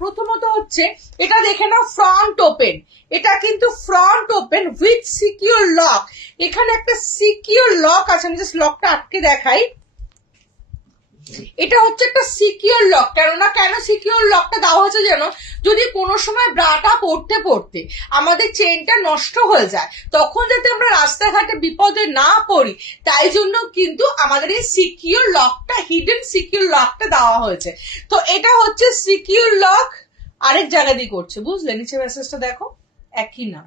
প্রথমত হচ্ছে এটা দেখে নাও ফ্রন্ট ওপেন, এটা কিন্তু front open with secure lock. এখানে একটা সিকিউর লক আছে, আমি জাস্ট লকটা আটকে দেখাই। এটা হচ্ছে একটা সিকিউর লক। কেন সিকিউর লকটা দেওয়া হচ্ছে যেন যদি কোনো সময় ব্রাটা পড়তে পড়তে আমাদের চেনটা নষ্ট হয়ে যায় তখন যাতে আমরা রাস্তাঘাটে বিপদে না পড়ি, তাই জন্য কিন্তু আমাদের এই সিকিউর লকটা, হিডেন সিকিউর লকটা দেওয়া হয়েছে। তো এটা হচ্ছে সিকিউর লক, আরেক জায়গা দিয়ে করছে, বুঝলে? নিচে মেসেজটা দেখো, একই না।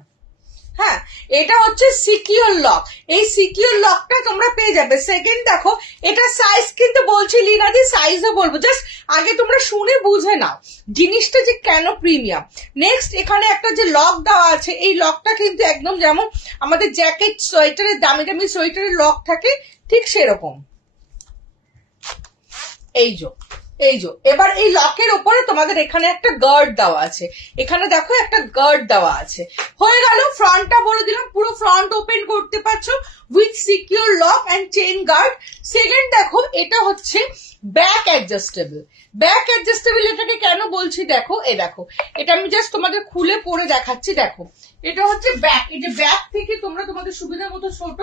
হ্যাঁ, এটা হচ্ছে সিকিউর লক। এই সিকিউর লকটা তোমরা পেয়ে যাবে। সেকেন্ড দেখো, এটা সাইজ কিন্তু বলছি লিনাদি, সাইজও বলবো, জাস্ট আগে তোমরা শুনে বুঝে নাও জিনিসটা যে কেন প্রিমিয়াম। নেক্সট এখানে একটা যে লক দেওয়া আছে, এই লকটা কিন্তু একদম যেমন আমাদের জ্যাকেট সোয়েটারের দামি দামি সোয়েটারের লক থাকে ঠিক সেরকম। এই যে এবার এই লকের উপরে তোমাদের এখানে একটা গার্ড দেওয়া আছে, এখানে দেখো একটা গার্ড দেওয়া আছে। হয়ে গেল, ফ্রন্টটা বলে দিলাম, পুরো ফ্রন্ট ওপেন করতে পারছো with secure lock and chain guard. Second দেখো, এটা হচ্ছে ব্যাক অ্যাডজাস্টেবল। ব্যাক অ্যাডজাস্টেবল এটাকে কেন বলছি দেখো, দেখো এটা আমি জাস্ট তোমাদের খুলে পরে দেখাচ্ছি। দেখো এটা হচ্ছে ব্যাক, এই যে ব্যাক থেকে তোমরা তোমাদের সুবিধা মতো ছোট,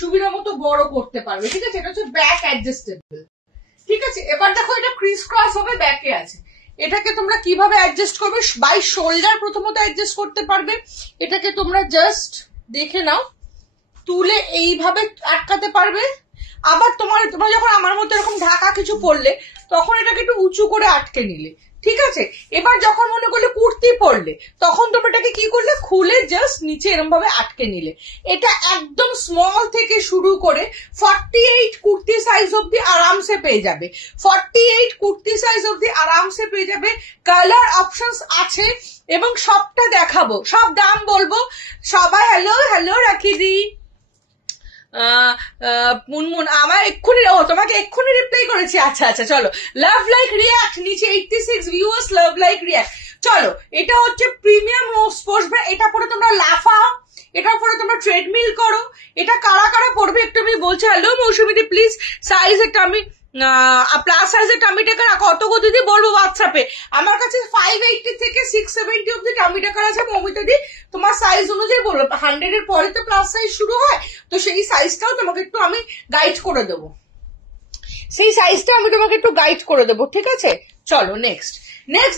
সুবিধা মতো বড় করতে পারবে, ঠিক আছে? এটা হচ্ছে ব্যাক অ্যাডজাস্টেবল, ঠিক আছে? এবার দেখো এটা ক্রিস ক্রস হবে, ব্যাকে আছে। এটাকে তোমরা কিভাবে অ্যাডজাস্ট করবে? বাই শোল্ডার প্রথমত অ্যাডজাস্ট করতে পারবে। এটাকে তোমরা জাস্ট দেখে নাও, তুলে এইভাবে আটকাতে পারবে। আবার তোমরা যখন আমার মতো এরকম ঢাকা কিছু পরলে তখন এটাকে একটু উঁচু করে আটকে নিলে, ঠিক আছে? এবার যখন মনে করলে কুর্তি পরলে তখন তোমরা এটাকে কি করলে, খুলে জাস্ট নিচে এরকম ভাবে আটকে নিলে। এটা একদম স্মল থেকে শুরু করে 48 কুর্তি সাইজ অব্দি আরামসে পেয়ে যাবে। 48 কুর্তি সাইজ অব্দি আরামসে পেয়ে যাবে। কালার অপশনস আছে এবং সবটা দেখাবো, সব দাম বলবো। সবাই হ্যালো হ্যালো রাখি দি, মুনমুন আমার এক্ষুনি, তোমাকে এক্ষুনি রিপ্লাই করেছি। আচ্ছা আচ্ছা, চলো লাভ লাইক রিয়াক্ট, নিচে 86 ভিউয়ার্স, লাভ লাইক রিয়াক্ট। চলো, এটা হচ্ছে প্রিমিয়াম স্পোর্টস ব্রা। এটা পরে তোমরা লাফাও, এটার পরে তোমরা ট্রেডমিল করো। এটা কারা কারা পড়বে একটু আমি বলছি। হ্যালো মৌসুমিদি, প্লিজ সাইজ একটা আমি প্লাস সাইজের টামি টাকার কত গো দিদি বলবো হোয়াটসঅ্যাপে। আমার কাছে 580 থেকে 670 অব্দি টামি টাকার আছে। মমিতা দি তোমার সাইজ অনুযায়ী বলবো, 100 এর পরে তো প্লাস সাইজ শুরু হয়, তো সেই সাইজটাও তোমাকে একটু আমি গাইড করে দেবো, ঠিক আছে? চলো নেক্সট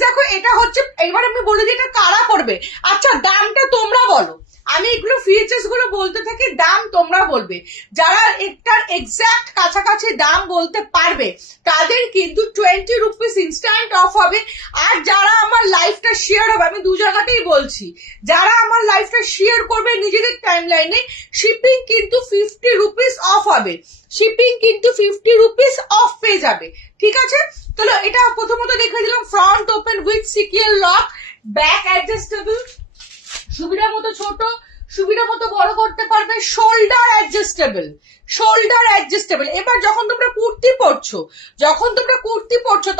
দেখো, এটা হচ্ছে, এবার আমি বলে দিই এটা কারা পড়বে। আচ্ছা দামটা তোমরা বলো, আমি এগুলো ফিচার্স গুলো বলতে থাকি, দাম তোমরা বলবে। যারা একটার এক্সাক্ট কাছাকাছি দাম বলতে পারবে তাদের কিন্তু 20 রুপিস ইনস্ট্যান্ট অফ হবে। আর যারা আমার লাইফটা শেয়ার হবে, আমি দু জায়গাতেই বলছি, যারা আমার লাইফটা শেয়ার করবে নিজেদের টাইম লাইনে, শিপিং কিন্তু 50 রুপিস অফ হবে, শিপিং কিন্তু 50 রুপিস অফ পেয়ে যাবে, ঠিক আছে? তাহলে এটা প্রথমত দেখে দিলাম, front open with secure lock, back adjustable, সুবিধা মতো ছোট, সুবিধা মতো বড় করতে পারবে, শোল্ডার অ্যাডজাস্টেবল, শোল্ডার অ্যাডজাস্টেবল। এবার যখন তোমরা কুর্তি পরছো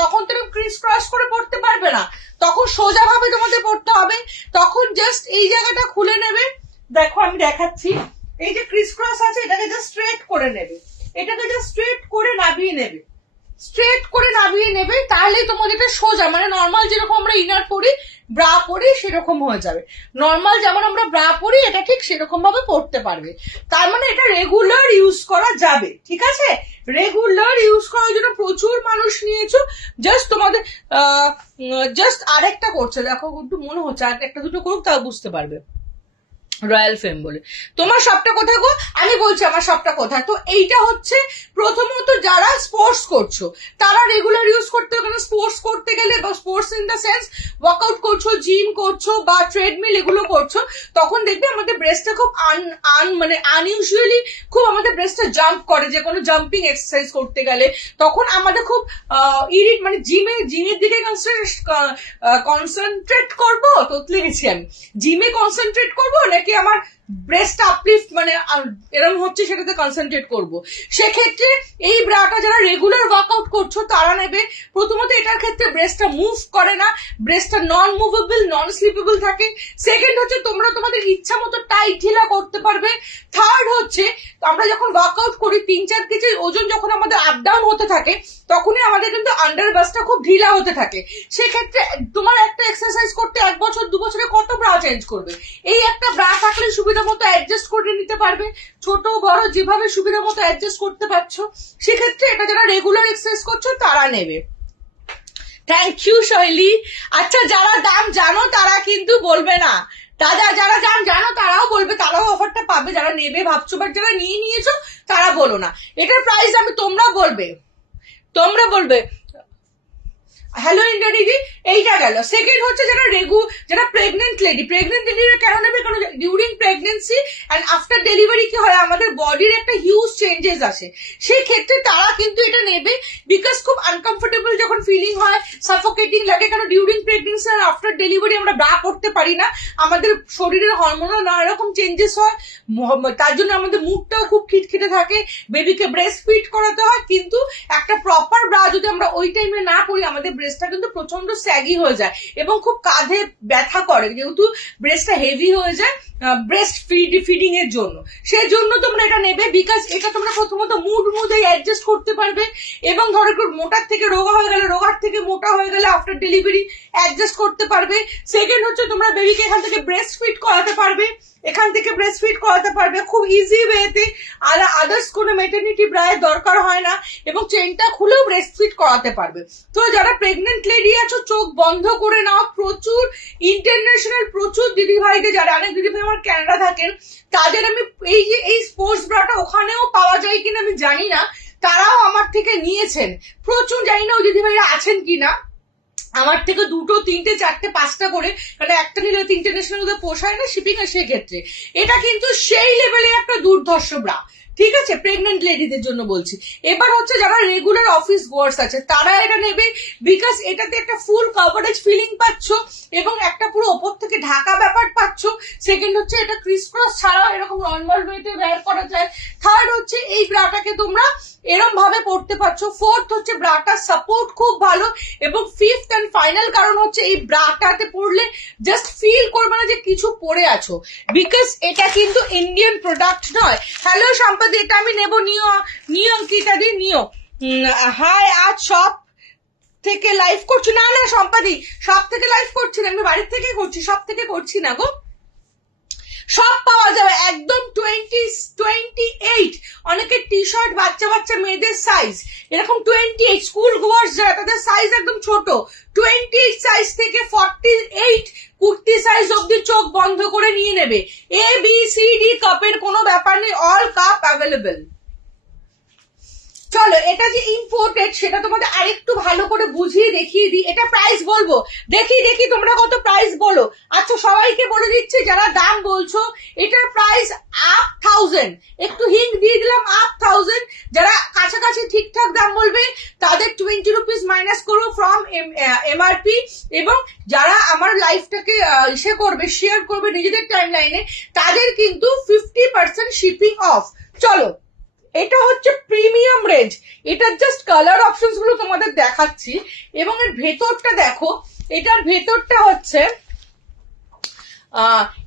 তখন তুমি ক্রিস ক্রস করে পড়তে পারবে না, তখন সোজা ভাবে তোমাদের পড়তে হবে। তখন জাস্ট এই জায়গাটা খুলে নেবে, দেখো আমি দেখাচ্ছি, এই যে ক্রিস ক্রস আছে এটাকে জাস্ট স্ট্রেট করে নেবে, এটাকে জাস্ট স্ট্রেট করে নামিয়ে নেবে, তাহলেই তোমাদের এটা সোজা, মানে নর্মাল যেরকম আমরা ইনার পরি, ব্রা পরি, সেরকম হয়ে যাবে। নর্মাল যেমন আমরা ব্রা পরি এটা ঠিক সেরকম ভাবে পড়তে পারবে। তার মানে এটা রেগুলার ইউজ করা যাবে, ঠিক আছে? রেগুলার ইউজ করার জন্য প্রচুর মানুষ নিয়েছো। জাস্ট তোমাদের জাস্ট আরেকটা করছে, দেখো একটু মনে হচ্ছে আর একটা দুটো করুক, তাও বুঝতে পারবে। রয়্যাল ফেম বলে তোমার সবটা কোথায় গো? আমি বলছি আমার সবটা কোথায়। তো এইটা হচ্ছে প্রথমত যারা স্পোর্টস করছো তারা রেগুলার ইউজ করতে হবে। স্পোর্টস করতে গেলে বা sports in the sense workout করছো, জিম করছো বা ট্রেডমিল এগুলো করছো, তখন দেখবে আমাদের ব্রেস্টটা খুব মানে আনইউজুয়ালি খুব আমাদের ব্রেস্টটা জাম্প করে, যে কোনো জাম্পিং এক্সারসাইজ করতে গেলে তখন আমাদের খুব মানে জিমের দিকে কনসেন্ট্রেট করবো, তো লিখেছি আমি জিমে কনসেন্ট্রেট করবো নাকি আমার ব্রেস্ট আপলিফট মানে এরকম হচ্ছে সেটাতে কনসেন্ট্রেট করবো। সেক্ষেত্রে এই ব্রাটা যারা রেগুলার ওয়ার্কআউট করছো তারা নেবে। প্রথমত এটার ক্ষেত্রে ব্রেস্টটা মুভ করে না, ব্রেস্টটা ব্রেস্টটা নন মুভেবল, নন স্লিপেবল থাকে। সেকেন্ড হচ্ছে তোমরা তোমাদের ইচ্ছা মতো টাইট ঢিলা করতে পারবে। থার্ড হচ্ছে আমরা যখন ওয়ার্কআউট করি 3-4 কেজি ওজন যখন আমাদের আপ ডাউন হতে থাকে তখনই আমাদের কিন্তু আন্ডার বাসটা খুব ঢিলা হতে থাকে। সেক্ষেত্রে তোমার একটা এক্সারসাইজ করতে 1 বছর 2 বছরে কত ব্রা চেঞ্জ করবে? এই একটা ব্রা থাকলে সুবিধা মতো অ্যাডজাস্ট করে নিতে পারবে, ছোট বড় যেভাবে সুবিধা মতো অ্যাডজাস্ট করতে পারছো। সেক্ষেত্রে এটা যারা রেগুলার এক্সারসাইজ করছো তারা নেবে। থ্যাংক ইউ শৈলী। আচ্ছা যারা দাম জানো তারা কিন্তু বলবে না, যারা দাম জানো তারাও বলবে, তারাও অফারটা পাবে। যারা নেবে ভাবছো বাট যারা নিয়ে নিয়েছো তারা বলো না। এটার প্রাইস আমি তোমরা বলবে। হ্যালো ইন্দ্রাণীদি, এইটা গেল। সেকেন্ড হচ্ছে যারা প্রেগনেন্ট লেডিরা কেন নেবে? কারণ during pregnancy and after delivery কি হয় আমাদের বডির একটা হিউজ চেঞ্জেস আসে, সেই ক্ষেত্রে তারা কিন্তু এটা নেবে। বিকজ খুব আনকমফোর্টেবল যখন ফিলিং হয়, সাফোকেটিং লাগে, কারণ ডিউরিং প্রেগনেন্সি আর আফটার ডেলিভারি আমরা ব্রা করতে পারি না, আমাদের শরীরের হরমোনাল নানা রকম চেঞ্জেস হয়, তার জন্য আমাদের মুডটাও খুব খিটখিটে থাকে, বেবিকে ব্রেস্ট ফিড করাতে হয়। কিন্তু একটা প্রপার ব্রা যদি আমরা ওই টাইমে না করি আমাদের ব্রেস্টটা কিন্তু প্রচন্ড স্যাগি হয়ে যায় এবং খুব কাঁধে ব্যথা করে, যেহেতু ব্রেস্টটা হেভি হয়ে যায় ব্রেস্ট ফিডিং এর জন্য। সেই জন্য তোমরা এটা নেবে। বিকজ এটা তোমরা প্রথমত মুড অনুযায়ী অ্যাডজাস্ট করতে পারবে এবং ধরো একটু মোটার থেকে রোগা হয়ে গেলে, রোগার থেকে মোটা হয়ে গেলে আফটার ডেলিভারি অ্যাডজাস্ট করতে পারবে। সেকেন্ড হচ্ছে তোমরা বেবিকে এখান থেকে ব্রেস্ট ফিড করাতে পারবে, খুব ইজি ওয়েতে, আর আদার্স কোনো মেটারনিটি ব্রায়ের দরকার হয় না এবং চেনটা খুলেও ব্রেস্ট ফিড করাতে পারবে। তো যারা প্রেগনেন্ট লেডি আছো চোখ বন্ধ করে নাও। প্রচুর ইন্টারন্যাশনাল প্রচুর দিদিভাইদের, যারা অনেক দিদিভাই আমার ক্যানাডা থাকেন, তাদের আমি এই স্পোর্টস ব্রাটা ওখানেও পাওয়া যায় কিনা আমি জানি না, তারাও আমার থেকে নিয়েছেন প্রচুর। জানি না ওই দিদিভাইরা আছেন কিনা, আমার থেকে 2, 3, 4, 5টা করে, কারণ একটা নিলে ইন্টারন্যাশনাল পোষায় না শিপিং এর, সেক্ষেত্রে এটা কিন্তু সেই লেভেলে একটা দুর্ধর্ষ ব্রা। ঠিক আছে, প্রেগনেন্ট লেডিদের জন্য বলছি। এবার হচ্ছে যারা রেগুলার অফিস গোয়ার্স আছে তারা এটা নেবে। বিকজ এটাতে একটা ফুল কভারেজ ফিলিং পাচ্ছ এবং একটা পুরো ওপর থেকে ঢাকা ব্যাপার পাচ্ছ। সেকেন্ড হচ্ছে এটা ক্রিস ক্রস ছাড়াও এরকম নর্মাল ওয়েতে ওয়্যার করা যায়। থার্ড হচ্ছে এই ব্রাটাকে তোমরা এরকম ভাবে পড়তে পারছো। ফোর্থ হচ্ছে ব্রাটার সাপোর্ট খুব ভালো। এবং ফিফথ এন্ড ফাইনাল কারণ হচ্ছে এই ব্রাটাতে পড়লে জাস্ট ফিল করবে না যে কিছু পরে আছো, বিকজ এটা কিন্তু ইন্ডিয়ান প্রোডাক্ট নয়। হ্যালো সম্পাদি, এটা আমি নেবো, নিও অঙ্কিতা দি, নিও। হাই, আজ সব থেকে লাইভ করছি না? সম্পাদি সব থেকে লাইভ করছি না, আমি বাড়ির থেকে করছি, সব থেকে করছি না গো। সব পাওয়া যাবে একদম 28। অনেকের টি শার্ট বাচ্চা মেয়েদের সাইজ এরকম 28, স্কুল গোয়ার্স যারা তাদের সাইজ একদম ছোট, 28 সাইজ থেকে 48 কুর্তি সাইজ অব্দি চোখ বন্ধ করে নিয়ে নেবে। ABCD কাপের কোনো ব্যাপার নেই, অল কাপ অ্যাভেলেবেল। চলো, এটা যে ইম্পোর্টেড সেটা তোমাদের আরেকটু ভালো করে বুঝিয়ে দেখিয়ে দিই। এটা প্রাইস বলবো, দেখি তোমরা কত প্রাইস বলো। আচ্ছা সবাইকে বলে দিচ্ছি যারা দাম বলছো, এটার প্রাইস আপ 1000, একটু হিন্ট দিয়ে দিলাম, আপ 1000। যারা কাছাকাছি ঠিকঠাক দাম বলবে তাদের 20 রুপিস মাইনাস করবো ফ্রম MRP। এবং যারা আমার লাইফটাকে শেয়ার করবে নিজেদের টাইম লাইনে, তাদের কিন্তু 50% শিপিং অফ। চলো, এটা হচ্ছে প্রিমিয়াম রেঞ্জ। এটার জাস্ট কালার অপশনস গুলো তোমাদের দেখাচ্ছি এবং এর ভেতরটা দেখো। এটার ভেতরটা হচ্ছে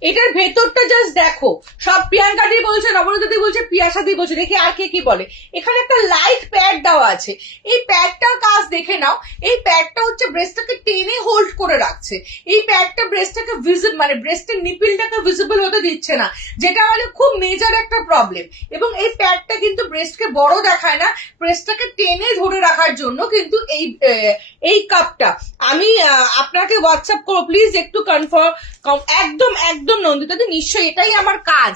এটার ভেতরটা জাস্ট দেখো। সব প্রিয়াঙ্কা দি বলছে, নবনীতা দি বলছে, পিয়াসা দি বলছে, দেখি আর কে কি বলে। এখানে একটা লাইট প্যাড দেওয়া আছে, এই প্যাডটার কাজ দেখে নাও। এই প্যাডটা হচ্ছে ব্রেস্টটাকে টেনে হোল্ড করে রাখছে। এই প্যাডটা ব্রেস্টটাকে মানে ব্রেস্টের নিপিলটাকে ভিজিবল হতে দিচ্ছে না, যেটা মানে খুব মেজর একটা প্রবলেম। এবং এই প্যাডটা কিন্তু ব্রেস্টকে বড় দেখায় না, ব্রেস্টটাকে টেনে ধরে রাখার জন্য কিন্তু এই কাপটা আমি আপনাকে হোয়াটসঅ্যাপ করবো, প্লিজ একটু কনফার্ম। একদম নন্দিতা দি, নিশ্চয়ই এটাই আমার কাজ।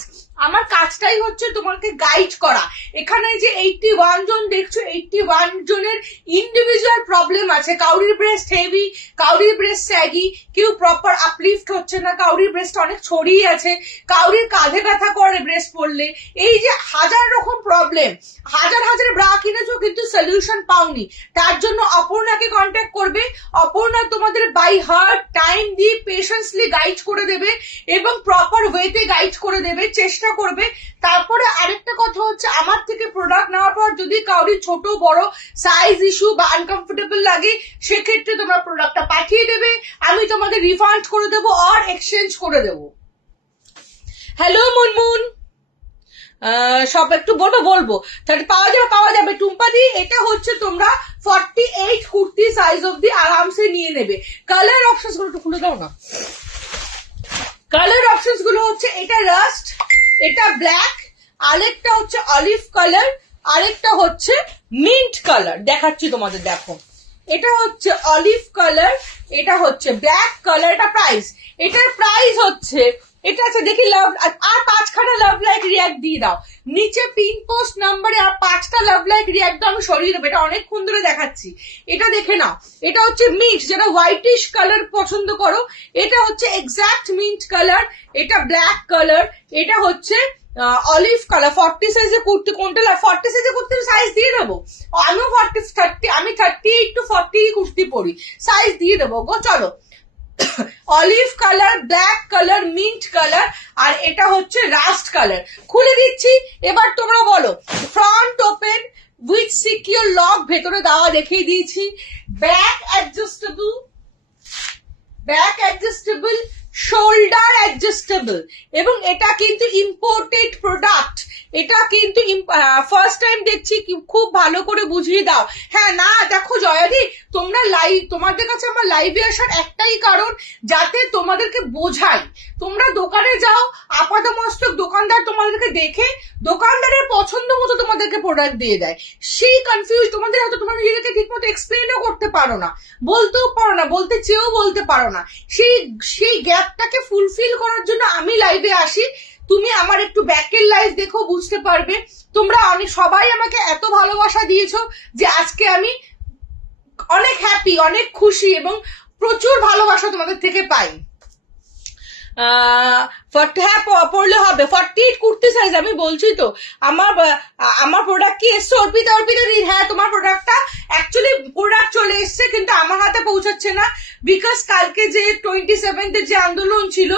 আমার কাজটাই হচ্ছে তোমাকে গাইড করা। এখানে যে 81 জন দেখছো, 81 জনের ইন্ডিভিজুয়াল প্রবলেম আছে। কাউরির ব্রেস্ট হেভি, কাউরির ব্রেস্ট স্যাগি, কেউ প্রপার আপলিফট হচ্ছে না, কাউরির ব্রেস্ট অনেক ছড়িয়ে আছে, কাউরির কাঁধে ব্যথা করে ব্রেস্ট পড়লে। এই যে হাজার রকম প্রবলেম, হাজার ব্রা কিনেছো কিন্তু সলিউশন পাওনি, তার জন্য অপর্ণাকে কন্ট্যাক্ট করবে। অপর্ণা তোমাদের বাই হার্ট টাইম দিয়ে পেশেন্সলি গাইড করে দেবে এবং প্রপার ওয়েতে গাইড করে দেবে। চেষ্টা করবে। তারপরে আরেকটা কথা হচ্ছে, আমার থেকে প্রোডাক্ট নেওয়ার পর যদি কাউরি ছোট বড় সাইজ ইস্যু বা আনকমফোর্টেবল লাগে, সেক্ষেত্রে তোমরা প্রোডাক্টটা পাঠিয়ে দেবে, আমি তোমাদের রিফান্ড করে দেবো আর এক্সচেঞ্জ করে দেবো। হ্যালো মুনমুন, সব একটু বলবো তাহলে পাওয়া যাবে টুম্পাদি। এটা হচ্ছে তোমরা 48 কুর্তি সাইজ অব্দি আরামসে নিয়ে নেবে। কালার অপশনস গুলো একটু খুলে দাও না। কালার অপশনস গুলো হচ্ছে, এটা রাস্ট, এটা ব্ল্যাক, আরেকটা হচ্ছে অলিভ কালার, আরেকটা হচ্ছে মিন্ট কালার। দেখাচ্ছি তোমাদের, দেখো এটা হচ্ছে অলিভ কালার, এটা হচ্ছে ব্ল্যাক কালার। এটা প্রাইস, এটার প্রাইস হচ্ছে, এটা আছে দেখি লাভ, আর 5খানা লাভ লাইক রিয়াক্ট দিয়ে দাও নিচে পিন পোস্ট নাম্বারে, আর 5টা লাভ লাইক রিয়াক্ট দাও, আমি সরিয়ে দেবো। এটা অনেকক্ষণ ধরে দেখাচ্ছি, এটা দেখে নাও। এটা হচ্ছে মিন্ট, যেটা হোয়াইটিশ কালার পছন্দ করো, এটা হচ্ছে এক্সাক্ট মিন্ট কালার, এটা ব্ল্যাক কালার, এটা হচ্ছে অলিভ কালার। 40 সাইজের কুর্তি কোনটা, 40 সাইজের কুর্তি সাইজ দিয়ে দেবো। আমিও 30, আমি 38 to 40 কুর্তি পরি, সাইজ দিয়ে দেবো গো। চলো, olive colour, black colour, mint colour, আর এটা হচ্ছে রাস্ট কালার। খুলে দিচ্ছি, এবার তোমরা বলো। Front open with secure lock, ভেতরে দেওয়া দেখিয়ে দিয়েছি। ব্যাক অ্যাডজাস্টেবল, শোল্ডার অ্যাডজাস্টেবল, এবং এটা কিন্তু ইম্পোর্টেড প্রোডাক্ট। এটা কিন্তু ফার্স্ট টাইম দেখছি, খুব ভালো করে বুঝিয়ে দাও। হ্যাঁ না দেখো জয়াদি, তোমরা তোমাদের কাছে আমার লাইভে আসার একটাই কারণ, যাতে তোমাদেরকে বোঝাই। তোমরা দোকানে যাও, আপাতমস্তক দোকানদার তোমাদেরকে দেখে দোকানদারের পছন্দ মতো তোমাদেরকে প্রোডাক্ট দিয়ে দেয়। সেই কনফিউজ তোমাদের, হয়তো তোমরা নিজেদেরকে ঠিক মতো এক্সপ্লেনও করতে পারো না, বলতেও পারো না, বলতে চেয়েও বলতে পারো না। সেই গ্যাপটাকে ফুলফিল করার জন্য আমি লাইভে আসি। তুমি আমার একটু ব্যাকের লাইভ দেখো, বুঝতে পারবে। তোমরা সবাই আমাকে এত ভালোবাসা দিয়েছো যে আজকে আমি অনেক হ্যাপি, অনেক খুশি, এবং প্রচুর ভালোবাসা তোমাদের থেকে পাই। হ্যাঁ পড়লে হবে। 48 কুর্তি সাইজ, আমি বলছি তো। আমার প্রোডাক্ট কি এসছে অর্পিতা? হ্যাঁ, তোমার প্রোডাক্টটা অ্যাকচুয়ালি প্রোডাক্ট চলে এসছে, কিন্তু আমার হাতে পৌঁছাচ্ছে না, বিকজ কালকে যে 27 যে আন্দোলন ছিল,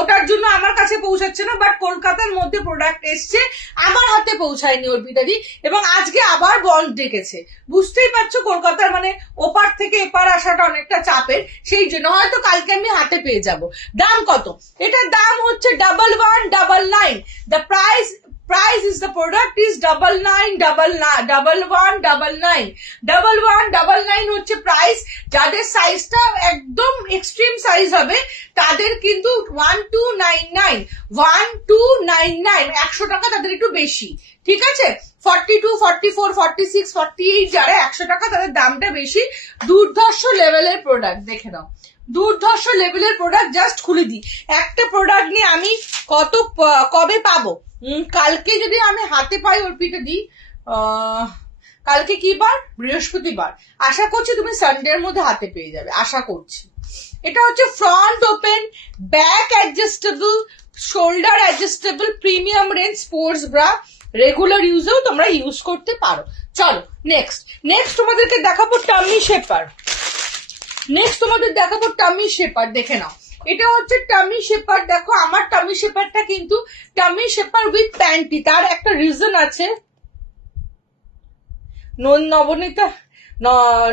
ওটার জন্য আমার কাছে পৌঁছাচ্ছে না। বাট কলকাতার মধ্যে প্রোডাক্ট এসছে, আমার হাতে পৌঁছায়নি অর্পিতাদি, এবং আজকে আবার বন্ধ ডেকেছে। বুঝতেই পারছো, কলকাতার মানে ওপার থেকে এপার আসাটা অনেকটা চাপের, সেই জন্য হয়তো কালকে আমি হাতে পেয়ে যাব। দাম কত? এটার দাম হচ্ছে 1199। The price is the product is 1199 হচ্ছে প্রাইস। যাদের সাইজটা একদম এক্সট্রিম সাইজ হবে তাদের কিন্তু 1299 100 টাকা তাদের একটু বেশি, ঠিক আছে। 42, 44, 46, 48 যারা 100 টাকা, তাদের দামটা বেশি। দুর্ধর্ষ লেভেলের প্রোডাক্ট, দেখে নাও, দুর্ধর্ষ লেভেলের প্রোডাক্ট। জাস্ট খুলে দিই, একটা প্রোডাক্ট নিয়ে আমি কবে পাবো? কালকে যদি আমি হাতে পাই অর্পিতা দি, কালকে কি বার? বৃহস্পতিবার। আশা করছি তুমি সানডের মধ্যে হাতে পেয়ে যাবে, আশা করছি। এটা হচ্ছে front open, back adjustable, shoulder adjustable, premium range sports bra, regular ইউজেও তোমরা ইউজ করতে পারো। চলো নেক্সট তোমাদেরকে দেখাবো টামি শেপার। দেখে নাও, এটা হচ্ছে টামি শেপার। দেখো, আমার টামি শেপারটা কিন্তু টামি শেপার উইথ প্যান্টি। তার একটা রিজন আছে।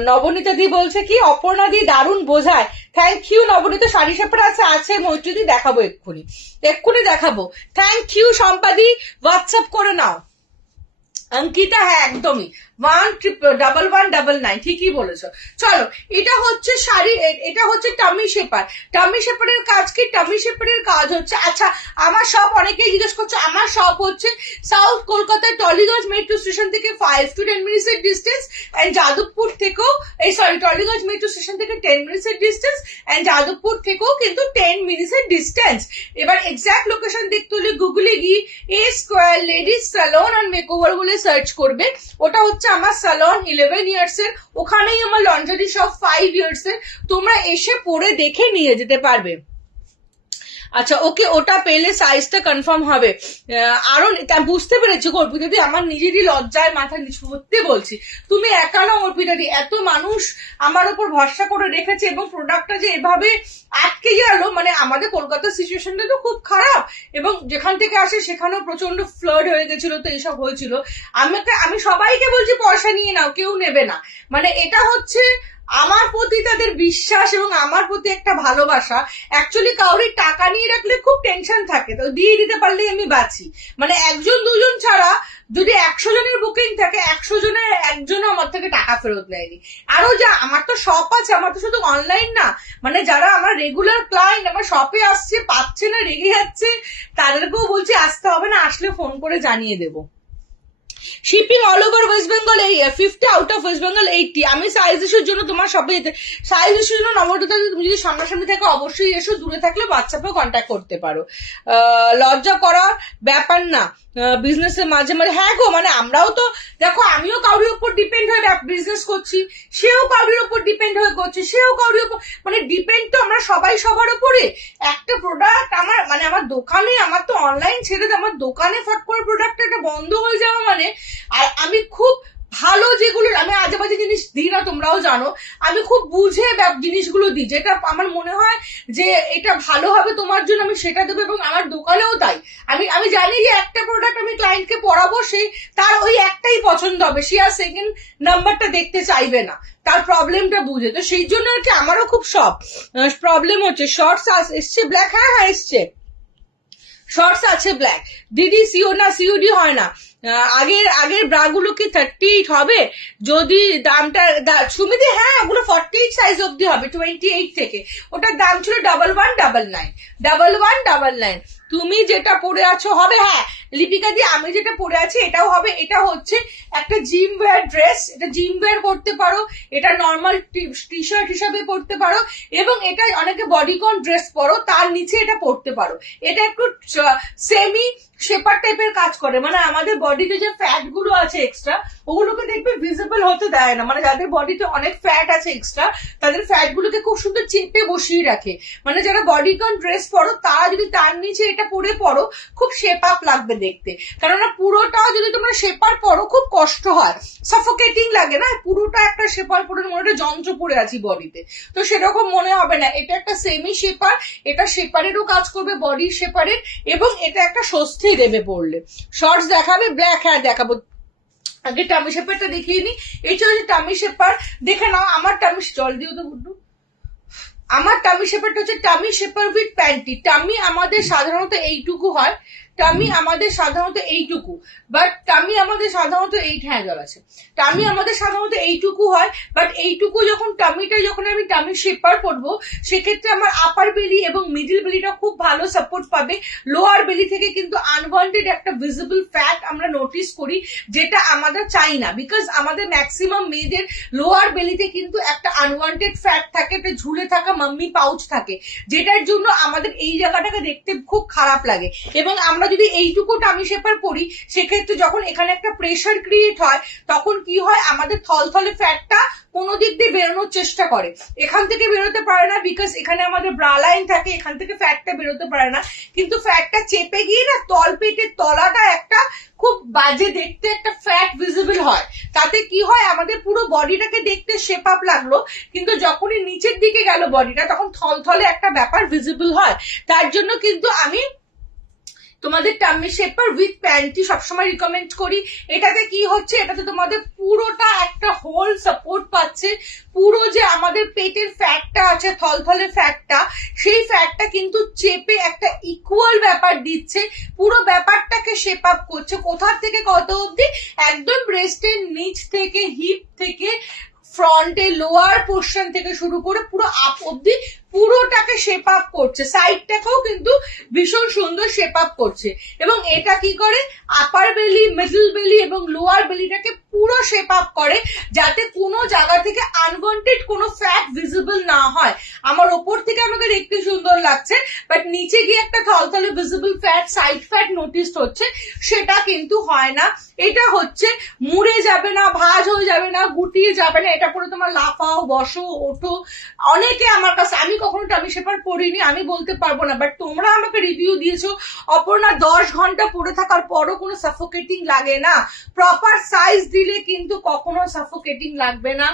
নবনীতা দি বলছে কি, অপর্ণা দি দারুণ বোঝায়। Thank you Nabanita. Sari shaper আছে মৈত্রী দি, দেখাবো এক্ষুনি দেখাবো। থ্যাংক ইউ সম্পাদি, হোয়াটসঅ্যাপ করে নাও। অঙ্কিতা, হ্যাঁ একদমই 1199, ঠিকই বলেছো। চলো, এটা হচ্ছে শাড়ি, এটা হচ্ছে টামি শেপার। টামি শেপারের কাজ কি? টামি শেপারের কাজ হচ্ছে, আচ্ছা আমার শপ, অনেকেই জিজ্ঞেস করছে, আমার শপ হচ্ছে সাউথ কলকাতার টলিগঞ্জ মেট্রো স্টেশন থেকে 5 to 10 minutes এর ডিস্টেন্স, এন্ড যাদবপুর থেকেও টলিগঞ্জ মেট্রো স্টেশন থেকে 10 minutes এর ডিস্টেন্স, এন্ড যাদবপুর থেকেও কিন্তু 10 minutes এর ডিস্টেন্স। এবার এক্সাক্ট লোকেশন দেখতে হলে গুগলে গিয়ে a square ladies salon and makeover বলে সার্চ করবে। ওটা হচ্ছে আমার সালন 11 years এর, ওখানেই আমার লন্ড্রি শপ 5 years এর। তোমরা এসে পরে দেখে নিয়ে যেতে পারবে। আচ্ছা ওকে, ওটা পেলে সাইজটা কনফার্ম হবে। আরো বুঝতে পেরেছি গো অর্পিতাদি, আমার নিজেরই লজ্জায় মাথা নিচু করতে বলছি। তুমি একা না অর্পিতাদি, এত মানুষ আমার উপর ভরসা করে রেখেছে এবং প্রোডাক্টটা যে এভাবে আটকে গেল, মানে আমাদের কলকাতার সিচুয়েশনটা তো খুব খারাপ এবং যেখান থেকে আসে সেখানেও প্রচন্ড ফ্লাড হয়ে গেছিল, তো এইসব হয়েছিল। আমি সবাইকে বলছি পয়সা নিয়ে নাও, কেউ নেবে না। মানে এটা হচ্ছে আমার প্রতি তাদের বিশ্বাস এবং আমার প্রতি একটা ভালোবাসা। অ্যাকচুয়ালি কাউরি টাকা নিয়ে রাখলে খুব টেনশন থাকে, তো দিয়ে দিতে পারলেই আমি বাঁচি। মানে একজন দুজন ছাড়া যদি 100 জনের বুকিং থাকে, 100 জনের একজনও আমার থেকে টাকা ফেরত নেয়নি। আরো যা আমার তো শপ আছে, আমার তো শুধু অনলাইন না, মানে যারা আমার রেগুলার ক্লায়েন্ট আমার শপে আসছে, পাচ্ছে না, রেগে যাচ্ছে, তাদেরকেও বলছি আসতে হবে না, আসলে ফোন করে জানিয়ে দেবো। Shipping all over West Bengal 50, out of West Bengal 80। আমি সাইজ ইস্যুর জন্য তোমার শপে যেতে, সাইজ ইস্যুর জন্য নম্বরটা তুমি যদি সামনাসামনি থাকো অবশ্যই এসো, দূরে থাকলে হোয়াটসঅ্যাপেও কন্ট্যাক্ট করতে পারো। লজ্জা করার ব্যাপার না বিজনেসের মাঝে মাঝে। হ্যাঁ গো, মানে আমরাও তো দেখো, আমিও কাউরির উপর ডিপেন্ড হয়ে বিজনেস করছি, সেও কাউরির উপর ডিপেন্ড হয়ে করছে, সেও কাউরির উপর, মানে ডিপেন্ড তো আমরা সবাই সবার উপরে। একটা প্রোডাক্ট আমার মানে আমার দোকানে, আমার তো অনলাইন ছেড়ে আমার দোকানে ফট করে প্রোডাক্ট একটা বন্ধ হয়ে যাওয়া মানে, আর আমি খুব ভালো যেগুলো, আমি আজে বাজে জিনিস দিই না, তোমরাও জানো, আমি খুব বুঝে জিনিসগুলো দিই, যেটা আমার মনে হয় যে এটা ভালো হবে তোমার জন্য, আমি সেটা দেবো। এবং আমার দোকানেও তাই, আমি জানি যে একটা প্রোডাক্ট আমি ক্লায়েন্টকে পড়াবো, সে তার ওই একটাই পছন্দ হবে, সে আর সেকেন্ড নাম্বারটা দেখতে চাইবে না, তার প্রবলেমটা বুঝে। তো সেই জন্য আর কি আমারও খুব সব প্রবলেম হচ্ছে। শর্টস এসছে ব্ল্যাক, হ্যাঁ হ্যাঁ এসছে, শর্টস আছে ব্ল্যাক। দিদি সিও না, সিওডি হয় না। আগের ব্রাগুলো কি 38 হবে যদি দামটা সুমিদি? হ্যাঁ ওগুলো 48 সাইজ অব্দি হবে, 28 থেকে। ওটার দাম ছিল 1199। তুমি যেটা পরে আছো হবে, হ্যাঁ লিপিকা দি আমি যেটা পরে আছি এটাও হবে। এটা হচ্ছে একটা জিম ওয়্যার ড্রেস, এটা জিম ওয়্যার করতে পারো, এটা নর্মাল টি শার্ট হিসাবে পরতে পারো, এবং এটা অনেকে বডিকন ড্রেস পরো তার নিচে এটা পরতে পারো। এটা একটু সেমি শেপার টাইপের কাজ করে, মানে আমাদের বডিতে যে ফ্যাট গুলো আছে এক্সট্রা, ওগুলোকে দেখবে ভিজিবল হতে দেয় না। মানে যাদের বডিতে অনেক ফ্যাট আছে এক্সট্রা, তাদের ফ্যাট গুলোকে খুব সুন্দর চেপে বসিয়ে রাখে। মানে যারা বডিকন ড্রেস পরো তারা যদি তার নিচে এটা পরে পরো, খুব শেপ আপ লাগবে দেখতে। কেননা পুরোটাও যদি তোমরা শেপার পরো খুব কষ্ট হয়, সাফোকেটিং লাগে না, পুরোটা একটা শেপার পরে মনে একটা যন্ত্র পরে আছি বডিতে, তো সেরকম মনে হবে না। এটা একটা সেমি শেপার, এটা শেপারেরও কাজ করবে, বডি শেপারের, এবং এটা একটা স্বস্তি দেবে পড়লে। শর্টস দেখাবে ব্ল্যাক? হ্যাঁ দেখাবো। আগে টামি শেপারটা দেখিয়ে নি, এইটা হচ্ছে টামি শেপার, দেখে নাও। আমার টামি, জল দিও তো বুদ্ধু। আমার টামি শেপারটা হচ্ছে tummy shaper with panty. Tummy আমাদের সাধারণত এইটুকু হয়, টামি আমাদের সাধারণত এইটুকু, বাট টামি আমাদের সাধারণত আছে, টামি আমাদের সাধারণত এইটুকু হয়, বাট এইটুকু যখন টামিটা যখন আমি টামি শেপার পরবো, সেক্ষেত্রে আমার আপার বেলি এবং মিডিল বেলিটা খুব ভালো সাপোর্ট পাবে। লোয়ার বেলি থেকে কিন্তু আনওয়ান্টেড একটা ভিজিবল ফ্যাট আমরা নোটিস করি, যেটা আমাদের চাই না, বিকজ আমাদের ম্যাক্সিমাম মেয়েদের লোয়ার বেলিতে কিন্তু একটা আনওয়ান্টেড ফ্যাট থাকে, একটা ঝুলে থাকা মাম্মি পাউচ থাকে, যেটার জন্য আমাদের এই জায়গাটাকে দেখতে খুব খারাপ লাগে। এবং আমরা যদি এইটুকু টামি শেপার পরি, সেক্ষেত্রে যখন এখানে একটা প্রেশার ক্রিয়েট হয়, তখন কি হয়, আমাদের থলথলে ফ্যাটটা কোনো দিক দিয়ে বেরোনোর চেষ্টা করে, এখান থেকে বেরোতে পারে না, বিকজ এখানে আমাদের ব্রা লাইন থাকে, এখান থেকে ফ্যাটটা বেরোতে পারে না। কিন্তু ফ্যাটটা চেপে গিয়ে না তল পেটের তলাটা একটা খুব বাজে দেখতে একটা ফ্যাট ভিজিবল হয়। তাতে কি হয়, আমাদের পুরো বডিটাকে দেখতে শেপ আপ লাগলো, কিন্তু যখনই নিচের দিকে গেল বডিটা, তখন থলথলে একটা ব্যাপার ভিজিবল হয়। তার জন্য কিন্তু আমি তোমাদের টামি শেপার উইথ প্যান্টি সবসময় রিকমেন্ড করি। এটাতে কি হচ্ছে, এটাতে তোমাদের পুরোটা একটা হোল সাপোর্ট পাচ্ছে, পুরো যে আমাদের পেটের ফ্যাটটা আছে, থলথলে ফ্যাটটা, সেই ফ্যাটটা কিন্তু চেপে একটা ইকুয়াল ব্যাপার দিচ্ছে, পুরো ব্যাপারটাকে শেপ আপ করছে। কোথা থেকে কত অব্দি, একদম ব্রেস্টের নিচ থেকে, হিপ থেকে, ফ্রন্টে লোয়ার পোর্শন থেকে শুরু করে পুরো আপ অব্দি পুরোটাকে শেপ আপ করছে, সাইডটাকেও কিন্তু ভীষণ সুন্দর শেপ আপ করছে। এবং এটা কি করে, আপার বেলি, মিডল বেলি এবং লোয়ার বেলিটাকে পুরো শেপ আপ করে, যাতে কোনো জায়গা থেকে আনওয়ান্টেড কোনো ফ্যাট ভিজিবল না হয়। আমার ওপর থেকে আমাকে দেখতে সুন্দর লাগছে, বাট নিচে গিয়ে একটা থলথলে visible fat, side fat notice হচ্ছে, সেটা কিন্তু হয় না। এটা হচ্ছে মুড়ে যাবে না, ভাঁজ হয়ে যাবে না, গুটিয়ে যাবে না, এটা পরে তোমার লাফাও, বসো, ওঠো। অনেকে আমার কাছে, আমি কখনো টামি শেপার পরিনি, আমি বলতে পারবো না, বাট তোমরা আমাকে রিভিউ দিয়েছো অপর্ণা 10 ঘন্টা পরে থাকার পরও কোনো সাফোকেটিং লাগে না। প্রপার সাইজ দিলে কিন্তু কখনো সাফোকেটিং লাগবে না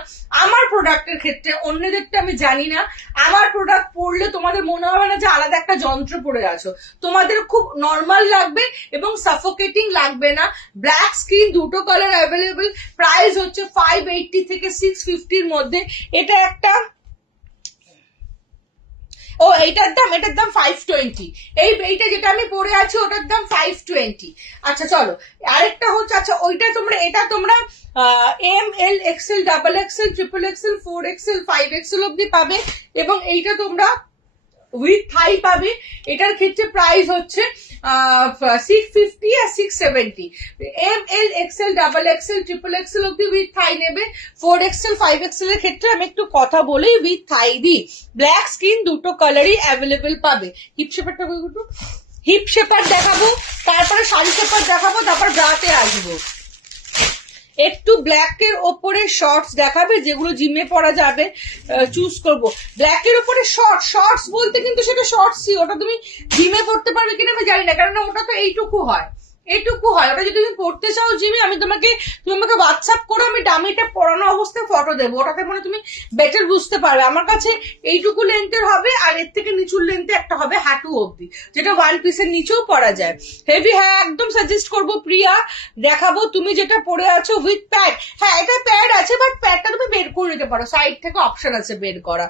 আমার প্রোডাক্টের ক্ষেত্রে। অন্যদেরটা আমি জানি না, আমার প্রোডাক্ট পরলে তোমাদের মনে হবে না যে আলাদা একটা যন্ত্র পরে আছো, তোমাদের খুব নর্মাল লাগবে এবং সাফোকেটিং লাগবে না। ব্ল্যাক স্কিন দুটো কালার অ্যাভেলেবল, প্রাইস হচ্ছে 580 থেকে 650 মধ্যে। এটা একটা এইটার দাম 520। এইটা যেটা আমি পরে আছি ওটার দাম 520। আচ্ছা চলো আরেকটা হচ্ছে, আচ্ছা ওইটা তোমরা, এটা তোমরা ML XL XXL triple XL 4XL 5XL অব্দি পাবে এবং এইটা তোমরা উইথ থাই পাবে। এটার ক্ষেত্রে প্রাইস হচ্ছে 650 আর 670। ML XL XXL triple XL অব্দি উইথ থাই নেবে। 4XL 5XL এর ক্ষেত্রে আমি একটু কথা বলি, উইথ থাই দিই। ব্ল্যাক স্কিন দুটো কালারই অ্যাভেলেবেল পাবে। হিপ শেপারটা একটু হিপ শেপার দেখাবো, তারপরে শাড়ি শেপার দেখাবো, তারপর ব্রাতে আসবো। একটু ব্ল্যাকের ওপরে শর্টস দেখাবে যেগুলো জিমে পরা যাবে, চুজ করবো। ব্ল্যাকের ওপরে শর্টস বলতে কিন্তু সেটা শর্টসই, ওটা তুমি জিমে পড়তে পারবে কিনা আমি জানি না, কারণ ওটা তো এইটুকু হয়। ওটা যদি তুমি পড়তে চাও জিমে, তুমি আমাকে হোয়াটসঅ্যাপ করো, আমি ডামিটা পরানো অবস্থায় ফটো দেবো, ওটাতে মানে তুমি বেটার বুঝতে পারবে। আমার কাছে এইটুকু লেন্থের হবে আর এর থেকে নিচুর লেন্থে একটা হবে হাঁটু অব্দি, যেটা ওয়ান পিসের নিচেও পরা যায়। হেভি, হ্যাঁ একদম সাজেস্ট করবো প্রিয়া। দেখাবো তুমি যেটা পরে আছো উইথ প্যাড। হ্যাঁ এটা প্যাড আছে, বাট প্যাডটা তুমি বের করে নিতে পারো, সাইড থেকে অপশন আছে বের করা।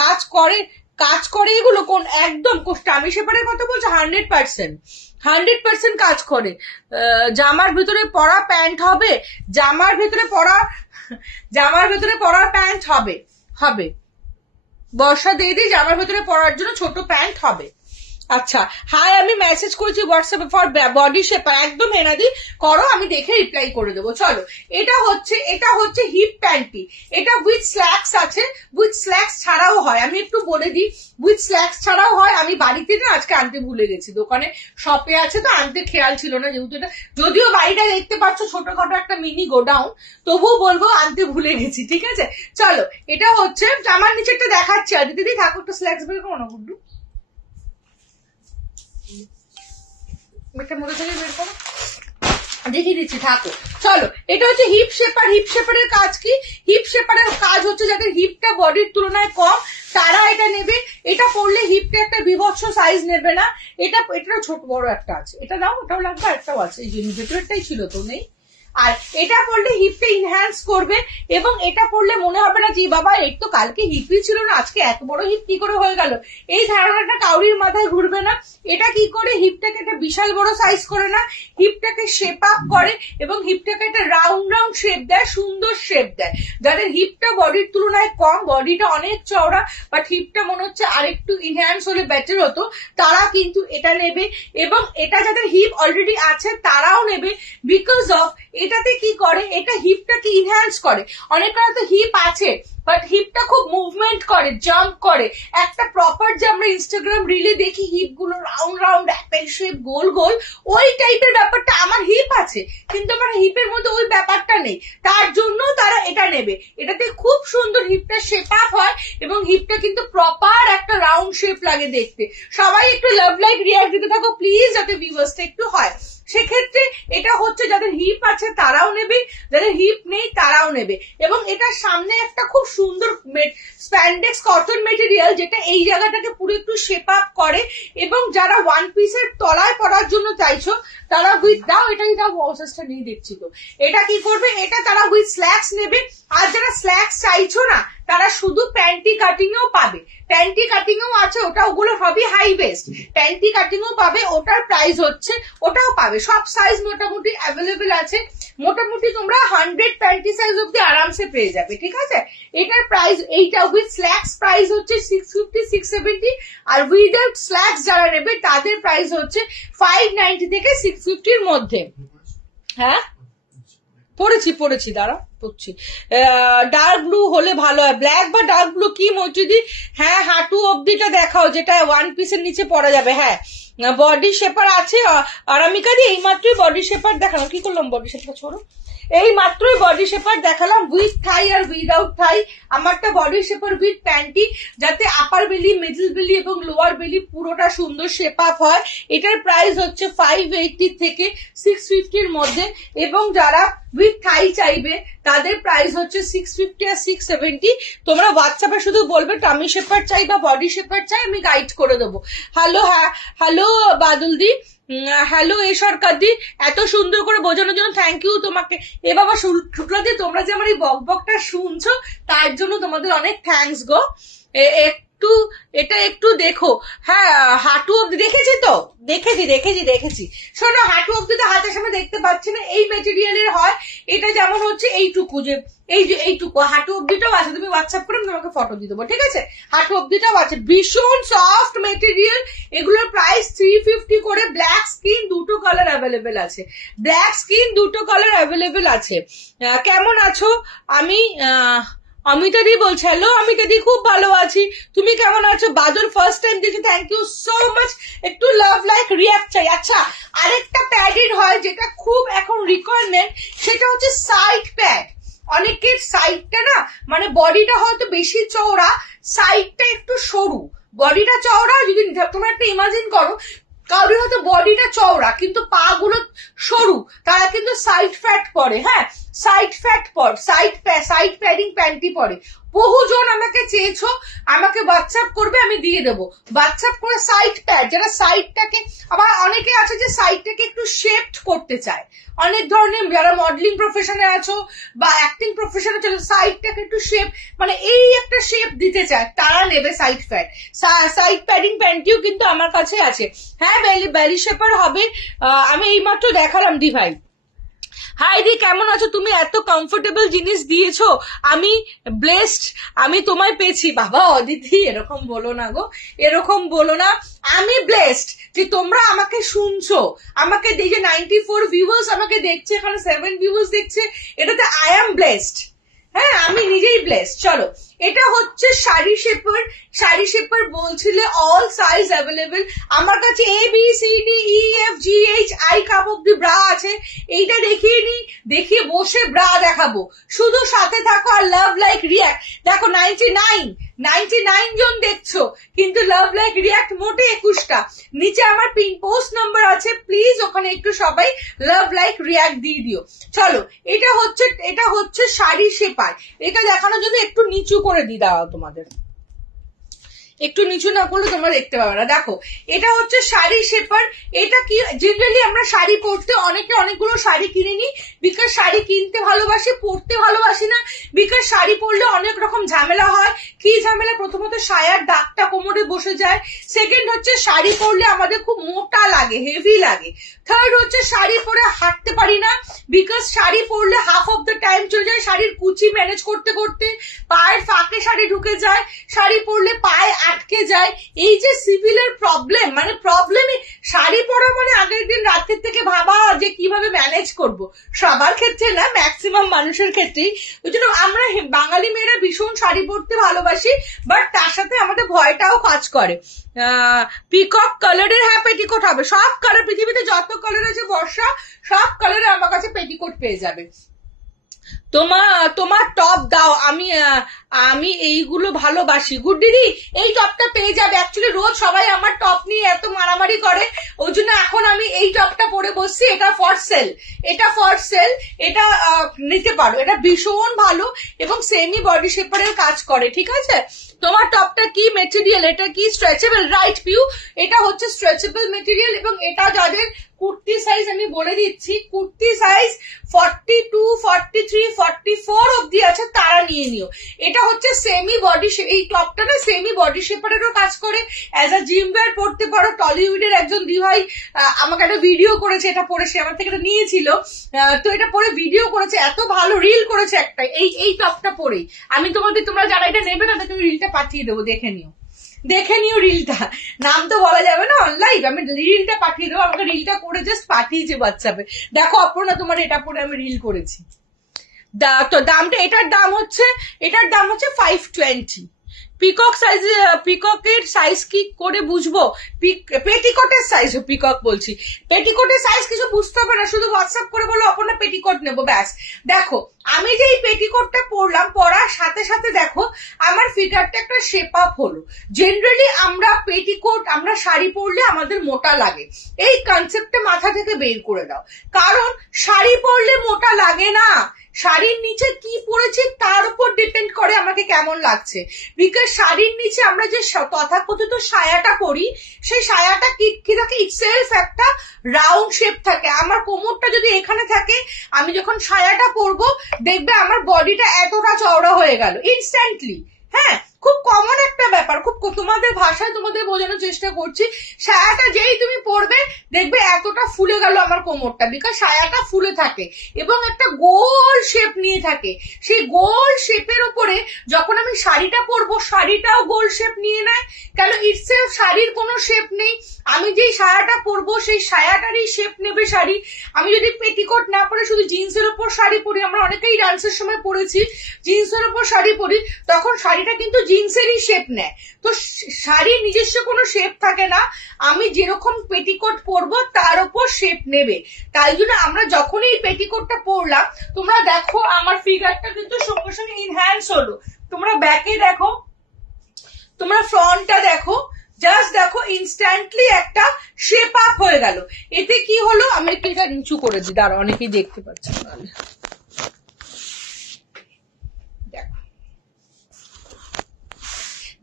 কাজ করে এগুলো কোন একদম টামি শেপারের কথা বলছো, 100% কাজ করে। জামার ভিতরে পরা প্যান্ট হবে, জামার ভিতরে পরা প্যান্ট হবে। বর্ষা দিয়ে দিই, জামার ভিতরে পরার জন্য ছোট প্যান্ট হবে। আচ্ছা হাই, আমি মেসেজ করেছি হোয়াটসঅ্যাপে ফর বডি শেপার, একদম হেনাদি করো, আমি দেখে রিপ্লাই করে দেবো। চলো এটা হচ্ছে হিপ প্যান্টি, এটা উইথ স্ল্যাক্স আছে, উইথ স্ল্যাক্স ছাড়াও হয়। আমি একটু বলে দিই, উইথ স্ল্যাক্স ছাড়াও হয়। আমি বাড়িতে না আজকে আনতে ভুলে গেছি, দোকানে শপে আছে তো আনতে খেয়াল ছিল না, যেহেতু এটা যদিও বাড়িটা দেখতে পাচ্ছ ছোটখাটো একটা মিনি গোডাউন, তবুও বলবো আনতে ভুলে গেছি, ঠিক আছে। চলো এটা হচ্ছে আমার নিচেরটা দেখাচ্ছি, আর দিদি থাকো একটু স্ল্যাক্স বের করো না গুড্ডু, দেখিয়ে দিচ্ছি থাকো। চলো এটা হচ্ছে হিপ শেপার। হিপ শেপারের কাজ কি? হিপ শেপারের কাজ হচ্ছে যাদের হিপটা বডির তুলনায় কম তারা এটা নেবে। এটা পরলে হিপটা একটা বিভৎস সাইজ নেবে না। এটারও ছোট বড় একটা আছে, এটা নাও, ওটাও লাগবে, একটাও আছে, এই যে ভেতরেরটাই ছিল তো নেই। আর এটা পরলে হিপটা ইনহ্যান্স করবে এবং এটা পরলে মনে হবে না যে বাবা এই তো কালকে হিপই ছিল না, আজকে এত বড় হিপ কি করে হয়ে গেল, এই ধারণাটা কাউরির মাথায় ঘুরবে না। এটা কি করে হিপটাকে একটা বিশাল বড় সাইজ করে না, হিপটাকে শেপ আপ করে এবং হিপটাকে একটা রাউন্ড শেপ দেয়, সুন্দর শেপ দেয়। যাদের হিপটা বডির তুলনায় কম, বডিটা অনেক চওড়া বাট হিপটা মনে হচ্ছে আরেকটু ইনহ্যান্স হলে বেটার হতো, তারা কিন্তু এটা নেবে। এবং এটা যাদের হিপ অলরেডি আছে তারাও নেবে, বিকজ অফ এটাতে কি করে, এটা হিপটাকে ইনহ্যান্স করে। অনেকের তো হিপ আছে বাট হিপটা খুব মুভমেন্ট করে, জাম্প করে, একটা প্রপার যে আমরা ইনস্টাগ্রাম রিলে দেখি হিপ গুলো রাউন্ড অ্যাপেল শেপ গোল গোল, ওই টাইপের ব্যাপারটা আমার হিপ আছে কিন্তু আমার হিপের মধ্যে ওই ব্যাপারটা নেই, তার জন্য তারা এটা নেবে। এটাতে খুব সুন্দর হিপটা শেপ আপ হয় এবং হিপটা কিন্তু প্রপার একটা রাউন্ড শেপ লাগে দেখতে। সবাই একটু লাভ লাইক রিয়াক্ট দিতে থাকো প্লিজ, যাতে ভিউয়ার্সটা একটু হয়। সেক্ষেত্রে এটা হচ্ছে যাদের হিপ আছে তারাও নেবে, যাদের হিপ নেই তারাও নেবে। এবং এটার সামনে একটা খুব সুন্দর স্প্যান্ডেক্স কটন মেটেরিয়াল, যেটা এই জায়গাটাকে পুরো একটু শেপ আপ করে। এবং যারা ওয়ান পিসের তলায় পরার জন্য চাইছো তারা উইথ দাও, এটাই দাও, প্রসেসটা নিয়ে দেখছি তো, এটা কি করবে, এটা তারা উইথ স্ল্যাক্স নেবে। আর যারা স্ল্যাক্স চাইছো না তারা শুধু প্যান্টি কাটিং এও পাবে, প্যান্টি কাটিং এও আছে, ওগুলো হবে হাই ওয়েস্ট, প্যান্টি কাটিং ও পাবে, ওটার প্রাইস হচ্ছে, ওটাও পাবে, সব সাইজ মোটামুটি অ্যাভেলেবেল আছে। মোটামুটি তোমরা 100 প্যান্টি সাইজ অব্দি আরামসে পেয়ে যাবে, ঠিক আছে। এটার প্রাইস, এইটা উইথ স্ল্যাক্স প্রাইস হচ্ছে 650 670, আর উইদাউট স্ল্যাক্স যারা নেবে তাদের প্রাইস হচ্ছে 590 থেকে 650 এর মধ্যে। হ্যাঁ পড়েছি দাঁড়া পড়ছি। ডার্ক ব্লু হলে ভালো হয়, ব্ল্যাক বা ডার্ক ব্লু কি মজুদি? হ্যাঁ হাঁটু অব্দিটা দেখাও, যেটা ওয়ান পিসের নিচে পরা যাবে। হ্যাঁ বডি শেপার আছে, আরামিকা দি এইমাত্রই বডি শেপার দেখানো, কি করলাম বডি শেপার ছোড়ো। এই মাত্রই বডি শেপার দেখালাম উইথ থাই আর উইদাউট থাই। আমারটা বডি শেপার উইথ প্যান্টি, যাতে আপার বেলি, মিডল বেলি এবং লোয়ার বেলি পুরোটা সুন্দর শেপ আপ হয়। এটার প্রাইস হচ্ছে 580 থেকে 650 এর মধ্যে, এবং যারা উইথ থাই চাইবে তাদের প্রাইস হচ্ছে 650 আর 670। তোমরা হোয়াটসঅ্যাপে শুধু বলবে টামি শেপার চাই বা বডি শেপার চাই, আমি গাইড করে দেবো। হ্যালো, হ্যালো বাদলদি, হ্যালো এ সরকার দি, এত সুন্দর করে বোঝানোর জন্য থ্যাংক ইউ তোমাকে। এ বাবা শুক্লাদি, তোমরা যে আমার এই বকবকটা শুনছো তার জন্য তোমাদের অনেক থ্যাঙ্কস গো। একটু এটা একটু দেখো। হ্যাঁ, হাঁটু অব্দি দেখেছি তো, দেখেছি। শোনো, হাঁটু অব্দি তো হাতের সামনে দেখতে পাচ্ছি না, এই মেটেরিয়ালের হয়। এটা যেমন হচ্ছে এইটুকু, যে এইটুকু হাঁটু অব্দিটাও আছে। তুমি হোয়াটসঅ্যাপ করে তোমাকে ফটো দিয়ে দেবো, ঠিক আছে? হাঁটু অব্দিটাও আছে, ভীষণ সফট মেটেরিয়াল। এগুলোর প্রাইস 350 করে। ব্ল্যাক স্কিন দুটো কালার অ্যাভেলেবেল আছে, কেমন আছো? আমি অমিতা দি বলছি। হ্যালো অমিতা দি, খুব ভালো আছি, তুমি কেমন আছো? বাদল ফার্স্ট টাইম দেখি, থ্যাংক ইউ সো মাচ। একটু লাভ লাইক রিয়াক্ট চাই। আচ্ছা, আরেকটা প্যাডের হয় যেটা খুব এখন রিকোয়ারমেন্ট, সেটা হচ্ছে সাইড প্যাড। অনেকের সাইডটা না, মানে বডিটা হয়তো বেশি চওড়া, সাইডটা একটু সরু, বডিটা চওড়া। যদি তোমরা একটা ইমাজিন করো, কারোর হয়তো বডিটা চওড়া কিন্তু পা গুলো সরু, তারা কিন্তু সাইড ফ্যাট পরে। হ্যাঁ, সাইড প্যাডিং প্যান্টি পরে। বহুজন আমাকে চেয়েছো, আমাকে হোয়াটসঅ্যাপ করবে, আমি দিয়ে দেবো। হোয়াটসঅ্যাপ করে সাইড প্যাড, যারা সাইডটাকে, আবার অনেকে আছে যে সাইডটাকে একটু শেপড করতে চায়। অনেক ধরনের, যারা মডেলিং প্রফেশনে আছো বা অ্যাক্টিং প্রফেশনে আছো, সাইডটাকে একটু শেপ, মানে এই একটা শেপ দিতে চায়, তারা নেবে সাইড প্যাডিং প্যান্টিও কিন্তু আমার কাছে আছে। হ্যাঁ, বেলি শেপার হবে। আমি এইমাত্র দেখালাম দি ভাই। হাই দি, কেমন আছো? তুমি এত কমফোর্টেবল জিনিস দিয়েছো, আমি ব্লেসড, আমি তোমায় পেয়েছি। বাবা অদিতি, এরকম বলো না গো, এরকম বলো না। আমি ব্লেসড যে তোমরা আমাকে শুনছো, আমাকে দেখে 94 ভিউয়ার্স আমাকে দেখছে, এখানে 7 ভিউয়ার্স দেখছে, এটাতে আই এম ব্লেসড। হ্যাঁ, আমি নিজেই ব্লেসড। চলো, এটা হচ্ছে শাড়ি শেপার বলছিলে, অল সাইজ অ্যাভেলেবেল আমার কাছে। ABCDEFGHI কাপ অব্দি ব্রা আছে। এইটা দেখিয়ে বসে ব্রা দেখাবো, শুধু সাথে থাকো আর লাভ লাইক রিয়াক্ট। দেখো 99 জন দেখছো, কিন্তু লাভ লাইক রিয়াক্ট মোটে 21টা। নিচে আমার পিন পোস্ট নাম্বার আছে, প্লিজ ওখানে একটু সবাই লাভ লাইক রিয়াক্ট দিয়ে দিও। চলো, এটা হচ্ছে শাড়ি শেপার। এটা দেখানোর জন্য একটু নিচু করে দিই, দাও তোমাদের, একটু নিচু না করলে তোমরা দেখতে পাবে না। দেখো, এটা হচ্ছে শাড়ি শেপার। এটা কি, জেনারেলি আমরা শাড়ি পরতে অনেকে অনেকগুলো শাড়ি কিনে নি, বিকজ শাড়ি কিনতে ভালোবাসি, পরতে ভালোবাসি না। বিকজ শাড়ি পরলে অনেক রকম ঝামেলা হয়। কি ঝামেলা? প্রথমত সায়ার দাগটা কোমরে বসে যায়। সেকেন্ড হচ্ছে শাড়ি পরলে আমাদের খুব মোটা লাগে, হেভি লাগে। থার্ড হচ্ছে শাড়ি পরে হাঁটতে পারি না, বিকজ শাড়ি পরলে হাফ অফ দ্য টাইম চলে যায় শাড়ির কুচি ম্যানেজ করতে করতে, পায়ের ফাঁকে শাড়ি ঢুকে যায়, শাড়ি পরলে পায়ে আটকে যায়। এই যে সিভিলের প্রবলেম, মানে প্রবলেমই শাড়ি পরা মানে আগের দিন রাতের থেকে ভাবা যে কিভাবে ম্যানেজ করব। সবার ক্ষেত্রে না, ম্যাক্সিমাম মানুষের ক্ষেত্রেই। ওই জন্য আমরা বাঙালি মেয়েরা ভীষণ শাড়ি পরতে ভালোবাসি, বাট তার সাথে আমাদের ভয়টাও কাজ করে। পিকক কালারের, হ্যাঁ পেটিকোট হবে, সব কালার, পৃথিবীতে যত কালার আছে বর্ষা, সব কালারে আমার কাছে পেটিকোট পেয়ে যাবে। তোমার টপ দাও, আমি এইগুলো ভালোবাসি। গুড দিদি, এই টপটা পেয়ে যাবে। অ্যাকচুয়ালি রোজ সবাই আমার টপ নিয়ে এত মারামারি করে, ওই জন্য এখন আমি এই টপটা পরে বসছি। এটা ফর সেল, এটা নিতে পারো। এটা ভীষণ ভালো এবং সেমি বডি শেপারের কাজ করে, ঠিক আছে? তোমার টপটা কি মেটেরিয়াল? এটা কি স্ট্রেচেবল? রাইট পিউ, এটা হচ্ছে স্ট্রেচেবল মেটেরিয়াল। এবং এটা যাদের কুর্তি সাইজ, আমি বলে দিচ্ছি, কুর্তি সাইজ 42, 43, 44 অব্দি আছে, তারা নিয়ে নিও। এটা হচ্ছে সেমি বডি, এই টপটা না সেমি বডি শেপারেরও কাজ করে। অ্যাজ আ জিম ওয়্যার পড়তে পারো। টলিউডের একজন দিভাই আমাকে একটা ভিডিও করেছে, এটা পরে সে আমার থেকে এটা নিয়েছিল, তো এটা পরে ভিডিও করেছে, এত ভালো রিল করেছে একটা, এই টপটা পরেই। আমি তোমরা যারা এটা নেবে না, তাদেরকে রিলটা পাঠিয়ে দেবো, দেখে নিও রিলটা। নাম তো বলা যাবে না অনলাইন, আমি রিলটা পাঠিয়ে দেবো। আমাকে রিলটা করে জাস্ট পাঠিয়েছে হোয়াটসঅ্যাপে। দেখো অপর্ণা, তোমার এটা পরে আমি রিল করেছি। তো দামটা, এটার দাম হচ্ছে 520। পিকক সাইজ, পিককের সাইজ কি করে বুঝবো? পেটিকোটের সাইজ, পিকক বলছি, পেটিকোটের সাইজ কিছু বুঝতে হবে না, শুধু হোয়াটসঅ্যাপ করে বলো অপর্ণা পেটিকোট নেবো, ব্যাস। দেখো আমি যে এই পেটিকোটটা পরলাম, পরার সাথে সাথে দেখো আমার ফিগারটা একটা শেপ আপ হলো। জেনারেলি আমরা পেটিকোট, আমরা শাড়ি পরলে আমাদের মোটা লাগে, এই কনসেপ্টটা মাথা থেকে বের করে দাও। কারণ শাড়ি পরলে মোটা লাগে না, শাড়ির নিচে কি পরেছি তার উপর ডিপেন্ড করে আমাকে কেমন লাগছে। বিকজ শাড়ির নিচে আমরা যে তথাকথিত সায়াটা পরি, সেই সায়াটা কি থাকে, ইটসেলফ একটা রাউন্ড শেপ থাকে। আমার কোমরটা যদি এখানে থাকে, আমি যখন সায়াটা পরবো দেখবে আমার বডিটা এতটা চওড়া হয়ে গেল ইনস্ট্যান্টলি। হ্যাঁ, খুব কমন একটা ব্যাপার, খুব তোমাদের ভাষায় তোমাদের বোঝানোর চেষ্টা করছি। সায়াটা যেই তুমি পরবে দেখবে এতটা ফুলে গেল আমার কোমরটা, বিকজ সায়াটা ফুলে থাকে এবং একটা গোল শেপ নিয়ে থাকে। সেই গোল শেপের উপরে যখন আমি শাড়িটা পরবো, শাড়িটাও গোল শেপ নিয়ে নেয়। কেন? ইটসেলফ শাড়ির কোনো শেপ নেই, আমি যেই সায়াটা পরবো সেই সায়াটারই শেপ নেবে শাড়ি। আমি যদি পেটিকোট না পরে শুধু জিন্সের উপর শাড়ি পরি, আমরা অনেকেই ডান্সের সময় পরেছি, জিন্সের উপর শাড়ি পরি, তখন শাড়িটা কিন্তু জিন্সেরই শেপ নেয়। তো শাড়ির নিজস্ব কোনো শেপ থাকে না, আমি যেরকম পেটিকোট পরবো তার উপর শেপ নেবে। তাই জন্য আমরা যখনই এই পেটিকোটটা পরলাম, তোমরা দেখো আমার ফিগারটা কিন্তু সঙ্গে সঙ্গে ইনহ্যান্স হলো। তোমরা ব্যাকে দেখো, তোমরা ফ্রন্টটা দেখো, জাস্ট দেখো ইনস্ট্যান্টলি একটা শেপ আপ হয়ে গেল। এতে কি হলো, আমি একটু এটা নিচু করে দিই, দাঁড়া অনেকেই দেখতে পাচ্ছে তাহলে।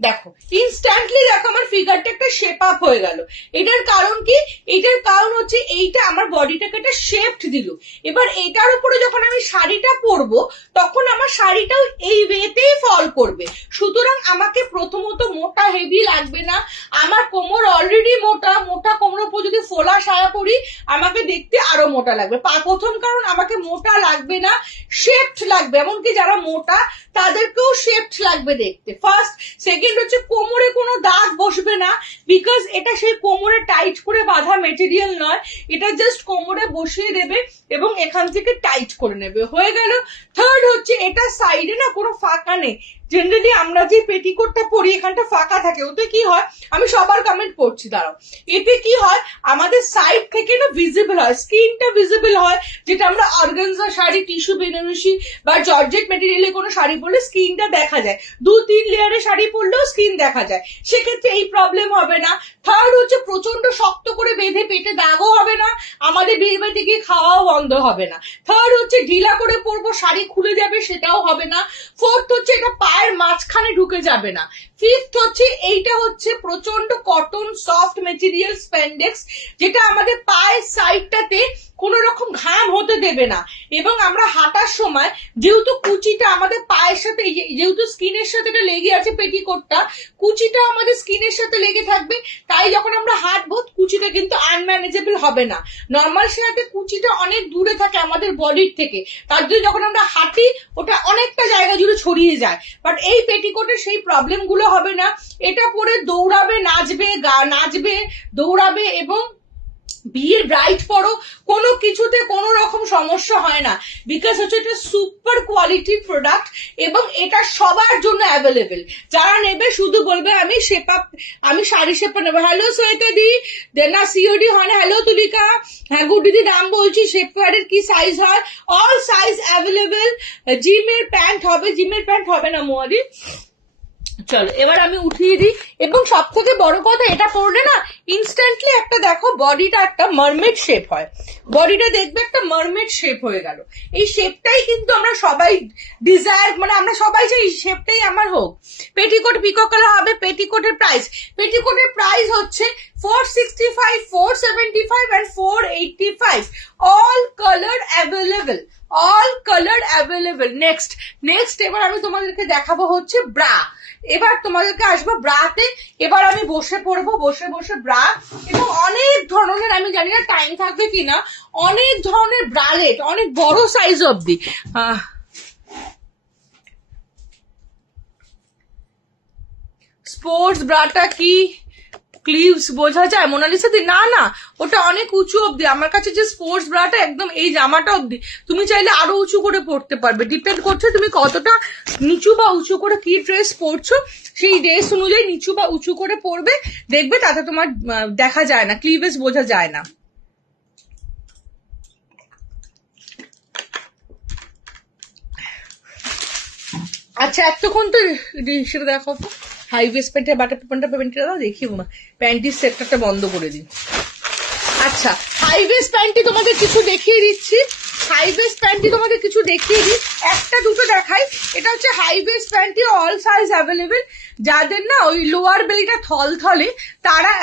দেখো ইনস্ট্যান্টলি দেখো আমার ফিগারটা একটা শেপ আপ হয়ে গেল। এটার কারণ কি? এটার কারণ হচ্ছে এইটা আমার বডিটাকে একটা শেপড দিল। এবার এটার উপরে যখন আমি শাড়িটা পরবো, তখন আমার শাড়িটাও এই ওয়েতেই ফল করবে। সুতরাং আমাকে প্রথমত মোটা হেভি লাগবে না, আমার কোমর অলরেডি মোটা, মোটা কোমর উপর যদি ফোলা সায়া পরি আমাকে দেখতে আরো মোটা লাগবে। প্রথম কারণ আমাকে মোটা লাগবে না, শেপড লাগবে। এমনকি যারা মোটা তাদেরকেও শেপড লাগবে দেখতে, ফার্স্ট। সেকেন্ড হচ্ছে কোমরে কোনো দাগ বসবে না, বিকজ এটা সেই কোমরে টাইট করে বাঁধা মেটেরিয়াল নয়, এটা জাস্ট কোমরে বসিয়ে দেবে এবং এখান থেকে টাইট করে নেবে, হয়ে গেল। থার্ড হচ্ছে এটা সাইডে না কোনো ফাঁকা নেই। জেনারেলি আমরা যে পেটিকোটটা পরি এখানটা ফাঁকা থাকে, ওতে কি হয়, আমি সবার কমেন্ট পড়ছি দাঁড়াও, এতে কি হয় আমাদের সাইড থেকে না ভিজিবল হয়, স্কিনটা ভিজিবল হয়। যেটা আমরা অর্গানজা শাড়ি, টিস্যু বেনারসি বা জর্জেট মেটেরিয়ালে কোনো শাড়ি পরলে স্কিনটা দেখা যায়, 2-3 লেয়ারে শাড়ি পরলেও স্কিন দেখা যায়, সেক্ষেত্রে এই প্রবলেম হবে না। থার্ড হচ্ছে প্রচন্ড শক্ত করে বেঁধে পেটে দাগও হবে না, আমাদের বিয়ে বাড়িতে গিয়ে খাওয়াও বন্ধ হবে না। থার্ড হচ্ছে ঢিলা করে পরবো, শাড়ি খুলে যাবে, সেটাও হবে না। ফোর্থ হচ্ছে এটা পায়ের মাঝখানে ঢুকে যাবে না। ফিফথ হচ্ছে এইটা হচ্ছে প্রচন্ড কটন সফট মেটেরিয়াল স্প্যান্ডেক্স, যেটা আমাদের পায়ের সাইডটাতে কোন রকম ঘাম হতে দেবে না। এবং আমরা হাঁটার সময় যেহেতু কুচিটা আমাদের পায়ের সাথে, যেহেতু স্কিনের সাথে এটা লেগে আছে পেটিকোটটা, কুচিটা আমাদের স্কিনের সাথে লেগে থাকবে, তাই যখন আমরা হাঁটবো কুচিটা কিন্তু আনম্যানেজেবল হবে না। নর্মাল সেটাতে কুচিটা অনেক দূরে থাকে আমাদের বডির থেকে, তার জন্য যখন আমরা হাঁটি ওটা অনেকটা জায়গা জুড়ে ছড়িয়ে যায়। বাট এই পেটিকোটে সেই প্রবলেম গুলো হবে না। এটা পরে দৌড়াবে, নাচবে, দৌড়াবে এবং বিয়ের ব্রাইড পরো, কোনো কিছুতে কোনো রকম সমস্যা হয় না, বিকজ হচ্ছে এটা সুপার কোয়ালিটি প্রোডাক্ট এবং এটা সবার জন্য অ্যাভেলেবেল। যারা নেবে শুধু বলবে আমি আমি শাড়ি শেপা নেবো। হ্যালো শ্বেতা দি, দেনা সিওডি হয় না। হ্যালো তুলিকা, হ্যাঁ গুড দিদি, দাম বলছি। শেপওয়ারের কি সাইজ হয়? All size available. জিমের প্যান্ট হবে না মোয়াদি। চলো এবার আমি উঠিয়ে দিই। এবং সব থেকে বড় কথা, এটা পরলে না ইনস্ট্যান্টলি একটা দেখো বডিটা একটা মারমেড শেপ হয়, বডিটা দেখবে একটা মারমেড শেপ হয়ে গেল। এই শেপটাই কিন্তু আমরা সবাই ডিজায়ার, মানে আমরা সবাই চাই এই শেপটাই আমার হোক। পেটিকোট পিকক কালার হবে। পেটিকোটের প্রাইস হচ্ছে 465, 475 and 485, all color available. Next এবার আমি তোমাদেরকে দেখাবো হচ্ছে ব্রা। এবার তোমাদেরকে আসবো ব্রাতে। এবার আমি বসে পড়বো, বসে ব্রা, এবং অনেক ধরনের, আমি জানি না টাইম থাকবে কিনা, অনেক ধরনের ব্রালেট, অনেক বড় সাইজ অব্দি। স্পোর্টস ব্রাটা কি ক্লিভস বোঝা যায় মোনালিসা দি? না, ওটা অনেক উঁচু অব্দি। আমার কাছে যে স্পোর্টস ব্রাটা একদম এই জামাটা অব্দি, তুমি চাইলে আরো উঁচু করে পড়তে পারবে, ডিপেন্ড করছে তুমি কতটা নিচু বা উঁচু করে কি ড্রেস পরছো সেই ড্রেস অনুযায়ী নিচু বা উঁচু করে পরবে, দেখবে তাতে তোমার দেখা যায় না, ক্লিভেজ বোঝা যায় না। আচ্ছা এতক্ষণ তো সেটা দেখো তো, হাই ওয়েস্ট প্যান্টের বাটার প্যান্টটা দাও দেখি, প্যান্টির সেক্টরটা বন্ধ করে দিই। আচ্ছা হাই ওয়েস্ট প্যান্টি তোমাদের কিছু দেখিয়ে দিচ্ছি, হাই ওয়েস্ট প্যান্টি তোমাদের কিছু দেখিয়ে দিই, একটা দুটো দেখাই। এটা হচ্ছে high waist panty, all size available. যাদের না ওই লোয়ার বেলিটা থলথলে তারা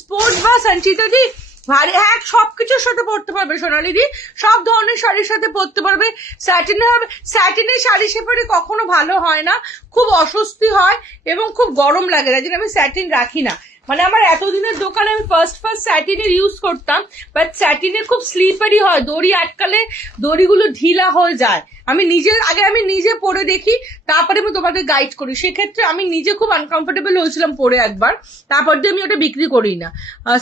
স্পোর্টস বা সঞ্চিতা দি ভারী, হ্যাঁ সবকিছুর সাথে পরতে পারবে সোনালি দি, সব ধরনের শাড়ির সাথে পরতে পারবে। স্যাটিনে হবে, স্যাটিনের শাড়ি সেপারে কখনো ভালো হয় না, খুব অস্বস্তি হয় এবং খুব গরম লাগে, তাই জন্য আমি স্যাটিন রাখি না। মানে আমার এতদিনের দোকানে আমি ফার্স্ট স্যাটিনের ইউজ করতাম, বাট স্যাটিনের খুব স্লিপারি হয়, দড়ি আটকালে দড়িগুলো ঢিলা হয়ে যায়। আমি নিজে পরে দেখি, তারপরে আমি তোমাদের গাইড করি। সেক্ষেত্রে আমি নিজে খুব আনকমফোর্টেবল হয়েছিলাম পরে একবার, তারপর দিয়ে আমি ওটা বিক্রি করি না।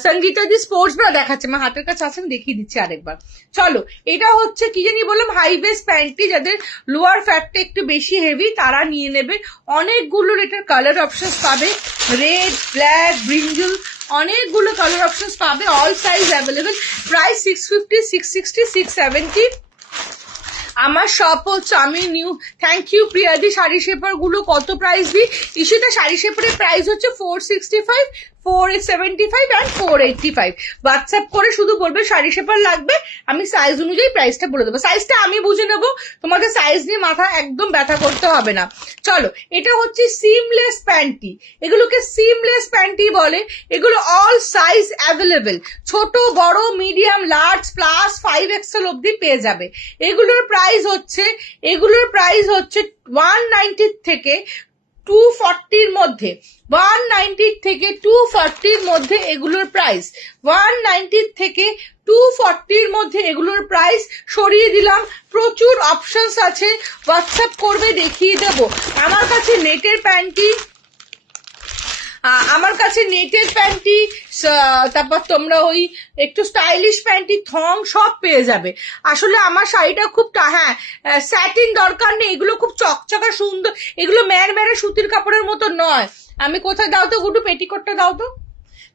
সঙ্গীতা দি স্পোর্টস ব্রা দেখাচ্ছে, আমার হাতের কাছে আছে, আমি দেখিয়ে দিচ্ছি আরেকবার। চলো, এটা হচ্ছে কি জানি বললাম, হাই ওয়েস্ট প্যান্টটি। যাদের লোয়ার ফ্যাটটা একটু বেশি হেভি তারা নিয়ে নেবে। অনেকগুলো এটার কালার অপশন পাবে, রেড, ব্ল্যাক, ব্রিঞ্জল, অনেকগুলো কালার অপশন পাবে, অল সাইজ অ্যাভেলেবেল। প্রাইস 650, 660, 670। আমার শপ হচ্ছে, আমি নিউ, থ্যাংক ইউ প্রিয়াদি। শাড়ি শেপার গুলো কত প্রাইস দিই? ইস্যুতে শাড়ি শেপারের প্রাইস হচ্ছে 465, 475 and 485। হোয়াটসঅ্যাপ করে শুধু বলবে শাড়ি শেপার লাগবে, আমি সাইজ অনুযায়ী প্রাইসটা বলে দেবো। সাইজটা আমি বুঝে নেবো, তোমাদের সাইজ নিয়ে মাথা একদম ব্যথা করতে হবে না। চলো, এটা হচ্ছে সিমলেস প্যান্টি, এগুলোকে সিমলেস প্যান্টি বলে। এগুলো অল সাইজ অ্যাভেলেবেল, ছোট বড় মিডিয়াম লার্জ প্লাস 5XL অব্দি পেয়ে যাবে। এগুলোর প্রাইস হচ্ছে 190 থেকে 240 মধ্যে, 190 থেকে 240 মধ্যে এগুলোর প্রাইস, 190 থেকে 240 মধ্যে এগুলোর প্রাইস। সরিয়ে দিলাম, প্রচুর অপশনস আছে, হোয়াটসঅ্যাপ করবে দেখিয়ে দেবো। আমার কাছে নেটের প্যান্টি, তারপর তোমরা ওই একটু স্টাইলিশ প্যান্টি, থং সব পেয়ে যাবে। আসলে আমার শাড়িটা খুব, হ্যাঁ স্যাটিন দরকার নেই, এগুলো খুব চকচকা সুন্দর, এগুলো মেরে সুতির কাপড়ের মতো নয়। আমি কোথায় দাও তো গুডু, পেটিকোটটা দাও তো,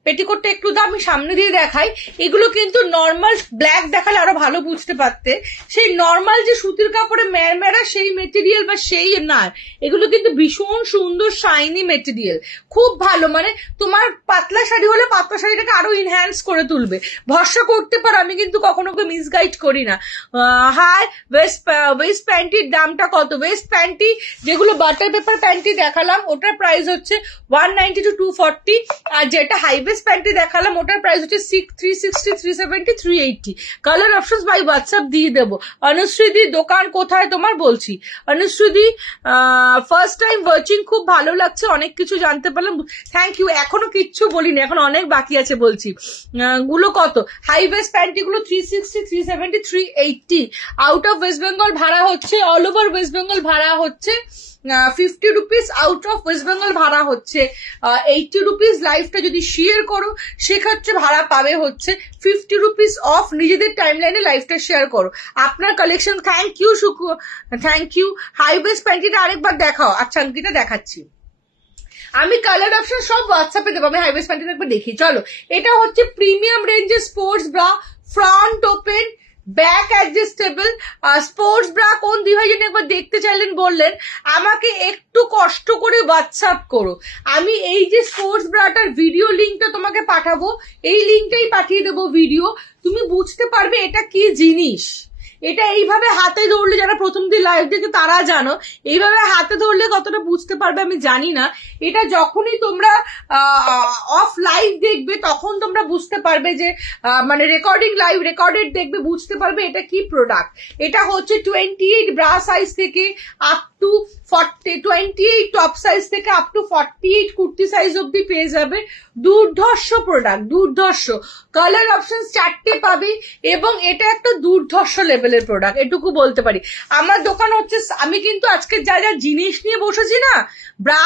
পেটিকোটটা একটু দাও, আমি সামনে দিয়ে দেখাই। এগুলো কিন্তু নর্মাল, ব্ল্যাক দেখালে আরো ভালো বুঝতে পারতে, সেই নর্মাল যে সুতির কাপড়ে মেরা সেই মেটেরিয়াল বা সেই না, এগুলো কিন্তু ভীষণ সুন্দর শাইনি মেটেরিয়াল, খুব ভালো। মানে তোমার পাতলা শাড়ি হলে পাতলা শাড়িটাকে আরো ইনহ্যান্স করে তুলবে, ভরসা করতে পারো, আমি কিন্তু কখনো মিসগাইড করি না। হাই ওয়েস্ট প্যান্টির দামটা কত? ওয়েস্ট প্যান্টি যেগুলো বাটার পেপার প্যান্টি দেখালাম ওটার প্রাইস হচ্ছে 190 to 240, আর যেটা হাই প্যান্টি দেখালাম ওটার প্রাইস হচ্ছে 360, 370, 380। কালার অপশনস বাই হোয়াটসঅ্যাপ দিয়ে দেবো। অনুশ্রীদি দোকান কোথায় তোমার বলছি। অনুশ্রীদি ফার্স্ট টাইম ওয়াচিং, খুব ভালো লাগছে, অনেক কিছু জানতে পারলাম, থ্যাংক ইউ। এখনো কিচ্ছু বলিনি, এখন অনেক বাকি আছে বলছি। গুলো কত? হাই ওয়েস্ট প্যান্টি গুলো 360, 370, 380। আউট অফ ওয়েস্ট বেঙ্গল ভাড়া হচ্ছে, অল ওভার ওয়েস্ট বেঙ্গল ভাড়া হচ্ছে 50 rupees, out of West Bengal ভাড়া হচ্ছে 80 রুপিস। লাইভটা যদি শেয়ার করো সেক্ষেত্রে ভাড়া পাবে হচ্ছে 50 রুপিস অফ। নিজেদের টাইমলাইনে লাইভটা শেয়ার করো। আপনার collection, thank you thank you. High waist প্যান্টিটা আরেকবার দেখাও। আচ্ছা আঙ্কিটা দেখাচ্ছি, আমি কালার অপশন সব হোয়াটসঅ্যাপে দেবো। আমি হাই ওয়েস্ট প্যান্টিটা একবার দেখি। চলো, এটা হচ্ছে প্রিমিয়াম রেঞ্জের sports bra, front open, back adjustable sports bra. কোন দিভাই জন্য একবার দেখতে চাইলেন বললেন, আমাকে একটু কষ্ট করে হোয়াটসঅ্যাপ করো। আমি এই যে স্পোর্টস ব্রাটার ভিডিও লিঙ্কটা তোমাকে পাঠাবো, এই লিঙ্কটাই পাঠিয়ে দেবো ভিডিও, তুমি বুঝতে পারবে এটা কি জিনিস। এটা এইভাবে হাতে ধরলে, যারা প্রথম দিন লাইভ দেখে তারা জানো, এইভাবে হাতে ধরলে কতটা বুঝতে পারবে আমি জানি না। এটা যখনই তোমরা অফ লাইভ দেখবে তখন তোমরা বুঝতে পারবে যে, মানে রেকর্ডিং লাইভ রেকর্ডেড দেখবে, বুঝতে পারবে এটা কি প্রোডাক্ট। এটা হচ্ছে 28 ব্রা সাইজ থেকে আপ টু 40, 28 টপ সাইজ থেকে আপ টু 48 কুর্তি সাইজ অব্দি পেয়ে যাবে। দুর্ধর্ষ প্রোডাক্ট, দুর্ধর্ষ। কালার অপশন 4টে পাবে এবং এটা একটা দুর্ধর্ষ লেভেলের প্রোডাক্ট, এটুকু বলতে পারি। আমার দোকান হচ্ছে, আমি কিন্তু আজকে যা যা জিনিস নিয়ে বসেছি না, ব্রা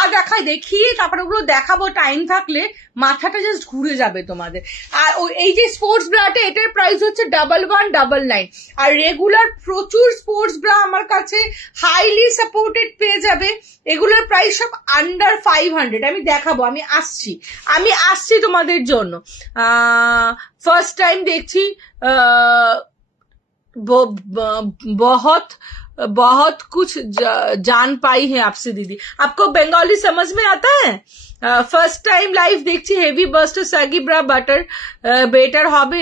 দেখিয়ে তারপরে ওগুলো দেখাবো, টাইম থাকলে মাথাটা জাস্ট ঘুরে যাবে তোমাদের। আর এই যে স্পোর্টস ব্রাটা, এটার প্রাইস হচ্ছে 1199। আর রেগুলার প্রচুর স্পোর্টস ব্রা আমার কাছে হাইলি সাপোর্ট ইম্পোর্টেড পেয়ে যাবে। এগুলোর প্রাইস সব আন্ডার 500। আমি দেখাবো, আমি আসছি তোমাদের জন্য। ফার্স্ট টাইম দেখছি, बहुत कुछ जान पाई है आपसे दीदी। आपको बंगाली समझ में आता है? ফার্স্ট টাইম লাইভ দেখছি। Heavy buster saggy bra butter better হবে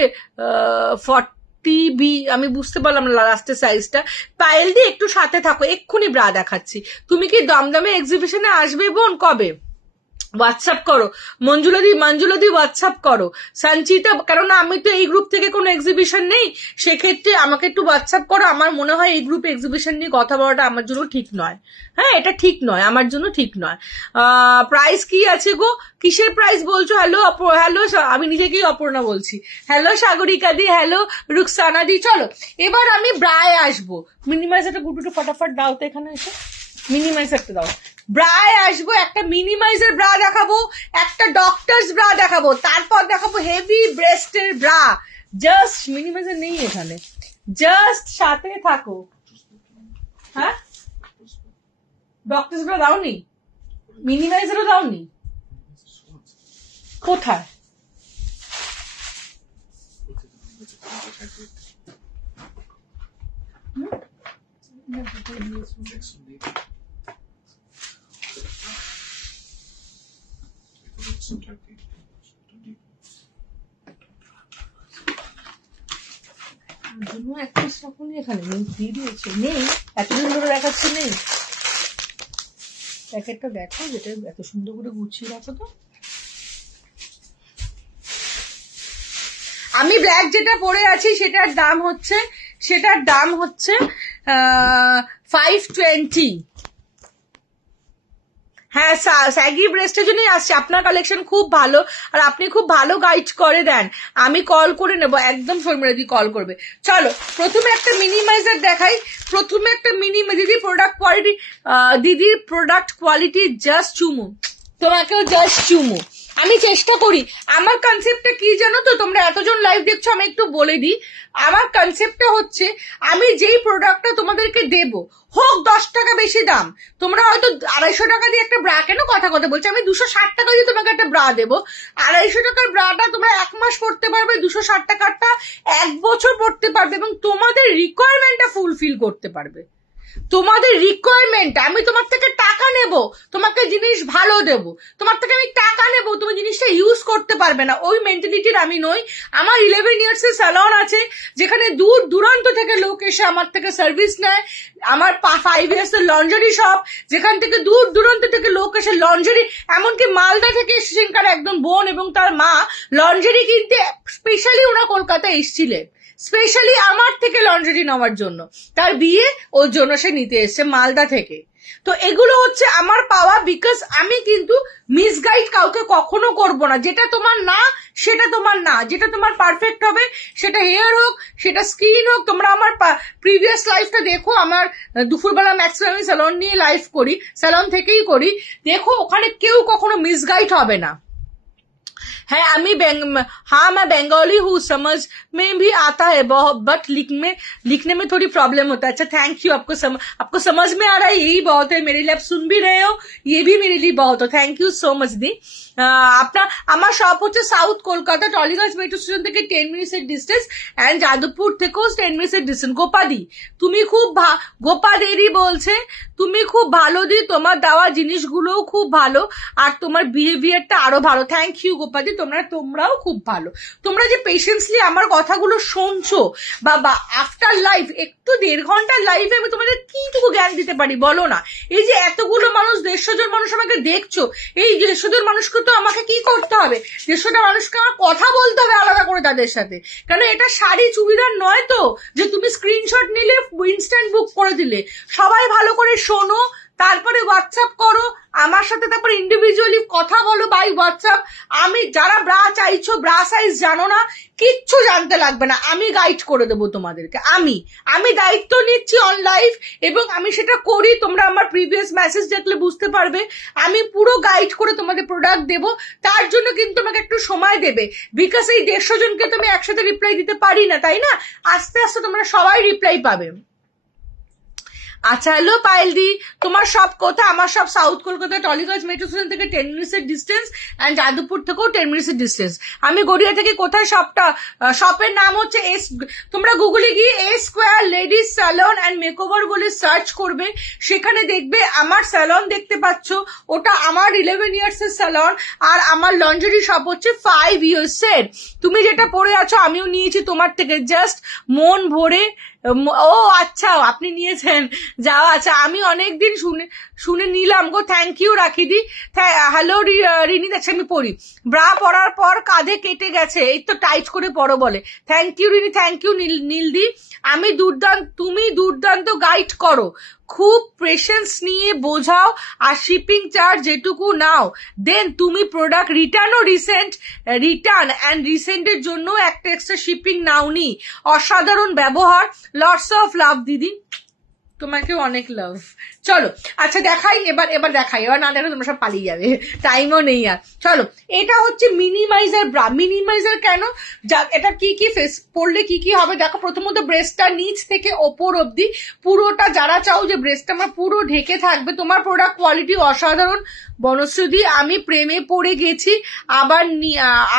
40B। আমি বুঝতে পারলাম লাস্টের সাইজটা। পায়েল দি একটু সাথে থাকো, এক্ষুনি ব্রা দেখাচ্ছি। তুমি কি দমদমে এক্সিবিশনে আসবে বোন? কবে? হোয়াটসঅ্যাপ করো মঞ্জুলাদি হোয়াটসঅ্যাপ করো। সঞ্চিতা, কারণ আমি তো এই গ্রুপ থেকে কোনো এক্সিবিশন নেই, সেক্ষেত্রে আমাকে একটু হোয়াটসঅ্যাপ করো। আমার মনে হয় এই গ্রুপে এক্সিবিশন নিয়ে কথা বলাটা আমার জন্য ঠিক নয়। হ্যাঁ, এটা ঠিক নয়, আমার জন্য ঠিক নয়। প্রাইস কি আছে গো? কিসের প্রাইস বলছো? হ্যালো হ্যালো, আমি নিজেকেই অপর্ণা বলছি। হ্যালো সাগরিকা দি, হ্যালো রুকসানা দি। চলো এবার আমি ব্রায় আসবো। মিনিমাইজারটা গুটুটু ফটাফট দাও তো, এখানে এসে মিনিমাইজারটা দাও। ব্রায় আসবো, একটা মিনিমাইজার ব্রা দেখাবো, একটা ডক্টরস ব্রা দেখাবো, তারপর দেখাবো হেভি ব্রেস্টের ব্রা। জাস্ট মিনিমাইজার নেই এখানে, জাস্ট সাথে থাকো। হ্যাঁ, ডক্টরস ব্রা দাওনি, মিনিমাইজারও দাওনি? কোথায়? এখানে দিয়ে দিয়েছে, নেই এতদিন ধরে দেখাচ্ছে, নেই। প্যাকেটটা দেখো, যেটা এত সুন্দর করে গুছিয়ে রাখো তো। আমি ব্ল্যাক যেটা পরে আছি সেটার দাম হচ্ছে 520। হ্যাঁ, স্যাগি ব্রেস্টের জন্যই আসছে। আপনার কালেকশন খুব ভালো, আর আপনি খুব ভালো গাইড করে দেন। আমি কল করে নেব, একদম শর্মিলা দি কল করবে। চলো প্রথমে একটা মিনিমাইজার দেখাই। দিদির প্রোডাক্ট কোয়ালিটি জাস্ট চুমু, তোমাকেও জাস্ট চুমু। আমি চেষ্টা করি। আমার কনসেপ্টটা কি জানো তো? তোমরা এতজন লাইভ দেখছো, আমি একটু বলে দিই। আমার কনসেপ্টটা হচ্ছে, আমি যেই প্রোডাক্টটা তোমাদেরকে দেব, হোক 10 টাকা বেশি দাম, তোমরা হয়তো 250 টাকা দিয়ে একটা ব্রা, কেন কথা বলছি, আমি 260 টাকা দিয়ে তোমাকে একটা ব্রা দেবো। 250 টাকার ব্রাটা তোমরা 1 মাস পড়তে পারবে, 260 টাকারটা 1 বছর পড়তে পারবে, এবং তোমাদের রিকোয়ারমেন্টটা ফুলফিল করতে পারবে। তোমাদের রিকোয়ারমেন্ট, আমি তোমার থেকে টাকা নেব, তোমাকে জিনিস ভালো দেব, তোমার থেকে আমি টাকা নেব, তুমি জিনিসটা ইউজ করতে পারবে না, ওই মেন্টালিটির আমি নই। আমার 11 ইয়ার্স এর স্যালন আছে, যেখানে দূর দূরান্ত থেকে লোক এসে আমার থেকে সার্ভিস নেয়। আমার 5 ইয়ার্স এর লন্ডারি শপ, যেখান থেকে দূর দূরান্ত থেকে লোক এসে লন্ডারি, এমনকি মালদা থেকে এসেছেন একদম বোন এবং তার মা লন্ডারি কিনতে স্পেশালি ওরা কলকাতা এসেছিলেন, স্পেশালি আমার থেকে লন্ডারি নেওয়ার জন্য। তার বিয়ে, ওর জন্য সে নিতে এসছে মালদা থেকে। তো এগুলো হচ্ছে আমার পাওয়া, বিকজ আমি কিন্তু মিসগাইড কাউকে কখনো করব না। যেটা তোমার না সেটা তোমার না, যেটা তোমার পারফেক্ট হবে, সেটা হেয়ার হোক, সেটা স্কিন হোক। তোমরা আমার প্রিভিয়াস লাইফটা দেখো, আমার দুপুরবেলা ম্যাক্সিমাম আমি স্যালন নিয়ে লাইভ করি, স্যালন থেকেই করি, দেখো ওখানে কেউ কখনো মিসগাইড হবে না। है हाँ मैं बंगाली हूँ, समझ में भी आता है बहुत, बट लिखने में थोड़ी प्रॉब्लम होता है। अच्छा थैंक यू, आपको समझ में आ रहा है, यही बहुत है मेरे लिए। आप सुन भी रहे हो, ये भी मेरे लिए बहुत हो। थैंक यू सो मच दी। আমার শপ হচ্ছে south Kolkata, Tollygunge metro station থেকে 10 মিনিটের ডিস্টেন্স, এন্ড যাদবপুর থেকেও 10 মিনিটের ডিস্টেন্স। গোপাদি তুমি খুব গোপাদেরই বলছে তুমি খুব ভালো দি, তোমার দেওয়া জিনিসগুলোও খুব ভালো, আর তোমার বিহেভিয়ারটা আরো ভালো। থ্যাংক ইউ গোপাদি, তোমরাও খুব ভালো। তোমরা যে পেশেন্সলি আমার কথাগুলো শুনছো, বাবা আফটার লাইভ একটু 1.5 ঘন্টার লাইভে আমি তোমাদের কিটুকু জ্ঞান দিতে পারি বলো না? এই যে এতগুলো মানুষ, 150 জন মানুষ আমাকে দেখছো, এই 150 জন মানুষকে তো আমাকে কি করতে হবে? 150টা মানুষকে আমার কথা বলতে হবে আলাদা করে তাদের সাথে। কেন এটা শাড়ি চুড়িদার নয় তো যে তুমি স্ক্রিনশট নিলে ইনস্ট্যান্ট বুক করে দিলে। সবাই ভালো করে শোনো, তারপরে হোয়াটসঅ্যাপ করো আমার সাথে, তারপরে ইন্ডিভিজুয়ালি কথা বলো বাই হোয়াটসঅ্যাপ। আমি যারা ব্রা চাইছো, ব্রা সাইজ জানো না, কিচ্ছু জানতে লাগবে না, আমি গাইড করে দেবো তোমাদেরকে। আমি দায়িত্ব নিচ্ছি অন লাইভ, এবং আমি সেটা করি। তোমরা আমার প্রিভিয়াস মেসেজ দেখলে বুঝতে পারবে, আমি পুরো গাইড করে তোমাদের প্রোডাক্ট দেবো। তার জন্য কিন্তু তোমাকে একটু সময় দেবে, বিকজ এই 150 জনকে তো আমি একসাথে রিপ্লাই দিতে পারি না, তাই না? আস্তে আস্তে তোমরা সবাই রিপ্লাই পাবে। আচ্ছা হ্যালো পায়েল দি, তোমার সব কোথায়? আমার সব south Kolkata Tollygunge metro station থেকে 10 মিনিটসের ডিস্টেন্স, এন্ড যাদবপুর থেকেও 10 মিনিটসের ডিস্টেন্স। আমি গড়িয়া থেকে কোথায় শপটা? শপের নাম হচ্ছে তোমরা গুগলে গিয়ে a square ladies salon and makeover বলে সার্চ করবে, সেখানে দেখবে আমার স্যালন দেখতে পাচ্ছ, ওটা আমার 11 ইয়ার্স এর স্যালন। আর আমার লন্ডারি শপ হচ্ছে 5 ইয়ার্স এর। তুমি যেটা পরে আছো আমিও নিয়েছি তোমার থেকে, জাস্ট মন ভরে। ও আচ্ছা, আপনি নিয়েছেন, যাও। আচ্ছা, আমি অনেকদিন শুনে নিলাম গো, থ্যাংক ইউ রাখিদি। হ্যালো রিনি, দেখছি আমি পড়ি। ব্রা পরার পর কাঁধে কেটে গেছে, এই তো টাইট করে পরো বলে। Thank you Rini, thank you নীলদি। তুমি দুর্দান্ত গাইড করো, খুব পেশেন্স নিয়ে বোঝাও, আর শিপিং চার্জ যেটুকু নাও। দেন তুমি প্রোডাক্ট রিটার্নের জন্য একটা এক্সট্রা শিপিং নাওনি। অসাধারণ ব্যবহার, লটস অফ লাভ দিদি, তোমাকে অনেক লাভ। চলো আচ্ছা দেখাই, এবার দেখাই, এবার না দেখো তোমরা সব পালিয়ে যাবে, টাইমও নেই আর। চলো, এটা হচ্ছে মিনিমাইজার ব্রা। মিনিমাইজার কেন? এটা কি কি ফেস পড়লে কি কি হবে দেখো। প্রথমত ব্রেস্টটা নিচ থেকে ওপর অব্দি পুরোটা, যারা চাও যে ব্রেস্টটা আমার পুরো ঢেকে থাকবে, তোমার প্রোডাক্ট কোয়ালিটি অসাধারণ বনশ্রুতি, আমি প্রেমে পড়ে গেছি,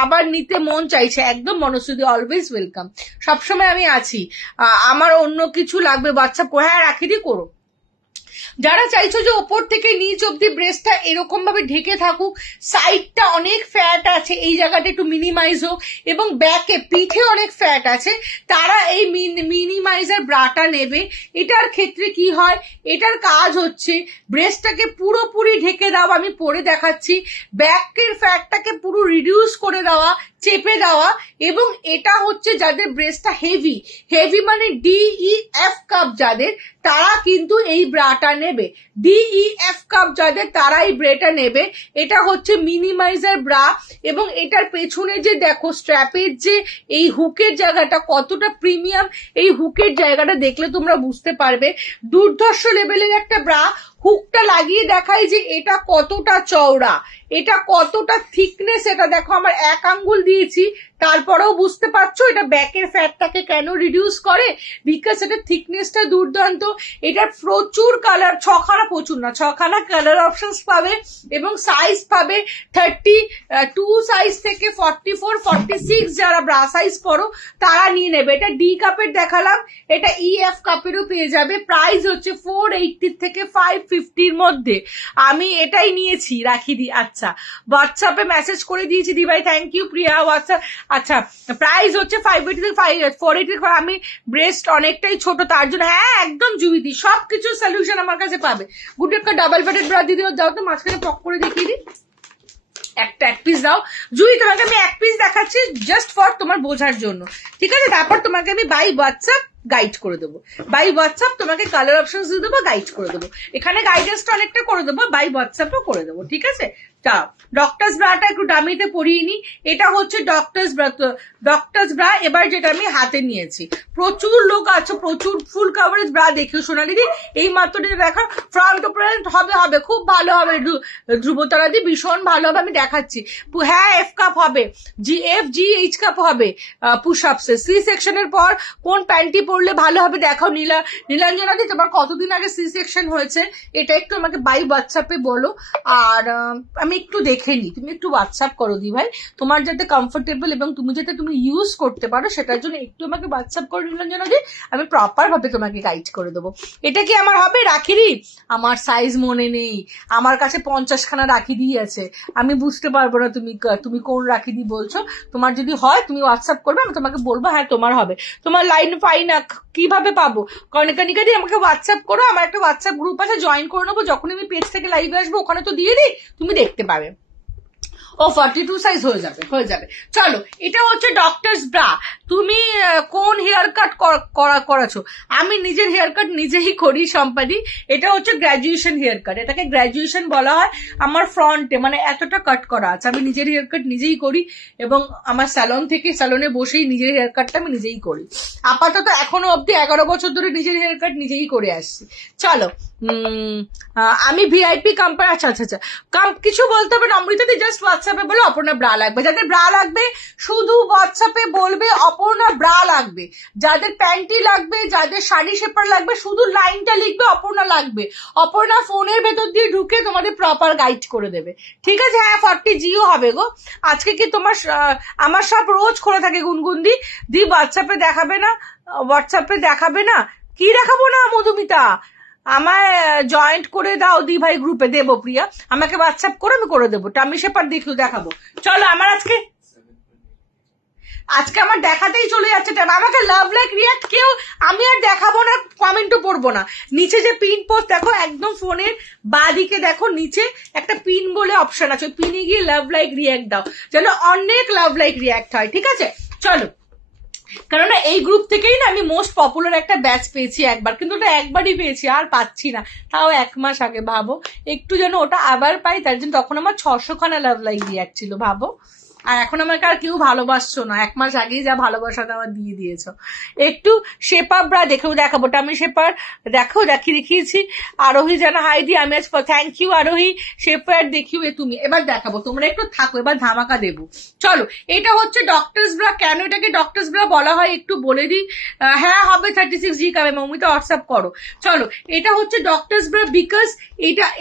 আবার নিতে মন চাইছে। একদম বনশ্রুতি, অলওয়েজ ওয়েলকাম, সবসময় আমি আছি। আমার অন্য কিছু লাগবে বাচ্চা, হ্যাঁ রাখি দিয়ে করো। যারা চাইছো যে ওপর থেকে নিচ অব্দি ব্রেস্টটা এরকম ভাবে ঢেকে থাকুক, সাইডটা অনেক ফ্যাট আছে, এই জায়গাটা একটু মিনিমাইজ হোক, এবং ব্যাকে পিঠে অনেক ফ্যাট আছে, তারা এই মিনিমাইজার ব্রাটা নেবে। এটার ক্ষেত্রে কি হয়, এটার কাজ হচ্ছে ব্রেস্টটাকে পুরোপুরি ঢেকে দেওয়া, আমি পরে দেখাচ্ছি, ব্যাকের ফ্যাটটাকে পুরো রিডিউস করে দেওয়া, চেপে দেওয়া। এবং এটা হচ্ছে যাদের ব্রেস্টটা হেভি মানে DEF কাপ যাদের, তারা কিন্তু এই ব্রাটা নেবে। DEF কাপ যাদের, তারা এই ব্রাটা নেবে। এটা হচ্ছে মিনিমাইজার ব্রা, এবং এটার পেছনে যে দেখো স্ট্র্যাপের যে এই হুকের জায়গাটা কতটা প্রিমিয়াম, এই হুকের জায়গাটা দেখলে তোমরা বুঝতে পারবে। দুর্ধর্ষ লেভেলের একটা ব্রা। হুকটা লাগিয়ে দেখাই যে এটা কতটা চওড়া, এটা কতটা থিকনেস। এটা দেখো আমার 1 আঙ্গুল দিয়েছি, তারপরেও বুঝতে পারছো এটা ব্যাকের ফ্যাটটাকে কেন রিডিউস করে, বিকজ এটা থিকনেসটা দুর্দান্ত। এটা প্রচুর কালার, 6খানা কালার অপশনস পাবে, এবং সাইজ পাবে 32 সাইজ থেকে 44, 46 যারা ব্রা সাইজ পরো তারা নিয়ে নেবে। এটা D কাপের দেখালাম, এটা EF কাপেরও পেয়ে যাবে। প্রাইস হচ্ছে 480 থেকে 550 মধ্যে। আমি এটাই নিয়েছি রাখি দি। আচ্ছা, হোয়াটসঅ্যাপে মেসেজ করে দিয়েছি দি ভাই, থ্যাংক ইউ প্রিয়া। হোয়াটসঅ্যাপ আচ্ছা, প্রাইস হচ্ছে 580 থেকে 480। আমি ব্রেস্ট অনেকটাই ছোট, তার জন্য হ্যাঁ একদম জুইদি, সবকিছু সলিউশন আমার কাছে পাবে। গুড একটা ডাবল বেডেড ব্রা দিদি দাও তো, মাঝখানে পক করে দেখিয়ে দিই, একটা 1 পিস দাও। জুই তোমাকে আমি 1 পিস দেখাচ্ছি জাস্ট ফর তোমার বোঝার জন্য, ঠিক আছে? তারপর তোমাকে আমি বাই হোয়াটসঅ্যাপ গাইড করে দেবো, বাই হোয়াটসঅ্যাপ তোমাকে কালার অপশন দিয়ে দেবো, গাইড করে দেবো। এখানে গাইডেন্সটা অনেকটা করে দেবো, বাই হোয়াটসঅ্যাপও করে দেবো, ঠিক আছে? ডক্টরস ব্রাটা একটু ডামিতে পরিয়ে নি। এটা হচ্ছে ডক্টরস ব্রা। এবার যেটা আমি হাতে নিয়েছি, প্রচুর লোক আছে, প্রচুর ফুল কাভারেজ ব্রা দেখো সোনালি দি, এই মাত্র দেখা ফ্রন্ট টু ফ্রন্ট হবে, খুব ভালো হবে। ধ্রুবতারা দি ভীষণ ভালো হবে, আমি দেখাচ্ছি। হ্যাঁ F কাপ হবে, GH কাপ হবে। পুশ আপসে সি সেকশনের পর কোন প্যান্টি পরলে ভালো হবে দেখাও। নীলাঞ্জনা দি, তোমার কতদিন আগে সি সেকশন হয়েছে এটা একটু আমাকে বাই হোয়াটসঅ্যাপে বলো, আর আমি একটু দেখে নি। তুমি একটু হোয়াটসঅ্যাপ করো দি ভাই, তোমার যাতে কমফোর্টেবল এবং তুমি যাতে ইউজ করতে পারো সেটার জন্য একটু আমাকে হোয়াটসঅ্যাপ করে নীলাঞ্জনা দি, আমি প্রপার ভাবে তোমাকে গাইড করে দেবো। এটা কি আমার হবে রাখি দি? আমার সাইজ মনে নেই, আমার কাছে 50খানা রাখি দি আছে, আমি বুঝতে পারবো না তুমি কোন রাখি দি বলছো। তোমার যদি হয় তুমি হোয়াটসঅ্যাপ করবে, আমি তোমাকে বলবো হ্যাঁ তোমার হবে। তোমার লাইন পাই না, কিভাবে পাবো? কনিকা দি আমাকে হোয়াটসঅ্যাপ করো, আমার একটা হোয়াটসঅ্যাপ গ্রুপ আছে, জয়েন করে নেবো। যখন আমি পেজ থেকে লাইভে আসবো ওখানে তো দিয়ে দিই, তুমি দেখতে পাবে। ও 42 সাইজ হয়ে যাবে। চলো, এটা হচ্ছে ডক্টরস ব্রা। তুমি কোন হেয়ার কাট করাছো? আমি নিজের হেয়ার কাট নিজেই করি সম্পাদি। এটা হচ্ছে গ্র্যাজুয়েশন হেয়ার কাট, এটাকে গ্র্যাজুয়েশন বলা হয়। আমার ফ্রন্টে মানে এতটা কাট করা আছে, আমি নিজের হেয়ার কাট নিজেই করি, এবং আমার স্যালনে বসেই নিজের হেয়ার কাটটা আমি নিজেই করি। আপাতত এখনো অব্দি 11 বছর ধরে নিজের হেয়ার কাট নিজেই করে আসছি। চলো, আমি ভিআইপি কোম্পানি। আচ্ছা কিছু বলতে হবে না অমৃতা দি, জাস্ট হোয়াটসঅ্যাপে বলো অপর্ণা ব্রা লাগবে। যাদের ব্রা লাগবে শুধু হোয়াটসঅ্যাপে বলবে অপর্ণা ব্রা লাগবে, যাদের প্যান্টি লাগবে, যাদের শাড়ি শেপার লাগবে, শুধু লাইনটা লিখবে অপর্ণা লাগবে। অপর্ণা ফোনের ভেতর দিয়ে ঢুকে তোমাদের প্রপার গাইড করে দেবে, ঠিক আছে? হ্যাঁ 40 জিও হবে গো। আজকে কি তোমার আমার সব রোজ খোলা থাকে গুনগুন্দি দি, হোয়াটসঅ্যাপে দেখাবে না? হোয়াটসঅ্যাপে দেখাবে না? কি দেখাবো না মধুমিতা? আমার জয়েন্ট করে দাও দি ভাই গ্রুপে, দেবো প্রিয়া, আমাকে হোয়াটসঅ্যাপ করে আমি করে দেবো, টামি শেপার দেখাবো। চলো আমার আজকে আমার দেখাতেই চলে যাচ্ছে টাইম। আমাকে লাভ লাইক রিয়াক্ট কেউ আমি আর দেখাবো না, কমেন্টও পড়বো না। নিচে যে পিন পোস্ট দেখো, একদম ফোনের বাঁদিকে দেখো নিচে একটা পিন বলে অপশন আছে, পিনে গিয়ে লাভ লাইক রিয়াক্ট দাও, যেন অনেক লাভ লাইক রিয়াক্ট হয়, ঠিক আছে? চলো, কেননা এই গ্রুপ থেকেই না আমি মোস্ট পপুলার একটা ব্যাচ পেয়েছি একবার, কিন্তু ওটা একবারই পেয়েছি, আর পাচ্ছি না, তাও 1 মাস আগে। ভাবো একটু যেন ওটা আবার পাই, তার জন্য তখন আমার 600 খানা লাভ লাইক রিয়াক্ট ছিল, ভাবো। আর এখন আমাকে আর কেউ ভালোবাসছো না, 1 মাস আগেই যা ভালোবাসা দেওয়া দিয়ে দিয়েছো। একটু শেপার ব্রা দেখাবো, আমি শেপার দেখিয়েছি। আরোহী যেন হাই দি, আমি আজ থ্যাংক ইউ আরোহী। শেপার দেখিও তুমি, এবার দেখাবো, তোমরা একটু থাকো, এবার ধামাকা দেবো। চলো, এটা হচ্ছে ডক্টরস ব্রা। কেন এটাকে ডক্টরস ব্রা বলা হয় একটু বলে দিই। হ্যাঁ হবে 36 জি কাবে, মমিতা হোয়াটসঅ্যাপ করো। চলো, এটা হচ্ছে ডক্টরস ব্রা বিকজ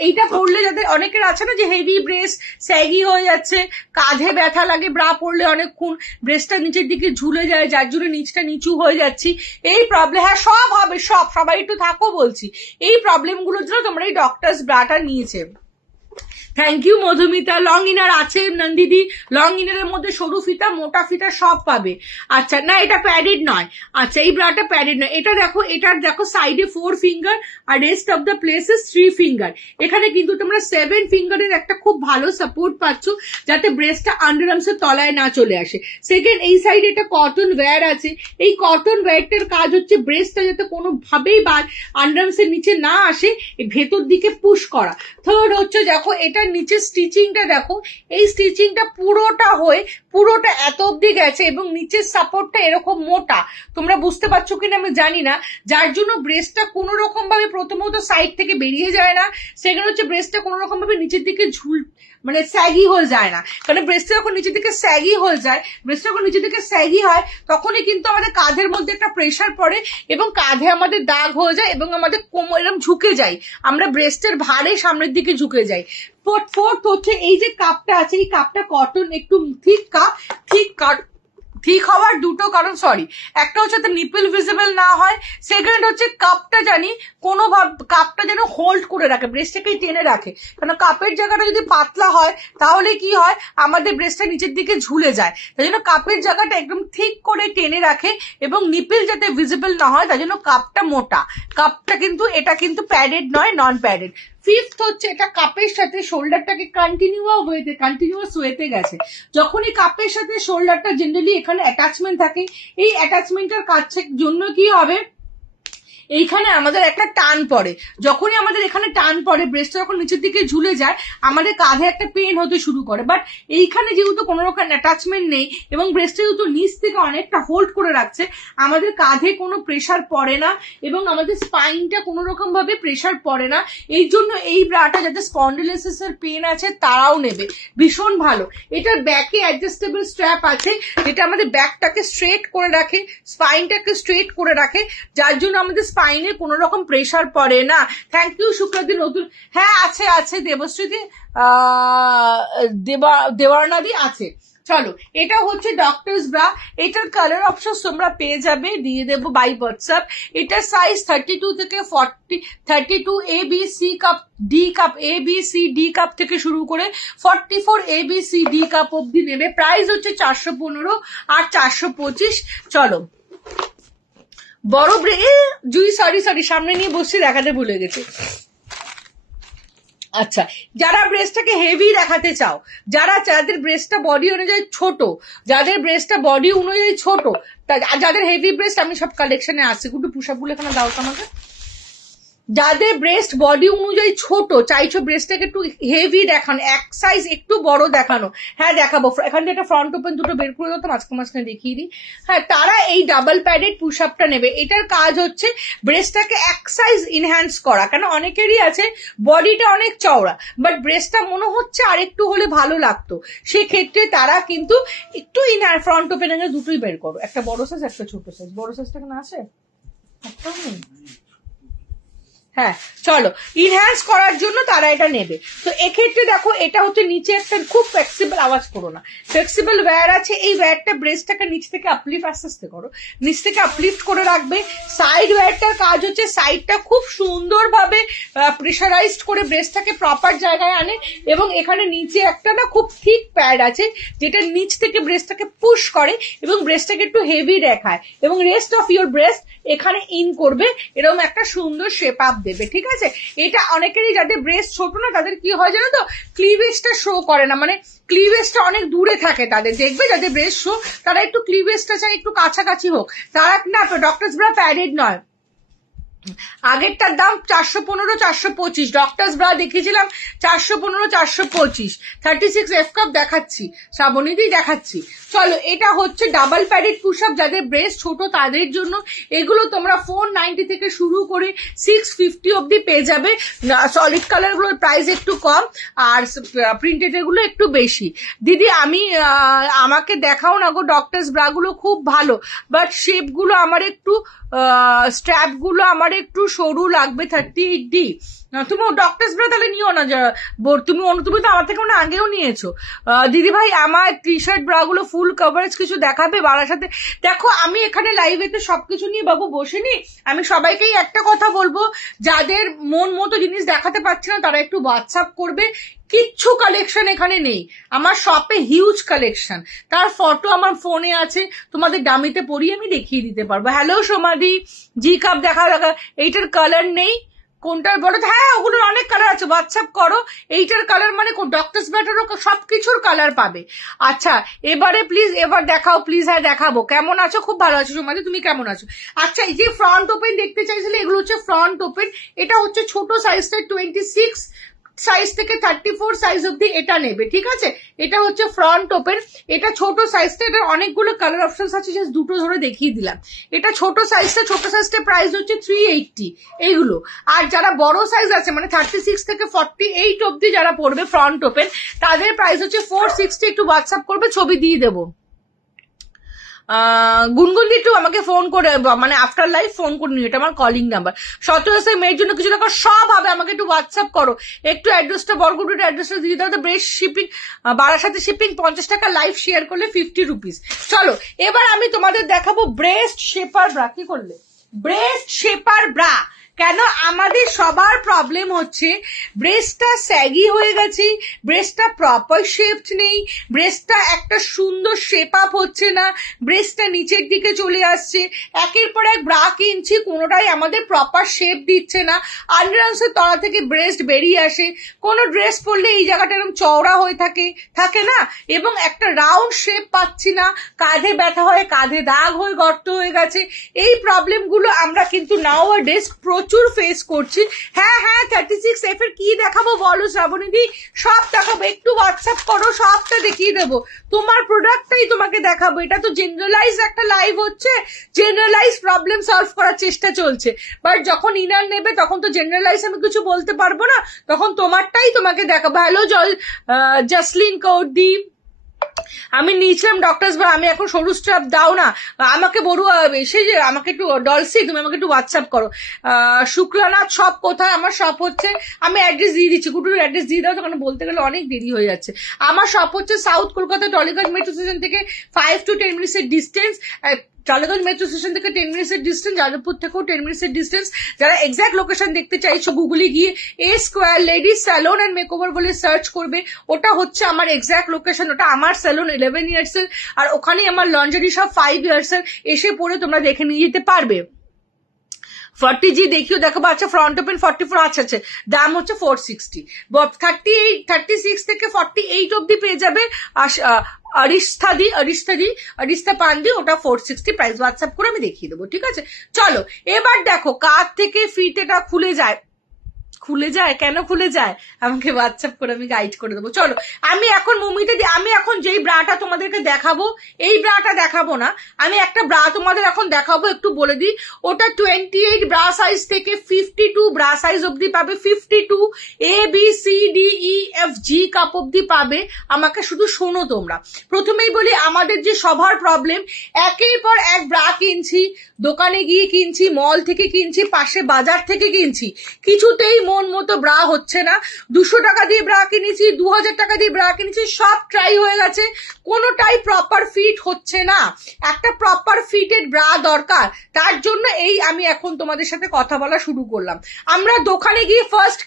এইটা পড়লে যাদের অনেকের আছে না যে হেভি ব্রেস্ট, স্যাগি হয়ে যাচ্ছে, কাঁধে ব্যথা লাগে ব্রা পড়লে অনেকক্ষণ, ব্রেস্টটা নিচের দিকে ঝুলে যায়, যার জন্য নিচটা নিচু হয়ে যাচ্ছি, এই প্রবলেম, হ্যাঁ সব হবে, সবাই একটু থাকো বলছি, এই প্রবলেম গুলোর জন্য তোমরা এই ডক্টরস ব্রাটা নিয়েছে। Thank you Madhumita. Long inner আছে নন্দিদি, লং ইনারের মধ্যে সরু ফিতা, মোটা ফিতা সব পাবে। আচ্ছা না, এটা প্যাডেড নয়। আচ্ছা, এই ব্রাটা প্যাডেড নয়। এটা দেখো, এটার দেখো সাইডে 4 ফিঙ্গার আর rest of the places 3 finger. এখানে কিন্তু তোমরা 7 ফিঙ্গারের একটা খুব ভালো সাপোর্ট পাচ্ছ, যাতে ব্রেস্টটা আন্ডারআর্মসের তলায় না চলে আসে। সেকেন্ড, এই সাইডে একটা কটন ওয়্যার আছে। এই কটন ওয়্যারটার কাজ হচ্ছে ব্রেস্টটা যাতে কোনোভাবেই আন্ডারআর্মসের নিচে না আসে, ভেতর দিকে পুশ করা। থার্ড হচ্ছে দেখো, এটা নিচে স্টিচিংটা দেখো, এই স্টিচিংটা পুরোটা এত অব্দি গেছে এবং নিচের সাপোর্টটা এরকম মোটা, তোমরা বুঝতে পারছো কিনা আমি জানি না, যার জন্য ব্রেস্টটা কোনো রকম ভাবে প্রথমত সাইড থেকে বেরিয়ে যায় না, সেকেন্ড হচ্ছে ব্রেস্টটা কোনো রকম ভাবে নিচের দিকে মানে স্যাগি হয়ে যায় না। কারণ ব্রেস্টটা যখন নিচের দিকে স্যাগি হয়ে যায়, ব্রেস্টটা যখন নিচের দিকে স্যাগি হয়, তখনই কিন্তু আমাদের কাঁধের মধ্যে একটা প্রেশার পড়ে এবং কাঁধে আমাদের দাগ হয়ে যায় এবং আমাদের কোমর এরকম ঝুঁকে যায়, আমরা ব্রেস্টের ভারে সামনের দিকে ঝুঁকে যাই। ফোর্থ হচ্ছে এই যে কাপটা আছে, এই কাপটা কটন, একটু ঠিক হওয়ার দুটো কারণ, সরি, একটা হচ্ছে তো নিপল ভিজিবল না হয়, সেকেন্ড হচ্ছে কাপটা জানি কাপটা যেন হোল্ড করে রাখে, ব্রেস্টটাকেই টেনে রাখে। কারণ কাপের জায়গাটা যদি পাতলা হয় তাহলে কি হয়, আমাদের ব্রেস্টটা নিচের দিকে ঝুলে যায়, তাই জন্য কাপের জায়গাটা একদম ঠিক করে টেনে রাখে এবং নিপল যাতে ভিজিবল না হয়, তাই জন্য কাপটা মোটা। কাপটা কিন্তু এটা কিন্তু প্যাডেড নয়, নন প্যাডেড। ফিফথ হচ্ছে এটা কাপের সাথে শোল্ডারটাকে কন্টিনিউয়াস ওয়েতে গেছে। যখন এই কাপের সাথে শোল্ডারটা জেনারেলি এখানে অ্যাটাচমেন্ট থাকে, এই অ্যাটাচমেন্টের কাছের জন্য কি হবে, এইখানে আমাদের একটা টান পড়ে। যখনই আমাদের এখানে টান পড়ে, ব্রেস্টটা যখন নিচের দিকে ঝুলে যায়, আমাদের কাঁধে একটা পেন হতে শুরু করে। বাট এইখানে যেহেতু কোনো রকম অ্যাটাচমেন্ট নেই এবং ব্রেস্টটা যেহেতু নিচ থেকে অনেকটা হোল্ড করে রাখছে, আমাদের কাঁধে কোনো প্রেশার পড়ে না এবং আমাদের স্পাইনটা কোনো রকম ভাবে প্রেশার পড়ে না। এই জন্য এই ব্রাটা যাতে স্পন্ডিলোসিস এর পেন আছে তারাও নেবে, ভীষণ ভালো। এটার ব্যাকে অ্যাডজাস্টেবল স্ট্র্যাপ আছে, যেটা আমাদের ব্যাকটাকে স্ট্রেট করে রাখে, স্পাইনটাকে স্ট্রেট করে রাখে, যার জন্য আমাদের স্পাইনে কোনো রকম প্রেশার পড়ে না। থ্যাংক ইউ শুক্লাদি নতুন, হ্যাঁ আছে দেবশ্রীদি, দেওয়ার্নাদি আছে। চলো, এটা হচ্ছে ডক্টরস ব্রা। এটার কালার অপশন তোমরা পেয়ে যাবে, দিয়ে দেবো বাই হোয়াটসঅ্যাপ। এটা সাইজ 32 থেকে 40, 32 ABC cup, D cup, ABCD cup থেকে শুরু করে 44 ABCD কাপ অব্দি নেবে। প্রাইস হচ্ছে 415 আর 425। চলো, বড় সরি সামনে নিয়ে বসছি, দেখাতে ভুলে গেছি। আচ্ছা, যারা ব্রেস্টটাকে হেভি দেখাতে চাও, যাদের ব্রেস্টটা বডি অনুযায়ী ছোট, যাদের হেভি ব্রেস্ট, আমি সব কালেকশনে আসছি। একটু পুষাপুল এখানে দাও তো আমাকে, যাদের ব্রেস্ট বডি অনুযায়ী ছোট, চাইছো ব্রেস্টটাকে একটু হেভি দেখানো, এক সাইজ একটু বড় দেখানো, হ্যাঁ দেখাবো, এখান থেকে একটা ফ্রন্ট ওপেন দুটো বের করে দাও তো, মাঝখানে দেখিয়ে দিই, হ্যাঁ তারা এই ডাবল প্যাডেড পুশ আপটা নেবে। এটার কাজ হচ্ছে ব্রেস্টটাকে এক সাইজ ইনহ্যান্স করা, কেন অনেকেরই আছে বডিটা অনেক চওড়া বাট ব্রেস্টটা মনে হচ্ছে আর একটু হলে ভালো লাগতো, সেক্ষেত্রে তারা কিন্তু একটু ফ্রন্ট ওপেন দুটোই বের করো, একটা বড় সাইজ একটা ছোট সাইজ। বড় সাইজটা না আছে একটা নেই, হ্যাঁ চলো ইনহ্যান্স করার জন্য তারা এটা নেবে। তো এক্ষেত্রে দেখো এটা হচ্ছে নিচে একটা খুব ফ্লেক্সিবল, আওয়াজ করো না, ফ্লেক্সিবল ওয়্যার আছে। এই ওয়্যারটা ব্রেস্টটাকে নিচ থেকে আপলিফট, আস্তে আস্তে করো, নিচ থেকে আপলিফট করে রাখবে। সাইড ওয়্যারটার কাজ হচ্ছে সাইডটা খুব সুন্দরভাবে প্রেশারাইজড করে ব্রেস্টটাকে প্রপার জায়গায় আনে, এবং এখানে নিচে একটা না খুব থিক প্যাড আছে যেটা নিচ থেকে ব্রেস্টটাকে পুশ করে এবং ব্রেস্টটাকে একটু হেভি দেখায়, এবং রেস্ট অফ ইউর ব্রেস্ট এখানে ইন করবে, এরকম একটা সুন্দর শেপ আপ দেবে, ঠিক আছে। এটা অনেকেরই যাদের ব্রেস্ট ছোট না তাদের কি হয় জানো তো, ক্লিভেজটা শো করে না, মানে ক্লিভেজটা অনেক দূরে থাকে তাদের, দেখবে যাদের ব্রেস্ট শো তারা একটু ক্লিভেজটা চাই একটু কাছাকাছি হোক, তারা না ডক্টরস ব্রা প্যাডেড নয়, আগেরটার দাম 415 425, ডক্টরস ব্রা দেখিয়েছিলাম 415 425, 36 এফ কাপ দেখাচ্ছি, শ্রাবণীদি দেখাচ্ছি। চলো এটা হচ্ছে ডাবল প্যাডেড পুশ আপ, যাদের ব্রেস্ট ছোট তাদের জন্য এগুলো তোমরা 490 থেকে শুরু করে 650 অব্দি পেয়ে যাবে। সলিড কালার গুলোর প্রাইস একটু কম আর প্রিন্টেড এগুলো একটু বেশি। দিদি আমি আমাকে দেখাও না গো, ডক্টরস ব্রা গুলো খুব ভালো বাট শেপ গুলো আমার একটু স্ট্র্যাপ গুলো আমার একটু সরু লাগবে, 38D। তুমি ডক্টরস ব্রা তাহলে নিও না, তুমি তো আমার থেকে মনে আগেও নিয়েছো। দিদি ভাই আমার টি শার্ট ব্রা গুলো ফুল কভারেজ কিছু দেখাবে বাড়ার সাথে। দেখো আমি এখানে লাইভেতে সবকিছু নিয়ে বাবু বসিনি, আমি সবাইকেই একটা কথা বলবো, যাদের মন মতো জিনিস দেখাতে পারছি না তারা একটু হোয়াটসঅ্যাপ করবে। কিচ্ছু কালেকশন এখানে নেই, আমার শপে হিউজ কালেকশন, তার ফটো আমার ফোনে আছে, তোমাদের ডামিতে পরিয়ে আমি দেখিয়ে দিতে পারবো। হ্যালো সোমাদি, জি কাপ দেখা, এইটার কালার নেই, কোনটার বলো, হ্যাঁ ওগুলোর অনেক কালার আছে, হোয়াটসঅ্যাপ করো। এইটার কালার মানে ডক্টরস ব্যাটারও সবকিছুর কালার পাবে। আচ্ছা এবারে প্লিজ এবার দেখাও প্লিজ, হ্যাঁ দেখাবো। কেমন আছো? খুব ভালো আছো সোমাদি, তুমি কেমন আছো? আচ্ছা এই যে ফ্রন্ট ওপেন দেখতে চাইছিলে, এগুলো হচ্ছে ফ্রন্ট ওপেন, এটা হচ্ছে ছোট সাইজটা 26 সাইজ থেকে 34 সাইজ অব্দি এটা নেবে, ঠিক আছে। এটা হচ্ছে ফ্রন্ট ওপেন, এটা ছোট সাইজটা, এটা অনেকগুলো কালার অপশনস আছে, জাস্ট দুটো ধরে দেখিয়ে দিলাম। এটা ছোট সাইজটা প্রাইস হচ্ছে 380 এইগুলো। আর যারা বড় সাইজ আছে মানে 36 থেকে 48 অব্দি যারা পড়বে ফ্রন্ট ওপেন, তাদের প্রাইস হচ্ছে 460। একটু হোয়াটসঅ্যাপ করবে, ছবি দিয়ে দেবো। গুনগুন একটু আমাকে ফোন করে, মানে আফটার লাইভ ফোন করে নিও, এটা আমার কলিং নাম্বার। 17 মেয়ের জন্য কিছু টাকা সব হবে, আমাকে একটু হোয়াটসঅ্যাপ করো, একটু অ্যাড্রেসটা বরগুটির অ্যাড্রেসটা দিয়ে দাও। ব্রেস্ট শিপিং, বারাসাতে শিপিং 50 টাকা, লাইভ শেয়ার করলে 50 রুপিস। চলো এবার আমি তোমাদের দেখাবো ব্রেস্ট শেপার ব্রা। কি করলে? Breast shaper bra. কেন আমাদের সবার প্রবলেম হচ্ছে ব্রেস্টটা স্যাগি হয়ে গেছে, ব্রেস্টটা প্রপার শেপ নেই, ব্রেস্টটা একটা সুন্দর শেপ আপ হচ্ছে না, ব্রেস্টটা নিচের দিকে চলে আসছে, একের পর এক ব্রা কিনছি কোনোটাই আমাদের প্রপার শেপ দিচ্ছে না, আন্ডারআর্মসের তলা থেকে ব্রেস্ট বেরিয়ে আসে, কোনো ড্রেস পরলে এই জায়গাটা এরকম চওড়া হয়ে থাকে না, এবং একটা রাউন্ড শেপ পাচ্ছি না, কাঁধে ব্যথা হয়, কাঁধে দাগ হয়ে গর্ত হয়ে গেছে। এই প্রবলেমগুলো আমরা কিন্তু নাও ডেস প্রচুর ফেস করছি। হ্যাঁ 36 এফ এর কি দেখাবো বলো শ্রাবণীদি? সব দেখাবো, একটু হোয়াটসঅ্যাপ করো, সবটা দেখিয়ে দেবো, তোমার প্রোডাক্টটাই তোমাকে দেখাবো। এটা তো জেনারেলাইজ একটা লাইভ হচ্ছে, জেনারেলাইজ প্রবলেম সলভ করার চেষ্টা চলছে, বাট যখন ইনার নেবে তখন তো জেনারেলাইজ আমি কিছু বলতে পারবো না, তখন তোমারটাই তোমাকে দেখাবো। হ্যালো জাসলিন কৌরদি, আমি নিয়েছিলাম ডক্টরস ব্রা, আমি এখন সরু স্ট্রাপ দাও না আমাকে, বড়ুয়া এসে যে আমাকে একটু ডলসি, তুমি আমাকে একটু হোয়াটসঅ্যাপ করো। শুক্লানাথ শপ কোথায়? আমার শপ হচ্ছে, আমি অ্যাড্রেস দিয়ে দিচ্ছি, গুটুর অ্যাড্রেস দিয়ে দাও, তখন বলতে গেলে অনেক দেরি হয়ে যাচ্ছে। আমার শপ হচ্ছে south Kolkata Tollygunge metro station থেকে 5 to 10 মিনিটসের ডিস্টেন্স, টালিগঞ্জ মেট্রো স্টেশন থেকে 10 মিনিটসের ডিস্টেন্স, যাদবপুর থেকেও 10 মিনিটসের ডিস্টেন্স। যারা এক্সাক্ট লোকেশন দেখতে চাইছো গুগলে গিয়ে a square ladies salon and makeover বলে সার্চ করবে, ওটা হচ্ছে আমার এক্সাক্ট লোকেশন, ওটা আমার স্যালন 11 ইয়ার্স এর, আর ওখানেই আমার লন্ডারি সব 5 ইয়ার্স এর, এসে পরে তোমরা দেখে নিয়ে যেতে পারবে। 40G দেখিও দেখো, আচ্ছা ফ্রন্ট ওপেন 44 আছে, দাম হচ্ছে 460। 36 থেকে 48 অব্দি পেয়ে যাবে। অরিস্তা পান্ডি, ওটা 460 প্রাইস, হোয়াটসঅ্যাপ করে আমি দেখিয়ে দেবো, ঠিক আছে? চলো এবার দেখো কার থেকে ফিট এটা খুলে যায়, কেন খুলে যায় আমাকে হোয়াটসঅ্যাপ করে, আমি গাইড করে দেবো। চলো আমি এখন মমিতে আমি এখন যেই ব্রাটা তোমাদেরকে দেখাবো, এই ব্রাটা দেখাবো না, আমি একটা ব্রা তোমাদের এখন দেখাবো, একটু বলে দিই। ওটা 28 ব্রা সাইজ থেকে 52 ব্রা সাইজ অব্দি পাবে, 52 ABCDEFG কাপ অব্দি পাবে। আমাকে শুধু শোনো তোমরা, প্রথমেই বলি আমাদের যে সবার প্রবলেম, একের পর এক ব্রা কিনছি, দোকানে গিয়ে কিনছি, মল থেকে কিনছি, পাশে বাজার থেকে কিনছি, কিছুতেই মন মতো ব্রা হচ্ছে না। 200 টাকা দিয়ে ব্রা কিনেছি, 2000 টাকা দিয়ে ব্রা কিনেছি, সব ট্রাই হয়ে গেছে, কোনোটাই প্রপার ফিট হচ্ছে না। একটা প্রপার ফিটেড ব্রা দরকার, তার জন্য এই আমি এখন তোমাদের সাথে কথা বলা শুরু করলাম। আমরা দোকানে গিয়ে ফার্স্ট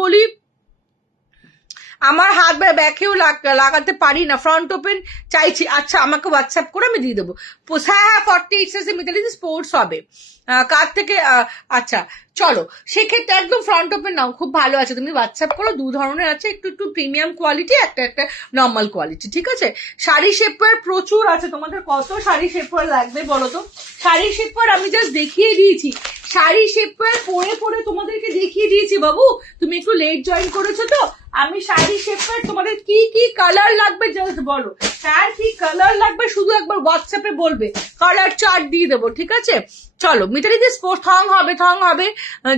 বলি আমার হাত ব্যাকেও লাগাতে পারি না, ফ্রন্ট ওপেন চাইছি। আচ্ছা আমাকে হোয়াটসঅ্যাপ করে আমি দিয়ে দেবো। হ্যাঁ 48 মিতালি স্পোর্টস হবে কার থেকে, আচ্ছা চলো সেক্ষেত্রে একদম ফ্রন্ট ওপেন নাও, খুব ভালো আছে, তুমি হোয়াটসঅ্যাপ করো। 2 ধরনের আছে, একটু প্রিমিয়াম কোয়ালিটি, একটা নর্মাল কোয়ালিটি, ঠিক আছে? শাড়ি শেপওয়্যার প্রচুর আছে, তোমাদের কত শাড়ি শেপওয়্যার লাগবে বলো তো? শাড়ি শেপওয়্যার আমি জাস্ট দেখিয়ে দিয়েছি, শাড়ি শেপওয়্যার পরে তোমাদেরকে দেখিয়ে দিয়েছি। বাবু তুমি একটু লেট জয়েন করেছো তো, আমি শাড়ি শেপওয়্যার তোমাদের কি কালার লাগবে জাস্ট বলো, হ্যাঁ কি কালার লাগবে শুধু একবার হোয়াটসঅ্যাপে বলবে, কালার চার্ট দিয়ে দেবো, ঠিক আছে? চলো মিতালি দি স্পোর্ট থং হবে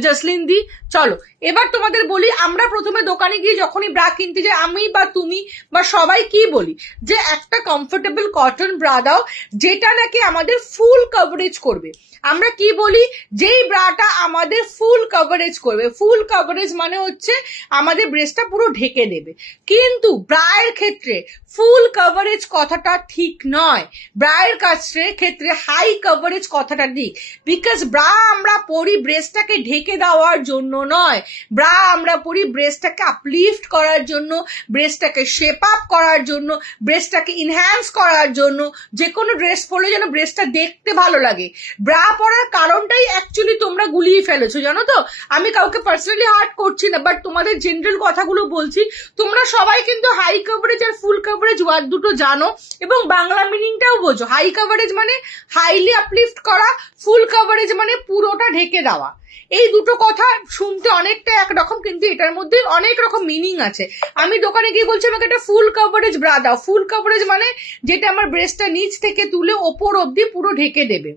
জসলিন দি। চলো এবার তোমাদের বলি, আমরা প্রথমে দোকানে গিয়ে যখনই ব্রা কিনতে যাই, আমি বা তুমি বা সবাই কি বলি, যে একটা কমফোর্টেবল কটন ব্রা দাও যেটা নাকি আমাদের ফুল কভারেজ করবে। আমরা কি বলি, যেই ব্রাটা আমাদের ফুল কভারেজ করবে, ফুল কভারেজ মানে হচ্ছে আমাদের ব্রেস্টটা পুরো ঢেকে দেবে। কিন্তু ব্রায়ের ক্ষেত্রে ফুল কভারেজ কথাটা ঠিক নয়, ব্রায়ের ক্ষেত্রে হাই কভারেজ কথাটা ঠিক। বিকজ ব্রা আমরা পরি ব্রেস্টটাকে ঢেকে দেওয়ার জন্য নয়, ব্রা আমরা পরি ব্রেস্টটাকে আপলিফট করার জন্য, ব্রেস্টটাকে শেপ আপ করার জন্য, ব্রেস্টটাকে ইনহ্যান্স করার জন্য। যে কোনো ড্রেস পরলে যেন ব্রেস্টটা দেখতে ভালো লাগে। ব্রা পরার কারণটাই অ্যাকচুয়ালি তোমরা গুলিয়ে ফেলেছো, জানো তো? আমি কাউকে পার্সোনালি হার্ট করছি না, বাট তোমাদের জেনারেল কথাগুলো বলছি। তোমরা সবাই কিন্তু হাই কভারেজ আর ফুল কভারেজ ওয়ার্ড দুটো জানো এবং বাংলা মিনিংটাও বোঝো। হাই কভারেজ মানে হাইলি আপলিফট করা, ফুল কভারেজ মানে পুরোটা ঢেকে দেওয়া। এই দুটো কথা শুনতে অনেকটা একরকম, কিন্তু এটার মধ্যে অনেক রকম মিনিং আছে। আমি দোকানে গিয়ে বলছি আমাকে একটা ফুল কভারেজ ব্রা দাও, ফুল কভারেজ মানে যেটা আমার ব্রেস্টটা নিচ থেকে তুলে ওপর অব্দি পুরো ঢেকে দেবে।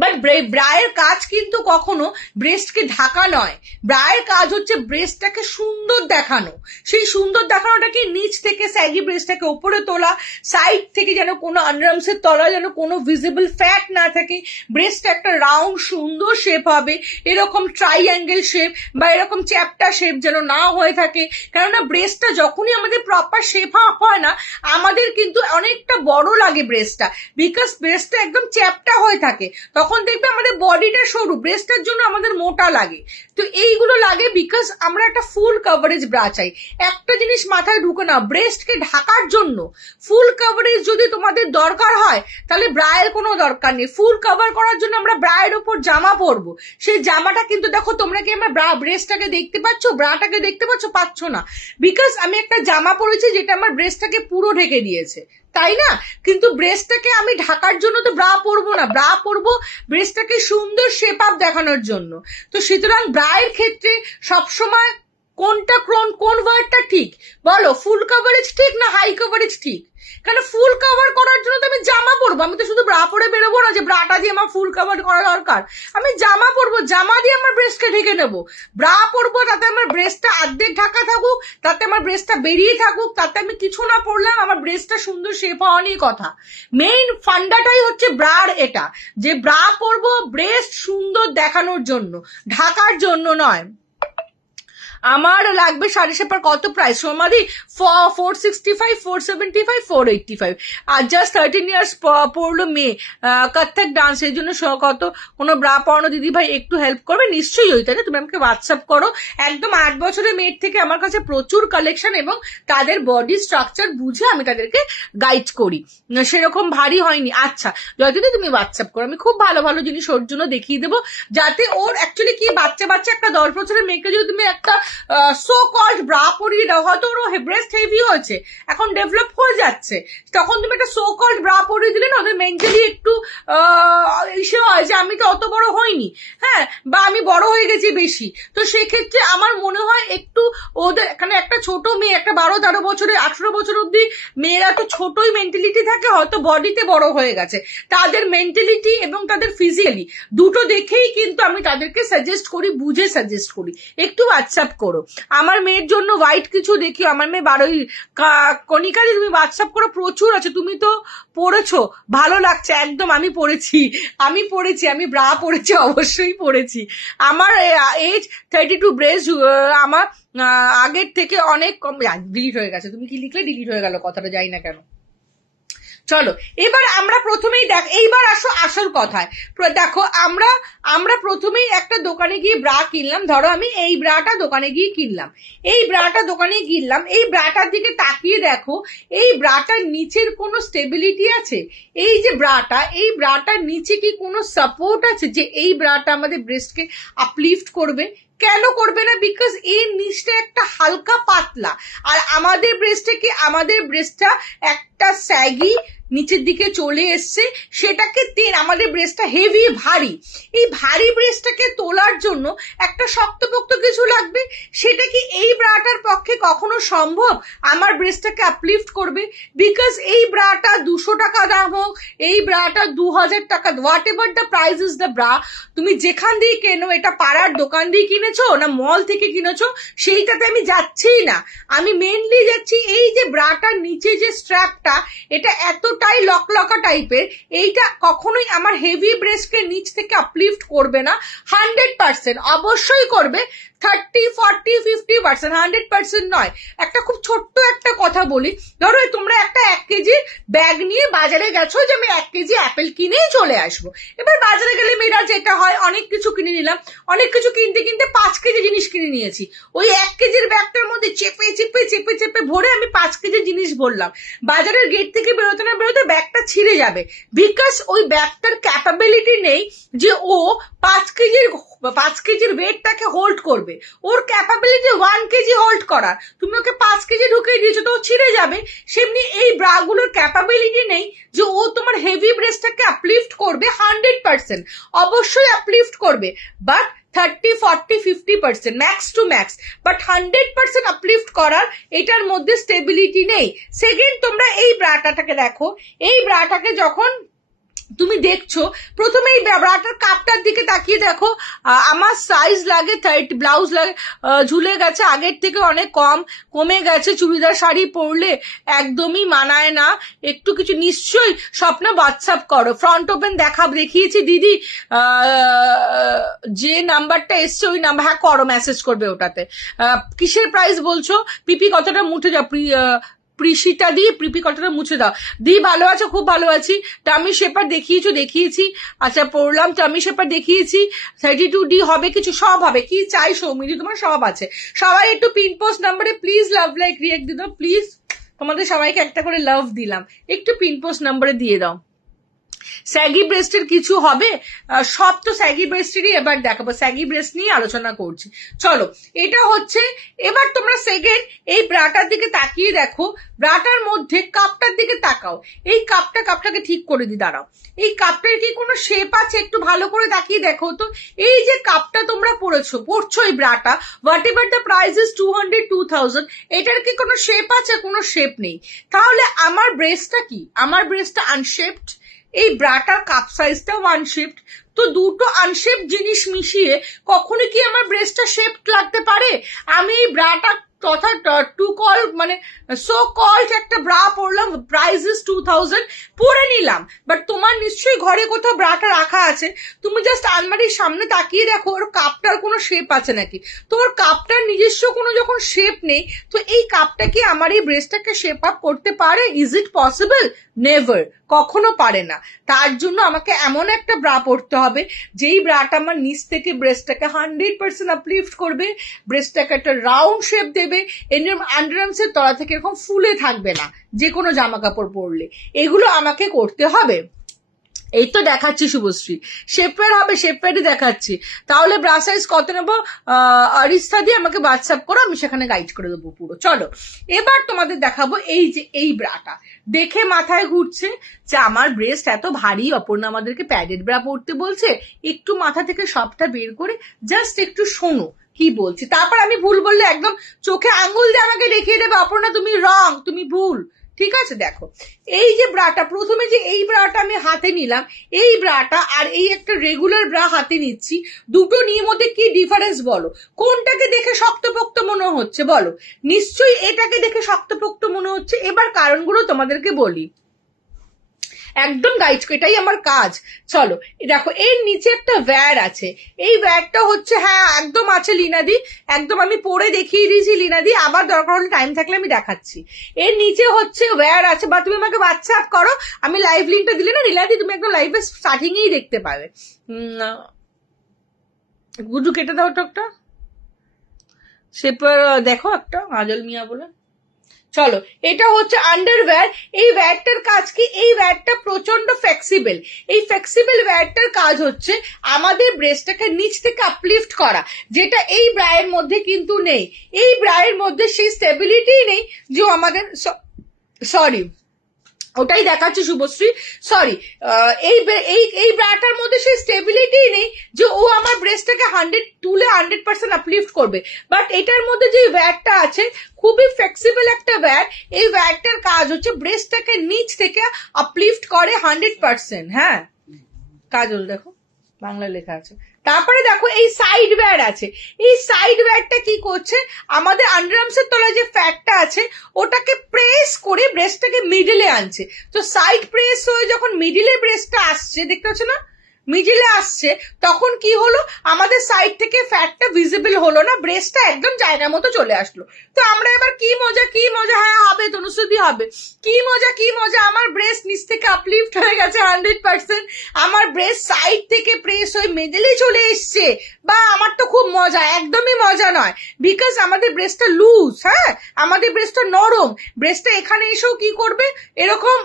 বাট ব্রায়ের কাজ কিন্তু কখনো ব্রেস্টকে ঢাকা নয়, ব্রায়ের কাজ হচ্ছে ব্রেস্টটাকে সুন্দর দেখানো। সেই সুন্দর দেখানোটাকে নিচ থেকে স্যাগি ব্রেস্টটাকে উপরে তোলা, সাইড থেকে যেন কোনো আন্ডারআর্মসের তলা যেন কোনো ভিজিবল ফ্যাট না থাকে, ব্রেস্টটা একটা রাউন্ড সুন্দর শেপ হবে, এরকম ট্রাইঅ্যাঙ্গেল শেপ বা এরকম চ্যাপ্টা শেপ যেন না হয়ে থাকে। কেননা ব্রেস্টটা যখনই আমাদের প্রপার শেপ হয় না, আমাদের কিন্তু অনেকটা বড় লাগে ব্রেস্টটা, বিকজ ব্রেস্টটা একদম চ্যাপ্টা হয়ে থাকে। তখন দেখবে আমাদের বডিটা সরু, ব্রেস্টের জন্য আমাদের মোটা লাগে। তো এইগুলো লাগে বিকজ আমরা একটা ফুল কভারেজ ব্রা চাই। একটা জিনিস মাথায় ঢুকে না, ব্রেস্টকে ঢাকার জন্য ফুল কভারেজ যদি তোমাদের দরকার হয় তাহলে ব্রায়ের কোনো দরকার নেই। ফুল কভার করার জন্য আমরা ব্রায়ের উপর জামা পরবো, সেই জামাটা কিন্তু দেখো তোমরা কি আমার ব্রেস্টটাকে দেখতে পাচ্ছ, ব্রাটাকে দেখতে পাচ্ছ না, বিকজ আমি একটা জামা পরেছি যেটা আমার ব্রেস্টটাকে পুরো ঢেকে দিয়েছে, তাই না? কিন্তু ব্রেস্টটাকে আমি ঢাকার জন্য তো ব্রা পরবো না, ব্রা পরবো ব্রেস্টটাকে সুন্দর শেপ আপ দেখানোর জন্য। তো সুতরাং ব্রায়ের ক্ষেত্রে সবসময় কোন ওয়ার্ডটা ঠিক বলো? ফুল কভারেজ ঠিক না হাই কভারেজ ঠিক? কেন ফুল কভার করার জন্য তো আমি জামা পরবো, আমি তো শুধু ব্রা পরে বেরোবো না যে ব্রাটা দিয়ে আমার ফুল কভার করা দরকার। আমি জামা পরবো, জামা দিয়ে আমার ব্রেস্টকে ঢেকে নেবো। ব্রা পরবো তাতে আমার ব্রেস্টটা অর্ধেক ঢাকা থাকুক, তাতে আমার ব্রেস্টটা বেরিয়ে থাকুক, তাতে আমি কিছু না পরলাম, আমার ব্রেস্টটা সুন্দর শেপ হওয়া নিয়ে কথা। মেইন ফান্ডাটাই হচ্ছে ব্রার এটা, যে ব্রা পরবো ব্রেস্ট সুন্দর দেখানোর জন্য, ঢাকার জন্য নয়। আমার লাগবে শাড়ি শেপার কত প্রাইস সোমাদি? 465, 475, 485। আর জাস্ট 13 ইয়ার্স পড়লো মেয়ে, কত্থক ডান্স, এই জন্য কত কোনো ব্রা পরানো দিদি ভাই একটু হেল্প করবে? নিশ্চয়ই ওই, তাই না? তুমি আমাকে হোয়াটসঅ্যাপ করো। একদম 8 বছরের মেয়ের থেকে আমার কাছে প্রচুর কালেকশন এবং তাদের বডি স্ট্রাকচার বুঝে আমি তাদেরকে গাইড করি, সেরকম ভারী হয়নি। আচ্ছা যদি তুমি হোয়াটসঅ্যাপ করো, আমি খুব ভালো ভালো জিনিস ওর জন্য দেখিয়ে দেবো, যাতে ওর অ্যাকচুয়ালি কি বাচ্চা একটা 10 বছরের মেয়েকে যদি তুমি একটা সো কল্ড ব্রা পরিয়ে দাও, হয়তো ওর ব্রেস্ট হেভি হয়েছে, এখন ডেভেলপ হয়ে যাচ্ছে, তখন তুমি একটা সো কল্ড ব্রা পরিয়ে দিলে না ওদের মেন্টালি একটু ইসে হয় যে আমি তো অত বড় হইনি, হ্যাঁ, বা আমি বড় হয়ে গেছি বেশি। তো সেক্ষেত্রে আমার মনে হয় একটু ওদের এখানে একটা ছোট মেয়ে, একটা 12-13 বছরে 18 বছর অব্দি মেয়েরা তো ছোটই মেন্টালিটি থাকে, হয়তো বডিতে বড় হয়ে গেছে, তাদের মেন্টালিটি এবং তাদের ফিজিক্যালি দুটো দেখেই কিন্তু আমি তাদেরকে সাজেস্ট করি, বুঝে সাজেস্ট করি একটু হোয়াটসঅ্যাপ করো। আমার মেয়ের জন্য হোয়াইট কিছু দেখি, আমার মেয়ে 12 কণিকা তুমি হোয়াটসঅ্যাপ করো, প্রচুর আছে, তুমি তো পড়েছো, ভালো লাগছে একদম, আমি পড়েছি, আমি ব্রা পড়েছি, অবশ্যই পড়েছি। আমার এজ 32 ব্রেস্ট, আমার আগের থেকে অনেক কম। ডিলিট হয়ে গেছে, তুমি কি লিখলে ডিলিট হয়ে গেল কথাটা, যাই না কেন। চলো এবার আমরা প্রথমেই এইবার আসো আসল কথায়। দেখো আমরা প্রথমেই একটা দোকানে গিয়ে ব্রা কিনলাম, ধরো আমি এই ব্রাটা দোকানে গিয়ে কিনলাম, এই ব্রাটার দিকে তাকিয়ে দেখো, এই ব্রাটার নিচের কোনো স্টেবিলিটি আছে? এই যে ব্রাটা, এই ব্রাটার নিচে কি কোনো সাপোর্ট আছে যে এই ব্রাটা আমাদের ব্রেস্টকে আপলিফট করবে? কেন করবে না? বিকজ এর নিচটা একটা হালকা পাতলা, আর আমাদের ব্রেস্টটা একটা স্যাগি নিচের দিকে চলে এসছে, সেটাকে আমাদের ব্রেস্টটা হেভি ভারী, এই ভারী ব্রেস্টটাকে তোলার জন্য একটা শক্তপোক্ত কিছু লাগবে। সেটা কি এই ব্রাটার পক্ষে কখনো সম্ভব আমার ব্রেস্টটাকে আপলিফট করবে? বিকজ এই ব্রাটা 200 টাকা দাম হোক, এই ব্রাটা 2000 টাকা, what ever the price is the bra, তুমি যেখান দিয়ে কেনো, এটা পাড়ার দোকান দিয়ে কিনেছো না মল থেকে কিনেছো, সেইটাতে আমি যাচ্ছিই না। আমি মেনলি যাচ্ছি এই যে ব্রাটার নিচে যে স্ট্র্যাপটা, এটা এতটাই লকলকা টাইপের, এইটা কখনোই আমার হেভি ব্রেস্টকে নিচ থেকে আপলিফট করবে না। 100% অবশ্যই করবে, 30, 40, 50%, 100% নয়। একটা খুব ছোট্ট একটা কথা বলি, ধরো তোমরা একটা 1 কেজির ব্যাগ নিয়ে বাজারে গেছো যে আমি 1 কেজি অ্যাপেল কিনেই চলে আসবো। এবার বাজারে গেলে মেয়েরা যেটা হয়, অনেক কিছু কিনে নিলাম, অনেক কিছু কিনতে 5 কেজি জিনিস কিনে নিয়েছি, ওই 1 কেজির ব্যাগটার মধ্যে চেপে চেপে ভরে আমি 5 কেজি জিনিস ভরলাম, বাজারের গেট থেকে বেরোতে না বেরোতে ব্যাগটা ছিঁড়ে যাবে, বিকজ ওই ব্যাগটার ক্যাপাবিলিটি নেই যে ও 5 কেজির ওয়েটটাকে হোল্ড করবে, ওর ক্যাপাবিলিটি 1 কেজি হোল্ড করার, তুমি ওকে 5 কেজি ঢুকিয়ে দিয়েছো তো ও ছিঁড়ে যাবে। সেমনি এই ব্রাগুলোর ক্যাপাবিলিটি নেই যে ও তোমার হেভি ব্রেস্টটাকে আপলিফট করবে 100%, অবশ্যই আপলিফট করবে, but 30, 40, 50% max to max, but 100% uplift করার এটার মধ্যে স্টেবিলিটি নেই। সেকেন্ড, তোমরা এই ব্রাটাকে দেখো, এই ব্রাটাকে যখন তুমি দেখছো, প্রথমে এই ব্রাটার কাপটার দিকে তাকিয়ে দেখো, আমার সাইজ লাগে 30, ব্লাউজ লাগে ঝুলে গেছে, আগের থেকে অনেক কমে গেছে, চুড়িদার শাড়ি পরলে একদমই মানায় না, একটু কিছু নিশ্চয়ই স্বপ্ন হোয়াটসঅ্যাপ করো, ফ্রন্ট ওপেন দেখিয়েছি দিদি, যে নাম্বারটা এসছে ওই নাম্বার, হ্যাঁ করো, মেসেজ করবে ওটাতে। কিসের প্রাইস বলছো? পিপি কতটা মুঠে যাও, প্রিশিতা দি, প্রিপি কতটা মুছে দাও দি, ভালো আছো? খুব ভালো আছি। টামি শেপার দেখিয়েছি, আচ্ছা পড়লাম, টামি শেপার দেখিয়েছি, 32D হবে, কিছু সব হবে, কি চাই সৌমিদি তোমার সব আছে। সবাই একটু পিন পোস্ট নাম্বারে প্লিজ লাভ লাইক রিয়েক্ট দিয়ে দাও প্লিজ, তোমাদের সবাইকে একটা করে লাভ দিলাম, একটু পিন পোস্ট নাম্বারে দিয়ে দাও। স্যাগি ব্রেস্টের কিছু হবে? সব তো স্যাগি ব্রেস্টেরই এবার দেখাবো, স্যাগি ব্রেস্ট নিয়ে আলোচনা করছি। চলো, এটা হচ্ছে, এবার তোমরা সেকেন্ড এই ব্রাটার দিকে তাকিয়ে দেখো, ব্রাটার মধ্যে কাপটার দিকে তাকাও, এই কাপটাকে ঠিক করে দি, দাঁড়াও, এই কাপটার কি কোনো শেপ আছে? একটু ভালো করে তাকিয়ে দেখো তো, এই যে কাপটা তোমরা পড়ছো এই ব্রাটা, whatever the price is 200, 2000, এটার কি কোনো শেপ আছে? কোনো শেপ নেই। তাহলে আমার ব্রেস্টটা কি? আমার ব্রেস্টটা আনশেপড, এই ব্রাটার কাপ সাইজটাও আনশেপড, তো দুটো আনশেপ জিনিস মিশিয়ে কখনো কি আমার ব্রেস্টটা শেপড লাগতে পারে? আমি এই ব্রাটা তথা সো কল্ড একটা ব্রা পরলাম, প্রাইস ইজ 2000, পরে নিলাম, বাট তোমার নিশ্চয়ই ঘরে কোথাও ব্রাটা রাখা আছে, তুমি জাস্ট আলমারির সামনে তাকিয়ে দেখো ওর কাপটার কোনো শেপ আছে নাকি। তো ওর কাপটার নিজস্ব কোনো যখন শেপ নেই, তো এই কাপটা কি আমার এই ব্রেস্টটাকে শেপ আপ করতে পারে? Is it possible? নেভার, কখনো পারে না। তার জন্য আমাকে এমন একটা ব্রা পরতে হবে যেই ব্রাটা আমার নিচ থেকে ব্রেস্টটাকে 100% আপলিফট করবে, ব্রেস্টটাকে একটা রাউন্ড শেপ দেবে, আন্ডারআর্মসের তলা থেকে এরকম ফুলে থাকবে না যে কোনো জামা কাপড় পরলে, এগুলো আমাকে করতে হবে। এই তো দেখাচ্ছি শুভশ্রী, শেপের হবে, শেপেরই দেখাচ্ছি। তাহলে ব্রা সাইজ কত নেবো আরিস্তা দিয়ে আমাকে হোয়াটসঅ্যাপ করো, আমি সেখানে গাইড করে দেবো পুরো। চলো এবার তোমাদের দেখাবো এই যে এই ব্রাটা। দেখে মাথায় ঘুরছে যে আমার ব্রেস্ট এত ভারী, অপর্ণা আমাদেরকে প্যাডেড ব্রা পড়তে বলছে, একটু মাথা থেকে সবটা বের করে জাস্ট একটু শোনো কি বলছি, তারপর আমি ভুল বললে একদম চোখে আঙ্গুল দিয়ে আমাকে দেখিয়ে দেবে অপর্ণা তুমি রং, তুমি ভুল, ঠিক আছে? দেখো এই যে ব্রাটা, প্রথমে যে এই ব্রাটা আমি হাতে নিলাম, এই ব্রাটা আর এই একটা রেগুলার ব্রা হাতে নিচ্ছি, দুটো নিয়ে মধ্যে কি ডিফারেন্স বলো? কোনটাকে দেখে শক্তপোক্ত মনে হচ্ছে বলো? নিশ্চয়ই এটাকে দেখে শক্তপোক্ত মনে হচ্ছে। এবার কারণগুলো তোমাদেরকে বলি, একদম গাইড, এটাই আমার কাজ। চলো দেখো এর নিচে একটা ওয়্যার আছে, এই ওয়্যারটা হচ্ছে, হ্যাঁ একদম আছে লীনাদি, একদম আমি পরে দেখিয়ে দিয়েছি লীনাদি, আবার দরকার হলে টাইম থাকলে আমি দেখাচ্ছি। এর নিচে হচ্ছে ওয়্যার আছে, বা তুমি আমাকে হোয়াটসঅ্যাপ করো, আমি লাইভ লিঙ্কটা দিলে না লীনাদি তুমি একদম লাইভে স্টার্টিং এই দেখতে পাবে। গুডু কেটে দাও টকটা, সেপর দেখো একটা আজল মিয়া বলে। চলো এটা হচ্ছে আন্ডারওয়্যার। এই ওয়্যারটার কাজ কি? এই ওয়্যারটা প্রচন্ড ফ্লেক্সিবল। এই ফ্লেক্সিবল ওয়্যারটার কাজ হচ্ছে আমাদের ব্রেস্টটাকে নিচ থেকে আপলিফট করা, যেটা এই ব্রায়ের মধ্যে কিন্তু নেই। এই ব্রায়ের মধ্যে সেই স্টেবিলিটি নেই যে আমাদের, সরি ওটাই দেখাচ্ছে শুভশ্রী, সরি এই ব্রাটার মধ্যে সেই স্টেবিলিটি নেই যে ও আমার ব্রেস্টটাকে 100 তুলে 100% আপলিফট করবে। বাট এটার মধ্যে যে ওয়্যারটা আছে খুবই ফ্লেক্সিবল একটা ওয়্যার, এই ওয়্যারটার কাজ হচ্ছে ব্রেস্টটাকে নিচ থেকে আপলিফট করে 100%। হ্যাঁ কাজল দেখো বাংলা লেখা আছে। তারপরে দেখো এই সাইড ওয়্যার আছে, এই সাইড ওয়্যারটা কি করছে, আমাদের আন্ডারআর্মসের তলায় যে ফ্যাটটা আছে ওটাকে প্রেস করে ব্রেস্টটাকে মিডলে আনছে। তো সাইড প্রেস হয়ে যখন মিডিলে ব্রেস্টটা আসছে, দেখতে পাচ্ছ না মিডিলে আসছে, তখন কি হলো, আমাদের সাইড থেকে ফ্যাটটা ভিজিবল হলো না, ব্রেস্টটা একদম জায়গা মতো চলে আসলো। তো আমরা এবার কি মজা, কি মজা, হ্যাঁ হবে তনুশ্রুতি হবে, কি মজা কি মজা, আমার ব্রেস্ট নিচ থেকে আপলিফট হয়ে গেছে 100%, আমার ব্রেস্ট সাইড থেকে প্রেস হয়ে মিডলে চলে এসছে, বা আমার তো খুব মজা। একদমই মজা নয়, বিকজ আমাদের ব্রেস্টটা লুজ, হ্যাঁ আমাদের ব্রেস্টটা নরম, ব্রেস্টটা এখানে এসেও কি করবে, এরকম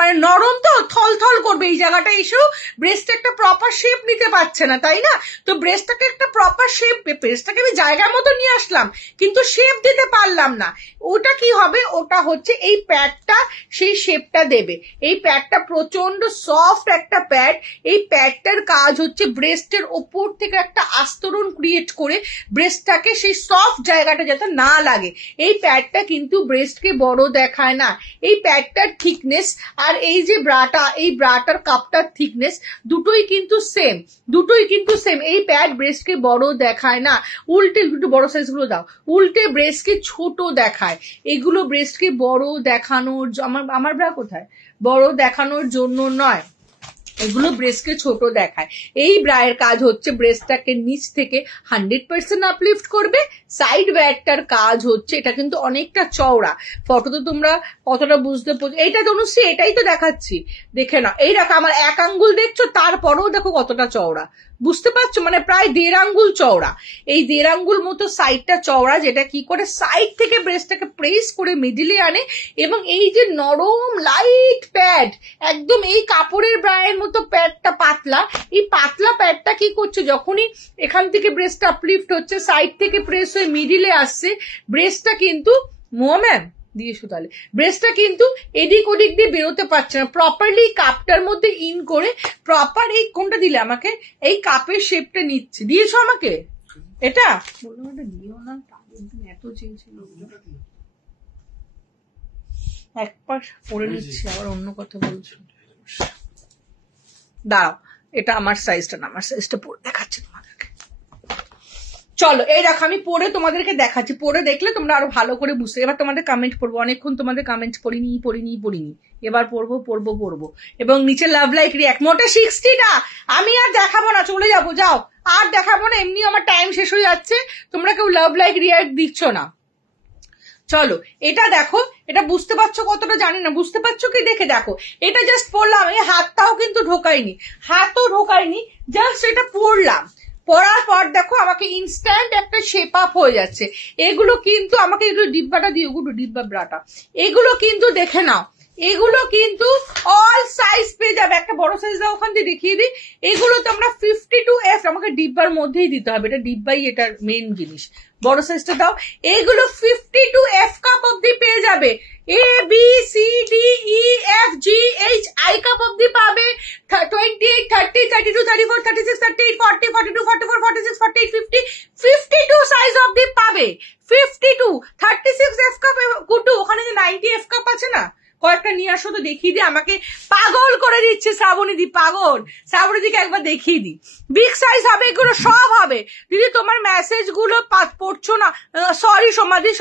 মানে নরম তো থল থল করবে, এই জায়গাটা এসেও ব্রেস্ট একটা প্রপার শেপ নিতে পারছে না, তাই না? তো ব্রেস্টটাকে একটা প্রপার শেপ, ব্রেস্টটাকে আমি জায়গার মতো নিয়ে আসলাম কিন্তু শেপ দিতে পারলাম না, ওটা কি হবে, ওটা হচ্ছে এই প্যাডটা সেই শেপটা দেবে। এই প্যাডটা প্রচন্ড সফট একটা প্যাড, এই প্যাডটার কাজ হচ্ছে ব্রেস্টের ওপর থেকে একটা আস্তরণ ক্রিয়েট করে ব্রেস্টটাকে সেই সফট জায়গাটা যাতে না লাগে। এই প্যাডটা কিন্তু ব্রেস্টকে বড় দেখায় না, এই প্যাডটার থিকনেস আর এই যে ব্রাটা, এই ব্রাটার কাপটার থিকনেস দুটোই কিন্তু সেম, দুটোই কিন্তু সেম। এই প্যাড ব্রেস্টকে বড় দেখায় না, উল্টে একটু বড় সাইজ গুলো দাও, উল্টে ব্রেস্টকে ছোট দেখায়। এগুলো ব্রেস্টকে বড় দেখানোর, আমার ব্রা কোথায়, বড় দেখানোর জন্য নয়, এগুলো ব্রেস্টকে ছোট দেখায়। এই ব্রায়ের কাজ হচ্ছে ব্রেস্টটাকে নিচ থেকে 100% আপলিফট করবে। সাইড ওয়্যারটার কাজ হচ্ছে, এটা কিন্তু অনেকটা চওড়া, ফটো তো তোমরা কতটা বুঝতে পারছো, এইটা তনুশ্রী এটাই তো দেখাচ্ছি, দেখে না এই দেখো আমার 1 আঙ্গুল দেখছো, তারপরেও দেখো কতটা চওড়া, বুঝতে পারছো, মানে প্রায় 1.5 আঙ্গুল চওড়া, এই 1.5 আঙ্গুল মতো সাইডটা চওড়া, যেটা কি করে সাইড থেকে ব্রেস্টটাকে প্রেস করে মিডিলে আনে। এবং এই যে নরম লাইট প্যাড, একদম এই কাপড়ের ব্রায়ের মতো প্যাডটা পাতলা, এই পাতলা প্যাডটা কি করছে, যখনই এখান থেকে ব্রেস্টটা আপলিফট হচ্ছে সাইড থেকে প্রেস হয়ে মিডিলে আসছে, ব্রেস্টটা কিন্তু ম্যাম দিয়েছো, তাহলে ব্রেস্টটা কিন্তু এদিক ওদিক দিয়ে বেরোতে পারছে না, প্রপারলি কাপটার মধ্যে ইন করে প্রপার, এই কোনটা দিলে আমাকে, এই কাপের শেপটা নিচ্ছে, দিয়েছো আমাকে এটা, বললাম এটা দিও না, এত চেয়েছিল, একবার পরে নিচ্ছি, আবার অন্য কথা বলছো, দাঁড়াও এটা আমার সাইজটা না, আমার সাইজটা পরে দেখাচ্ছি তোমাদেরকে। চলো এই দেখো আমি পরে তোমাদেরকে দেখাচ্ছি, পরে দেখলে তোমরা আরো ভালো করে বুঝতে। এবার তোমাদের কমেন্ট পড়বো, অনেকক্ষণ তোমাদের কমেন্ট পড়িনি, এবার পড়বো। এবং নিচে লাভ লাইক রিঅ্যাক্ট, মোটে 60 না, আমি আর দেখাবো না, চলে যাবো, যাও আর দেখাবো না, এমনি আমার টাইম শেষ হয়ে যাচ্ছে, তোমরা কেউ লাভ লাইক রিঅ্যাক্ট দিচ্ছ না। চলো এটা দেখো, এটা বুঝতে পারছো কতটা জানি না, বুঝতে পারছো কি, দেখে দেখো, এটা জাস্ট পড়লাম, এই হাতটাও কিন্তু ঢোকাইনি, জাস্ট এটা পড়লাম, পড়ার পর দেখো আমাকে ইনস্ট্যান্ট একটা শেপ আপ হয়ে যাচ্ছে। এগুলো কিন্তু আমাকে, এগুলো ডিব্বাটা দিয়ে, ওগুলো ডিব্বা ব্রাটা, এগুলো কিন্তু দেখে নাও, এগুলো কিন্তু অল সাইজ পেয়ে যাবে, একটা বড় সাইজ দাও ওখান দিয়ে দেখিয়ে দিই। এগুলো তো আমরা 52F, আমাকে ডিব্বার মধ্যেই দিতে হবে, এটা ডিব্বাই এটার মেন জিনিস। বড় সাইজটা দাও। এইগুলো 52F কাপ অব্দি পেয়ে যাবে। ABCDEFGHI কাপ অব্দি পাবে। 28, 30, 32, 34, 36, 38, 40, 42, 44, 46, 48, 50, 52 সাইজ অব্দি পাবে। 52, 36F কাপ কুটু, ওখানে যে 90F কাপ আছে না, কয়েকটা নিয়ে আসো তো দেখিয়ে দি। আমাকে পাগল করে দিচ্ছে শ্রাবণীদি, পাগল। শ্রাবণীদিকে একবার দেখিয়ে দি। বিগ সাইজ হবে, এগুলো সব হবে। দিদি তোমার মেসেজ গুলো পড়ছো না, সরি সোমাদি,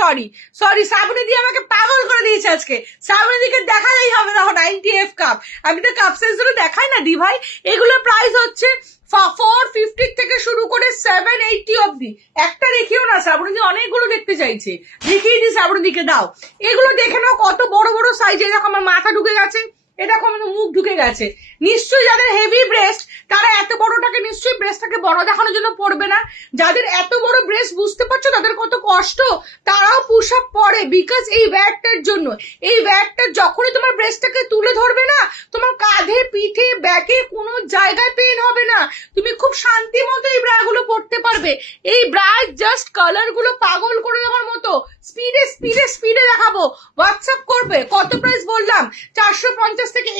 সরি শ্রাবণীদি আমাকে পাগল করে দিয়েছে আজকে। শ্রাবণীদিকে দেখালেই হবে, দেখো 90F কাপ। আমি তো কাপ সাইজ গুলো দেখাই না দি ভাই। এগুলোর প্রাইস হচ্ছে 450 থেকে শুরু করে 780 অব্দি। একটা দেখিও না, শ্রাবণীদি অনেকগুলো দেখতে চাইছে, দেখিয়ে দি। শ্রাবণীদিকে দাও, এগুলো দেখে নাও কত বড় বড় সাইজ। এরকম আমার মাথা ঢুকে গেছে, এরকম আমার মুখ ঢুকে গেছে। নিশ্চয়ই যাদের হেভি ব্রেস্ট তারা এত বড়টাকে নিশ্চয়ই ব্রেস্টটাকে বড় দেখানোর জন্য পড়বে না। যাদের এত বড় ব্রেস্ট বুঝতে পারছো তাদের কত কষ্ট, তারাও পুশ আপ পরে, বিকজ এই ব্যাগটার জন্য। এই ব্যাগটা যখনই তোমার ব্রেস্টটাকে তুলে ধরবে না, তোমার কাঁধে, পিঠে, ব্যাকে কোনো জায়গায় পেন হবে না। তুমি খুব শান্তি মতো এই ব্রা গুলো পড়তে পারবে। এই ব্রার জাস্ট কালার গুলো পাগল করে দেওয়ার মতো। স্পিডে স্পিডে স্পিডে দেখাবো, হোয়াটসঅ্যাপ করবে। কত প্রাইস বললাম? 450 থেকে।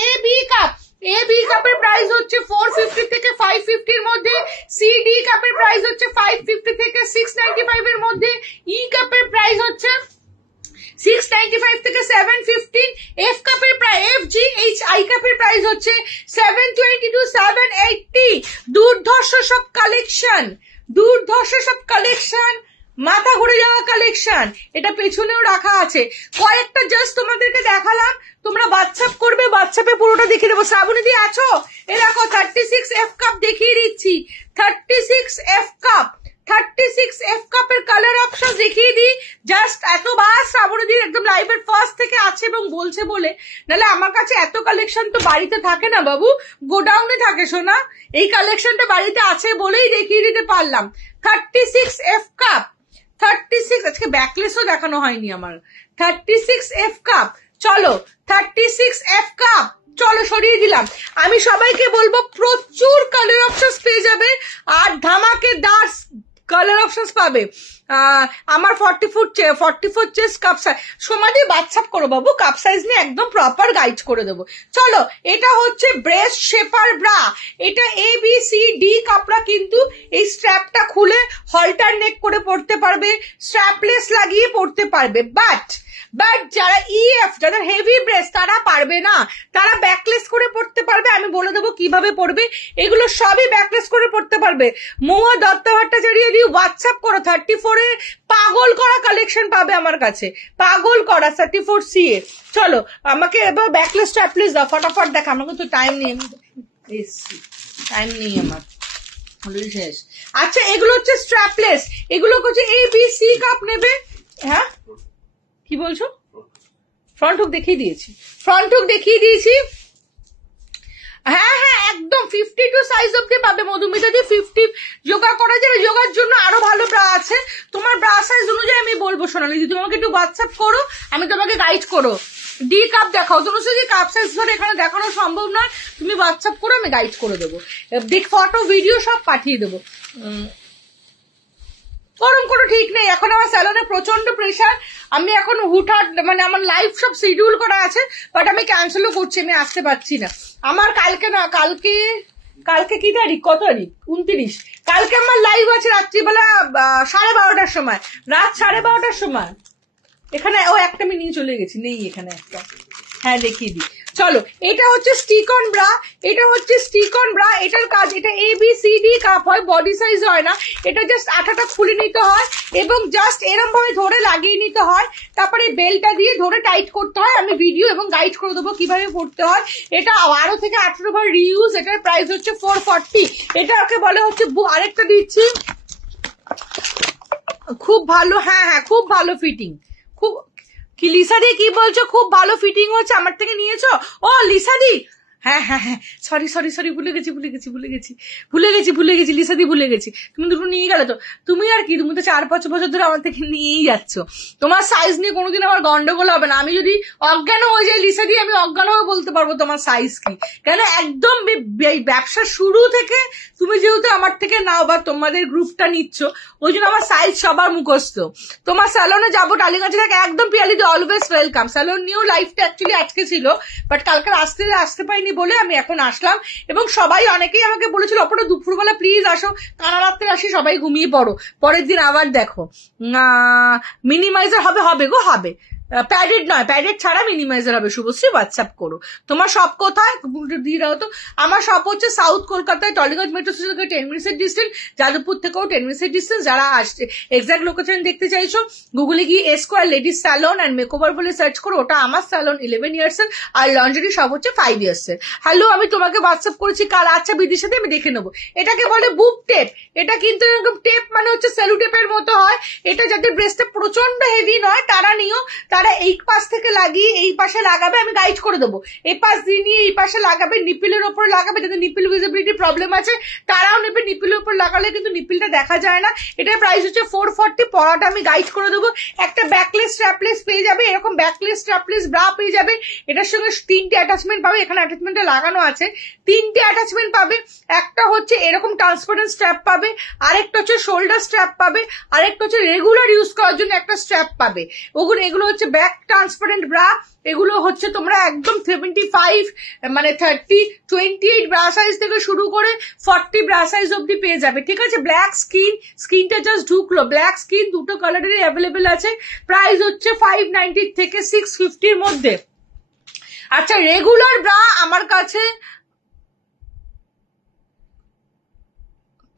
এবি কাপের প্রাইস হচ্ছে 450 থেকে 550 এর মধ্যে। সিডি কাপের প্রাইস হচ্ছে 550 থেকে 695 এর মধ্যে। ই কাপের প্রাইস হচ্ছে 695 থেকে 715। এফ কাপের প্রাইস, FGHI কাপের প্রাইস হচ্ছে 720 to 780। দুর্ধর্ষ সব কালেকশন, মাথা ঘুরে যাওয়া কালেকশন। এটা পেছনেও রাখা আছে, কয়েকটা জাস্ট তোমাদেরকে দেখালাম। তোমরা হোয়াটসঅ্যাপ করবে, হোয়াটসঅ্যাপে পুরোটা দেখিয়ে দেবো। শ্রাবণীদি আছো? এ দেখো 36F কাপ দেখিয়ে দিচ্ছি। 36F কাপ, 36F কাপের কালার অপশন দেখিয়ে দিই। জাস্ট এতবার শ্রাবণীদি একদম লাইভের ফার্স্ট থেকে আছে এবং বলছে বলে, নাহলে আমার কাছে এত কালেকশন তো বাড়িতে থাকে না বাবু, গোডাউনে থাকে সোনা। এই কালেকশনটা বাড়িতে আছে বলেই দেখিয়ে দিতে পারলাম। 36F কাপ, 36, আজকে ব্যাকলেসও দেখানো হয়নি আমার। 36F কাপ, চলো 36F কাপ, চলো সরিয়ে দিলাম। আমি সবাইকে বলবো প্রচুর কালার অপশনস পেয়ে যাবে আর ধামাকেদার কালার অপশনস পাবে। আমার 44 চেস্ট কাপ সাইজ। সমাধি হোয়াটসঅ্যাপ করো বাবু, কাপ সাইজ নিয়ে একদম প্রপার গাইড করে দেবো। চলো, এটা হচ্ছে ব্রেস্ট শেপার ব্রা। এটা ABCD কাপড়া, কিন্তু এই স্ট্র্যাপটা খুলে হলটার নেক করে পড়তে পারবে, স্ট্র্যাপলেস লাগিয়ে পড়তে পারবে। বাট যারা EF, যাদের হেভি ব্রেস্ট তারা পারবে না, তারা ব্যাকলেস করে পড়তে পারবে। আমি বলে দেবো কিভাবে পড়বে। এগুলো সবই ব্যাকলেস করে পড়তে পারবে। মহুয়া দত্ত ভট্টাচার্য দিয়ে হোয়াটসঅ্যাপ করো। 34 এ পাগল করা কালেকশন পাবে আমার কাছে, পাগল করা 34CA। চলো, আমাকে এবার ব্যাকলেস স্ট্র্যাপলেস দাও, ফটাফট দেখা। আমাকে তো টাইম নেই, আমার অলরেডি শেষ। আচ্ছা, এগুলো হচ্ছে স্ট্র্যাপলেস, এগুলো হচ্ছে ABC কাপ নেবে। হ্যাঁ কি বলছো? ফ্রন্ট হুক দেখিয়ে দিয়েছি, হ্যাঁ একদম 52 সাইজ অব্দি পাবে মধুমিতা দি। 50 যোগা করা যাবে, যোগার জন্য আরো ভালো ব্রা আছে। তোমার ব্রা সাইজ অনুযায়ী আমি বলবো সোনালি দি, তুমি আমাকে একটু হোয়াটসঅ্যাপ করো, আমি তোমাকে গাইড করো। ডি কাপ দেখাও, তোমার সাথে কাপ সাইজ ধরে এখানে দেখানো সম্ভব নয়, তুমি হোয়াটসঅ্যাপ করো, আমি গাইড করে দেবো। ফটো ভিডিও সব পাঠিয়ে দেবো। গরম কোনো ঠিক নেই, এখন আমার স্যালনে প্রচন্ড প্রেশার। আমি এখন হুটহাট, মানে আমার লাইফ সব শিডিউল করা আছে, বাট আমি ক্যান্সেলও করছি, আমি আসতে পারছি না। আমার কালকে কি তারিখ, কত তারিখ? 29। কালকে আমার লাইভ আছে রাত্রিবেলা 12:30টার সময়, রাত 12:30টার সময়। এখানে একটা আমি নিয়ে চলে গেছি, নেই এখানে একটা। হ্যাঁ দেখিয়ে দিই, চলো। এটা হচ্ছে স্টিক অন ব্রা, এটার কাজ, এটা ABCD কাপ হয়, বডি সাইজ হয় না। এটা জাস্ট আঠাটা খুলে নিতে হয় এবং জাস্ট এরম ভাবে ধরে লাগিয়ে নিতে হয়, তারপরে বেলটা দিয়ে ধরে টাইট করতে হয়। আমি ভিডিও এবং গাইড করে দেবো কিভাবে পড়তে হয়। এটা 12 থেকে 18 বার রিউজ। এটার প্রাইস হচ্ছে 440। এটাকে বলে হচ্ছে, আরেকটা দিচ্ছি, খুব ভালো। হ্যাঁ খুব ভালো ফিটিং। কি লিসাদি কি বলছো? খুব ভালো ফিটিং হচ্ছে, আমার থেকে নিয়েছো? ও লিসাদি, হ্যাঁ হ্যাঁ হ্যাঁ, সরি সরি সরি, ভুলে গেছি লিসাদি, ভুলে গেছি। তুমি দুটো নিয়ে গেলে তো, তুমি আর কি, তুমি তো 4-5 বছর ধরে আমার থেকে নিয়েই যাচ্ছ। তোমার সাইজ নিয়ে কোনোদিন আমার গন্ডগোল হবে না। আমি যদি অজ্ঞান হয়ে যাই লিসাদি, আমি অজ্ঞান হয়ে বলতে পারবো তোমার সাইজ কি। কেন একদম ব্যবসা শুরু থেকে তুমি যেহেতু আমার থেকে নাও বা তোমাদের গ্রুপটা নিচ্ছ, ওই জন্য আমার সাইজ সবার মুখস্থ। তোমার স্যালনে যাবো টালিগঞ্জ থেকে, একদম পিয়ালিতে অলওয়েজ ওয়েলকাম। স্যালন নিয়েও লাইফটা অ্যাকচুয়ালি আজকে ছিল, বাট কালকে আসতে পারিনি বলে আমি এখন আসলাম। এবং সবাই অনেকেই আমাকে বলেছিল অপরা দুপুরবেলা প্লিজ আসো, কানা রাত্রে আসি, সবাই ঘুমিয়ে পড়ো, পরের দিন আবার দেখো। মিনিমাইজার হবে গো, হবে। প্যাডেড নয়, প্যাডেড ছাড়া মিনিমাইজার হবে। শুভশ্রী হোয়াটসঅ্যাপ করো। তোমার সব কোথায় দিয়ে দাও তো। আমার সব হচ্ছে সাউথ কলকাতায়, টলিগঞ্জ মেট্রো স্টেশন থেকে 10 মিনিটের ডিস্টেন্স, যাদবপুর থেকেও 10 মিনিটের ডিস্টেন্স। যারা আসছে এক্সাক্ট লোকেশন দেখতে চাইছো, গুগলে গিয়ে square ladies salon and makeover বলে সার্চ করো। ওটা আমার স্যালন 11 ইয়ার্স এর, আর লন্ড্রি সব হচ্ছে 5 ইয়ার্স এর। হ্যালো, আমি তোমাকে হোয়াটসঅ্যাপ করেছি কাল। আচ্ছা বিদির সাথে আমি দেখে নেবো। এটাকে বলে বুক টেপ। এটা কিন্তু এরকম টেপ মানে হচ্ছে সেলু টেপের মতো হয়। এটা যাদের ব্রেস্টে প্রচন্ড হেভি নয় তারা নিও, তারা এই পাশ থেকে লাগিয়ে এই পাশে লাগাবে, আমি গাইড করে দেবো। এই পাশ দিয়ে নিয়ে এই পাশে লাগাবে, নিপিলের ওপর লাগাবে। যাদের নিপিল ভিজিবিলিটি প্রবলেম আছে তারাও নেবে। নিপিলের উপর লাগালে কিন্তু নিপিলটা দেখা যায় না। এটার প্রাইস হচ্ছে 440। পরাটা আমি গাইড করে দেবো। একটা ব্যাকলেস স্ট্র্যাপলেস পেয়ে যাবে, এরকম ব্যাকলেস স্ট্র্যাপলেস ব্রা পেয়ে যাবে। এটার সঙ্গে 3টে অ্যাটাচমেন্ট পাবে, এখানে অ্যাটাচমেন্টটা লাগানো আছে। 3টে অ্যাটাচমেন্ট পাবে। একটা হচ্ছে এরকম ট্রান্সপারেন্ট স্ট্র্যাপ পাবে, আরেকটা হচ্ছে শোল্ডার স্ট্র্যাপ পাবে, আরেকটা হচ্ছে রেগুলার ইউজ করার জন্য একটা স্ট্র্যাপ পাবে। এগুলো হচ্ছে ব্যাক ট্রান্সপারেন্ট ব্রা। এগুলো হচ্ছে তোমরা একদম 75 মানে 30, 28 ব্রা সাইজ থেকে শুরু করে 40 ব্রা সাইজ অব্দি পেয়ে যাবে। ঠিক আছে, ব্ল্যাক স্কিনটা জাস্ট ঢুকলো। ব্ল্যাক স্কিন দুটো কালারেরই অ্যাভেলেবেল আছে। প্রাইস হচ্ছে 590 থেকে 650 এর মধ্যে। আচ্ছা, রেগুলার ব্রা আমার কাছে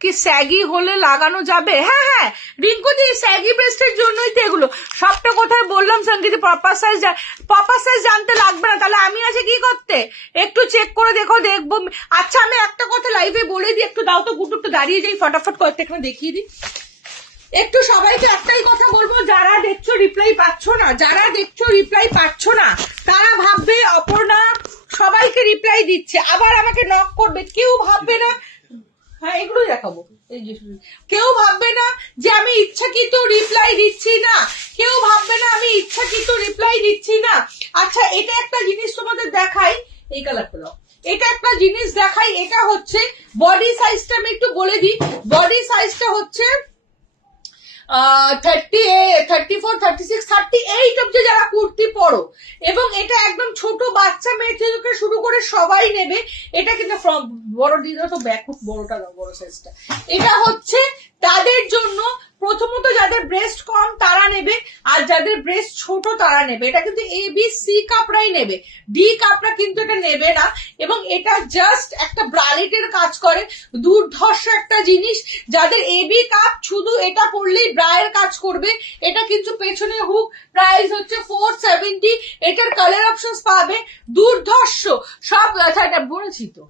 কি স্যাগি হলে লাগানো যাবে? হ্যাঁ হ্যাঁ রিঙ্কুদি, স্যাগি ব্রেস্টের জন্যই তো এগুলো। সবটা কোথায় বললাম সঙ্গীতি, প্রপার সাইজ জানতে লাগবে না। তাহলে আমি আছে কি করতে, একটু চেক করে দেখবো। আচ্ছা, আমি একটা কথা লাইভে বলে দিই, একটু দাও তো গুটু, একটু দাঁড়িয়ে যাই, ফটাফট কয়েকটা এখানে দেখিয়ে দিই। একটু সবাইকে একটাই কথা বলবো, যারা দেখছো রিপ্লাই পাচ্ছ না তারা ভাববে অপর্ণা সবাইকে রিপ্লাই দিচ্ছে, আবার আমাকে নক করবে। কেউ ভাববে না, হ্যাঁ এগুলো দেখাবো। কেউ ভাববে না যে আমি ইচ্ছাকৃত রিপ্লাই দিচ্ছি না, কেউ ভাববে না আমি ইচ্ছাকৃত রিপ্লাই দিচ্ছি না। আচ্ছা, এটা একটা জিনিস তোমাদের দেখাই, এই কালারটা দাও। এটা একটা জিনিস দেখাই, এটা হচ্ছে বডি সাইজটা আমি একটু বলে দিই। বডি সাইজটা হচ্ছে 34, 36, 38 অব্দি যারা কুর্তি পরো, এবং এটা একদম ছোট বাচ্চা মেয়ে থেকে শুরু করে সবাই নেবে। এটা কিন্তু বড় দিদা তো ব্যাকুট, বড়টা দাও, বড় সাইজটা। এটা হচ্ছে তাদের জন্য, প্রথমত যাদের ব্রেস্ট কম তারা নেবে, আর যাদের ব্রেস্ট ছোট তারা নেবে। এটা কিন্তু ABC কাপড়াই নেবে, ডি কাপড়া কিন্তু এটা নেবে না। এবং এটা জাস্ট একটা ব্রালেটের কাজ করে, দুর্ধর্ষ একটা জিনিস। যাদের AB কাপ শুধু এটা পরলেই ব্রায়ের কাজ করবে। এটা কিন্তু পেছনে হুক, প্রাইস হচ্ছে 470। এটার কালার অপশনস পাবে, দুর্ধর্ষ সব বলেছি তো,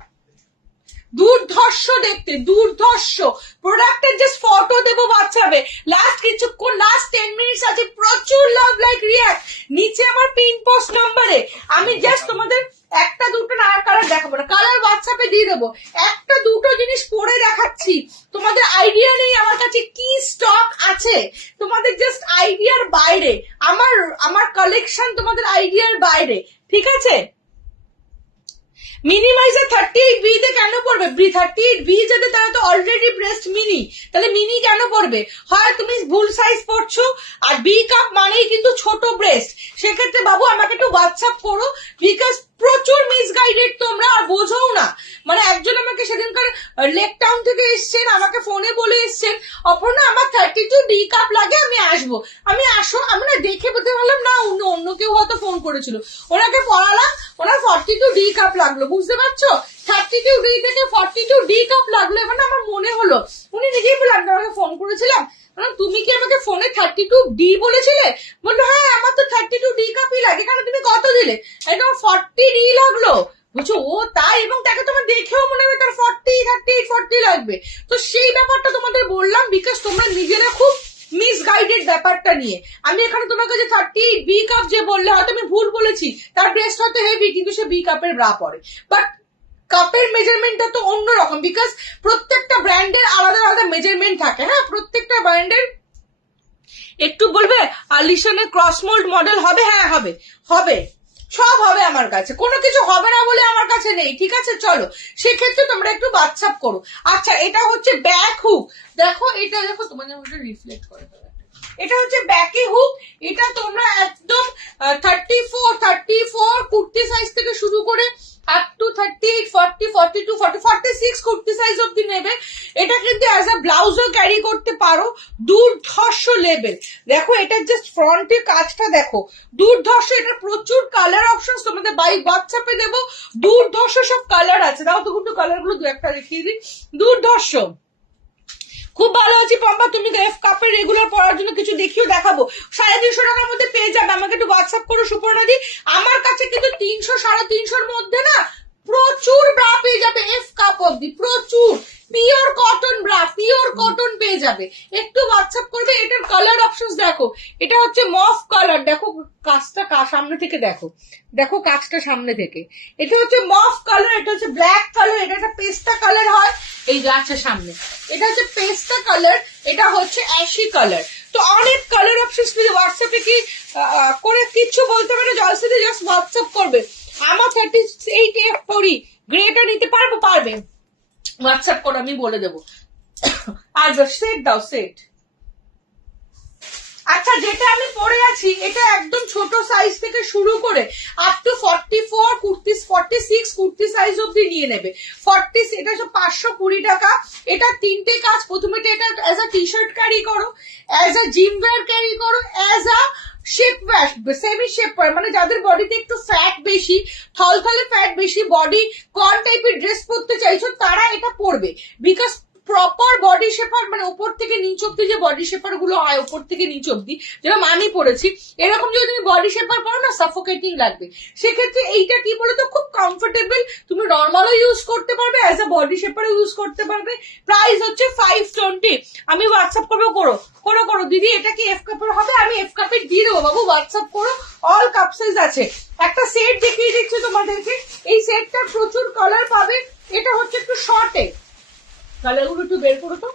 দুর্ধর্ষ দেখতে, দুর্ধর্ষ। প্রোডাক্টের জাস্ট ফটো দেবো হোয়াটসঅ্যাপে। লাস্ট 10 মিনিটস আছে, প্রচুর লাভ লাইক রিয়াক্ট নিচে আমার পিন পোস্ট নম্বরে। আমি জাস্ট তোমাদের একটা দুটো না কালার দেখাবো না, কালার হোয়াটসঅ্যাপে দিয়ে দেবো। একটা দুটো জিনিস পরে দেখাচ্ছি, তোমাদের আইডিয়া নেই আমার কাছে কি স্টক আছে, তোমাদের জাস্ট আইডিয়ার বাইরে। আমার কালেকশন তোমাদের আইডিয়ার বাইরে। ঠিক আছে, মিনিমাইজার 38B তে কেন পড়বে? 38B যাদের তারা তো অলরেডি ব্রেস্ট মিনি, তাহলে মিনি কেন পড়বে? হয় তুমি ভুল সাইজ পড়ছো, আর B কাপ মানেই কিন্তু ছোট ব্রেস্ট। সেক্ষেত্রে বাবু আমাকে একটু হোয়াটসঅ্যাপ করো, বিকজ প্রচুর মিসগাইডেড তোমরা, আর বোঝোও না। মানে একজন আমাকে সেদিনকার লেক টাউন থেকে এসছেন, আমাকে ফোনে বলে এসছেন অপর্ণা আমার 32D কাপ লাগে, আমি আসবো। আমি আমি না দেখে বলতে পারলাম না, অন্য কেউ হয়তো ফোন করেছিল, ওনাকে পড়ালাম, ওনার 42D কাপ লাগলো। বুঝতে পারছো, 32D থেকে 42D কাপ লাগলো। এবার আমার মনে হলো উনি নিজেই বললেন, আমাকে ফোন করেছিলাম, তুমি কি আমাকে ফোনে 32D বলেছিলে? বললো হ্যাঁ আমার তো 32D কাপই লাগে, কেন তুমি কত দিলে? একদম 40D লাগলো। বুঝছো, ও তাই, এবং তাকে তোমার দেখেও মনে হবে তার 40 লাগবে। তো সেই ব্যাপারটা তোমাদের বললাম, বিকজ তোমরা নিজেরা খুব মিসগাইডেড ব্যাপারটা নিয়ে। আমি এখানে তোমাকে যে 38B কাপ যে বললে, হয়তো আমি ভুল বলেছি, তার ব্রেস্ট হয়তো হেভি কিন্তু সে B কাপের ব্রা পরে, বাট কাপের মেজারমেন্টটা তো অন্যরকম, বিকজ প্রত্যেকটা ব্র্যান্ডের আলাদা আলাদা মেজারমেন্ট থাকে। হ্যাঁ, প্রত্যেকটা ব্র্যান্ডের একটু বলবে আলিশনের ক্রস মোল্ড মডেল হবে, হ্যাঁ হবে, হবে, সব হবে আমার কাছে, কোনো কিছু হবে না বলে আমার কাছে নেই, ঠিক আছে? চলো সেক্ষেত্রে তোমরা একটু হোয়াটসঅ্যাপ করো। আচ্ছা, এটা হচ্ছে ব্যাক হুক, দেখো এটা দেখো তোমাদের মধ্যে রিফ্লেক্ট করে, এটা হচ্ছে ব্যাকে হুক। এটা তোমরা একদম 34 কুর্তি সাইজ থেকে শুরু করে আপ টু 38, 40, 42, 40, 46 কুর্তি সাইজ অব্দি নেবে। এটা কিন্তু অ্যাজ আ ব্লাউজও ক্যারি করতে পারো, দুর্ধর্ষ লেভেল। দেখো এটা জাস্ট ফ্রন্টের কাজটা দেখো, দুর্ধর্ষ। এটা প্রচুর কালার অপশন তোমাদের বাই হোয়াটসঅ্যাপে দেবো, দুর্ধর্ষ সব কালার আছে। দাও তো কিন্তু কালার গুলো দু একটা দেখিয়ে দিই, দুর্ধর্ষ। খুব ভালো আছি পম্পা, তুমি এফ কাপের রেগুলার পরার জন্য কিছু দেখিও দেখাবো, 350 টাকার মধ্যে পেয়ে যাবে। আমাকে একটু হোয়াটসঅ্যাপ করো সুপর্ণাদি। আমার কাছে কিন্তু 300, 350-র মধ্যে না প্রচুর ব্রা পেয়ে যাবে, এফ কাপ অব্দি প্রচুর pure cotton bra, pure cotton পেয়ে যাবে। একটু হোয়াটসঅ্যাপ করবে। এটার কালার অপশনস দেখো, এটা হচ্ছে মফ কালার, দেখো কাজটা সামনে থেকে দেখো, দেখো কাজটা সামনে থেকে। এটা হচ্ছে মফ কালার, এটা হচ্ছে ব্ল্যাক কালার, এটা একটা পেস্তা কালার হয়, এই গাছের সামনে এটা হচ্ছে পেস্তা কালার, এটা হচ্ছে অ্যাশি কালার। তো অনেক কালার অপশনস পেয়ে হোয়াটসঅ্যাপে কি করে কিচ্ছু বলতে পারে, জলসাতে জাস্ট হোয়াটসঅ্যাপ করবে। আমার 38F পরি, গ্রেটা নিতে পারবো, পারবে, হোয়াটসঅ্যাপ করো, আমি বলে দেবো। আর সেট দাও, সেট। আচ্ছা, যেটা আমি পরে আছি এটা একদম ছোট সাইজ থেকে শুরু করে up to 44 kurti, 46 kurti size অব্দি নিয়ে নেবে। 40 এটা 520 টাকা। এটা তিনটে কাজ, প্রথমে এটা as a T shirt carry করো, as a gym wear carry করো, as a shapewear, semi shapewear, মানে যাদের বডিতে একটু ফ্যাট বেশি, থলথলে ফ্যাট বেশি, বডি কন টাইপের ড্রেস পরতে চাইছো তারা এটা পরবে। বিকজ প্রপার বডি শেপার, মানে উপর থেকে নিচ অব্দি যে বডি শেপার গুলো হয়, উপর থেকে নিচ অব্দি, যেরকম আমি পড়েছি, এরকম যদি তুমি বডি শেপার পরো না সাফোকেটিং লাগবে। সেক্ষেত্রে এইটা কি বলতো, খুব কমফোর্টেবল, তুমি নর্মালও ইউজ করতে পারবে, অ্যাজ আ বডি শেপারও ইউজ করতে পারবে। প্রাইস হচ্ছে 520। আমি হোয়াটসঅ্যাপ করবো, করো করো করো দিদি, এটা কি এফ কাপের হবে? আমি এফ কাপের দিয়ে দেবো বাবু, হোয়াটসঅ্যাপ করো, অল কাপ সাইজ আছে। একটা সেট দেখিয়ে দিচ্ছি তোমাদেরকে, এই সেটটার প্রচুর কালার পাবে। এটা হচ্ছে একটু শর্টে, কালার গুলো একটু বের করো তো,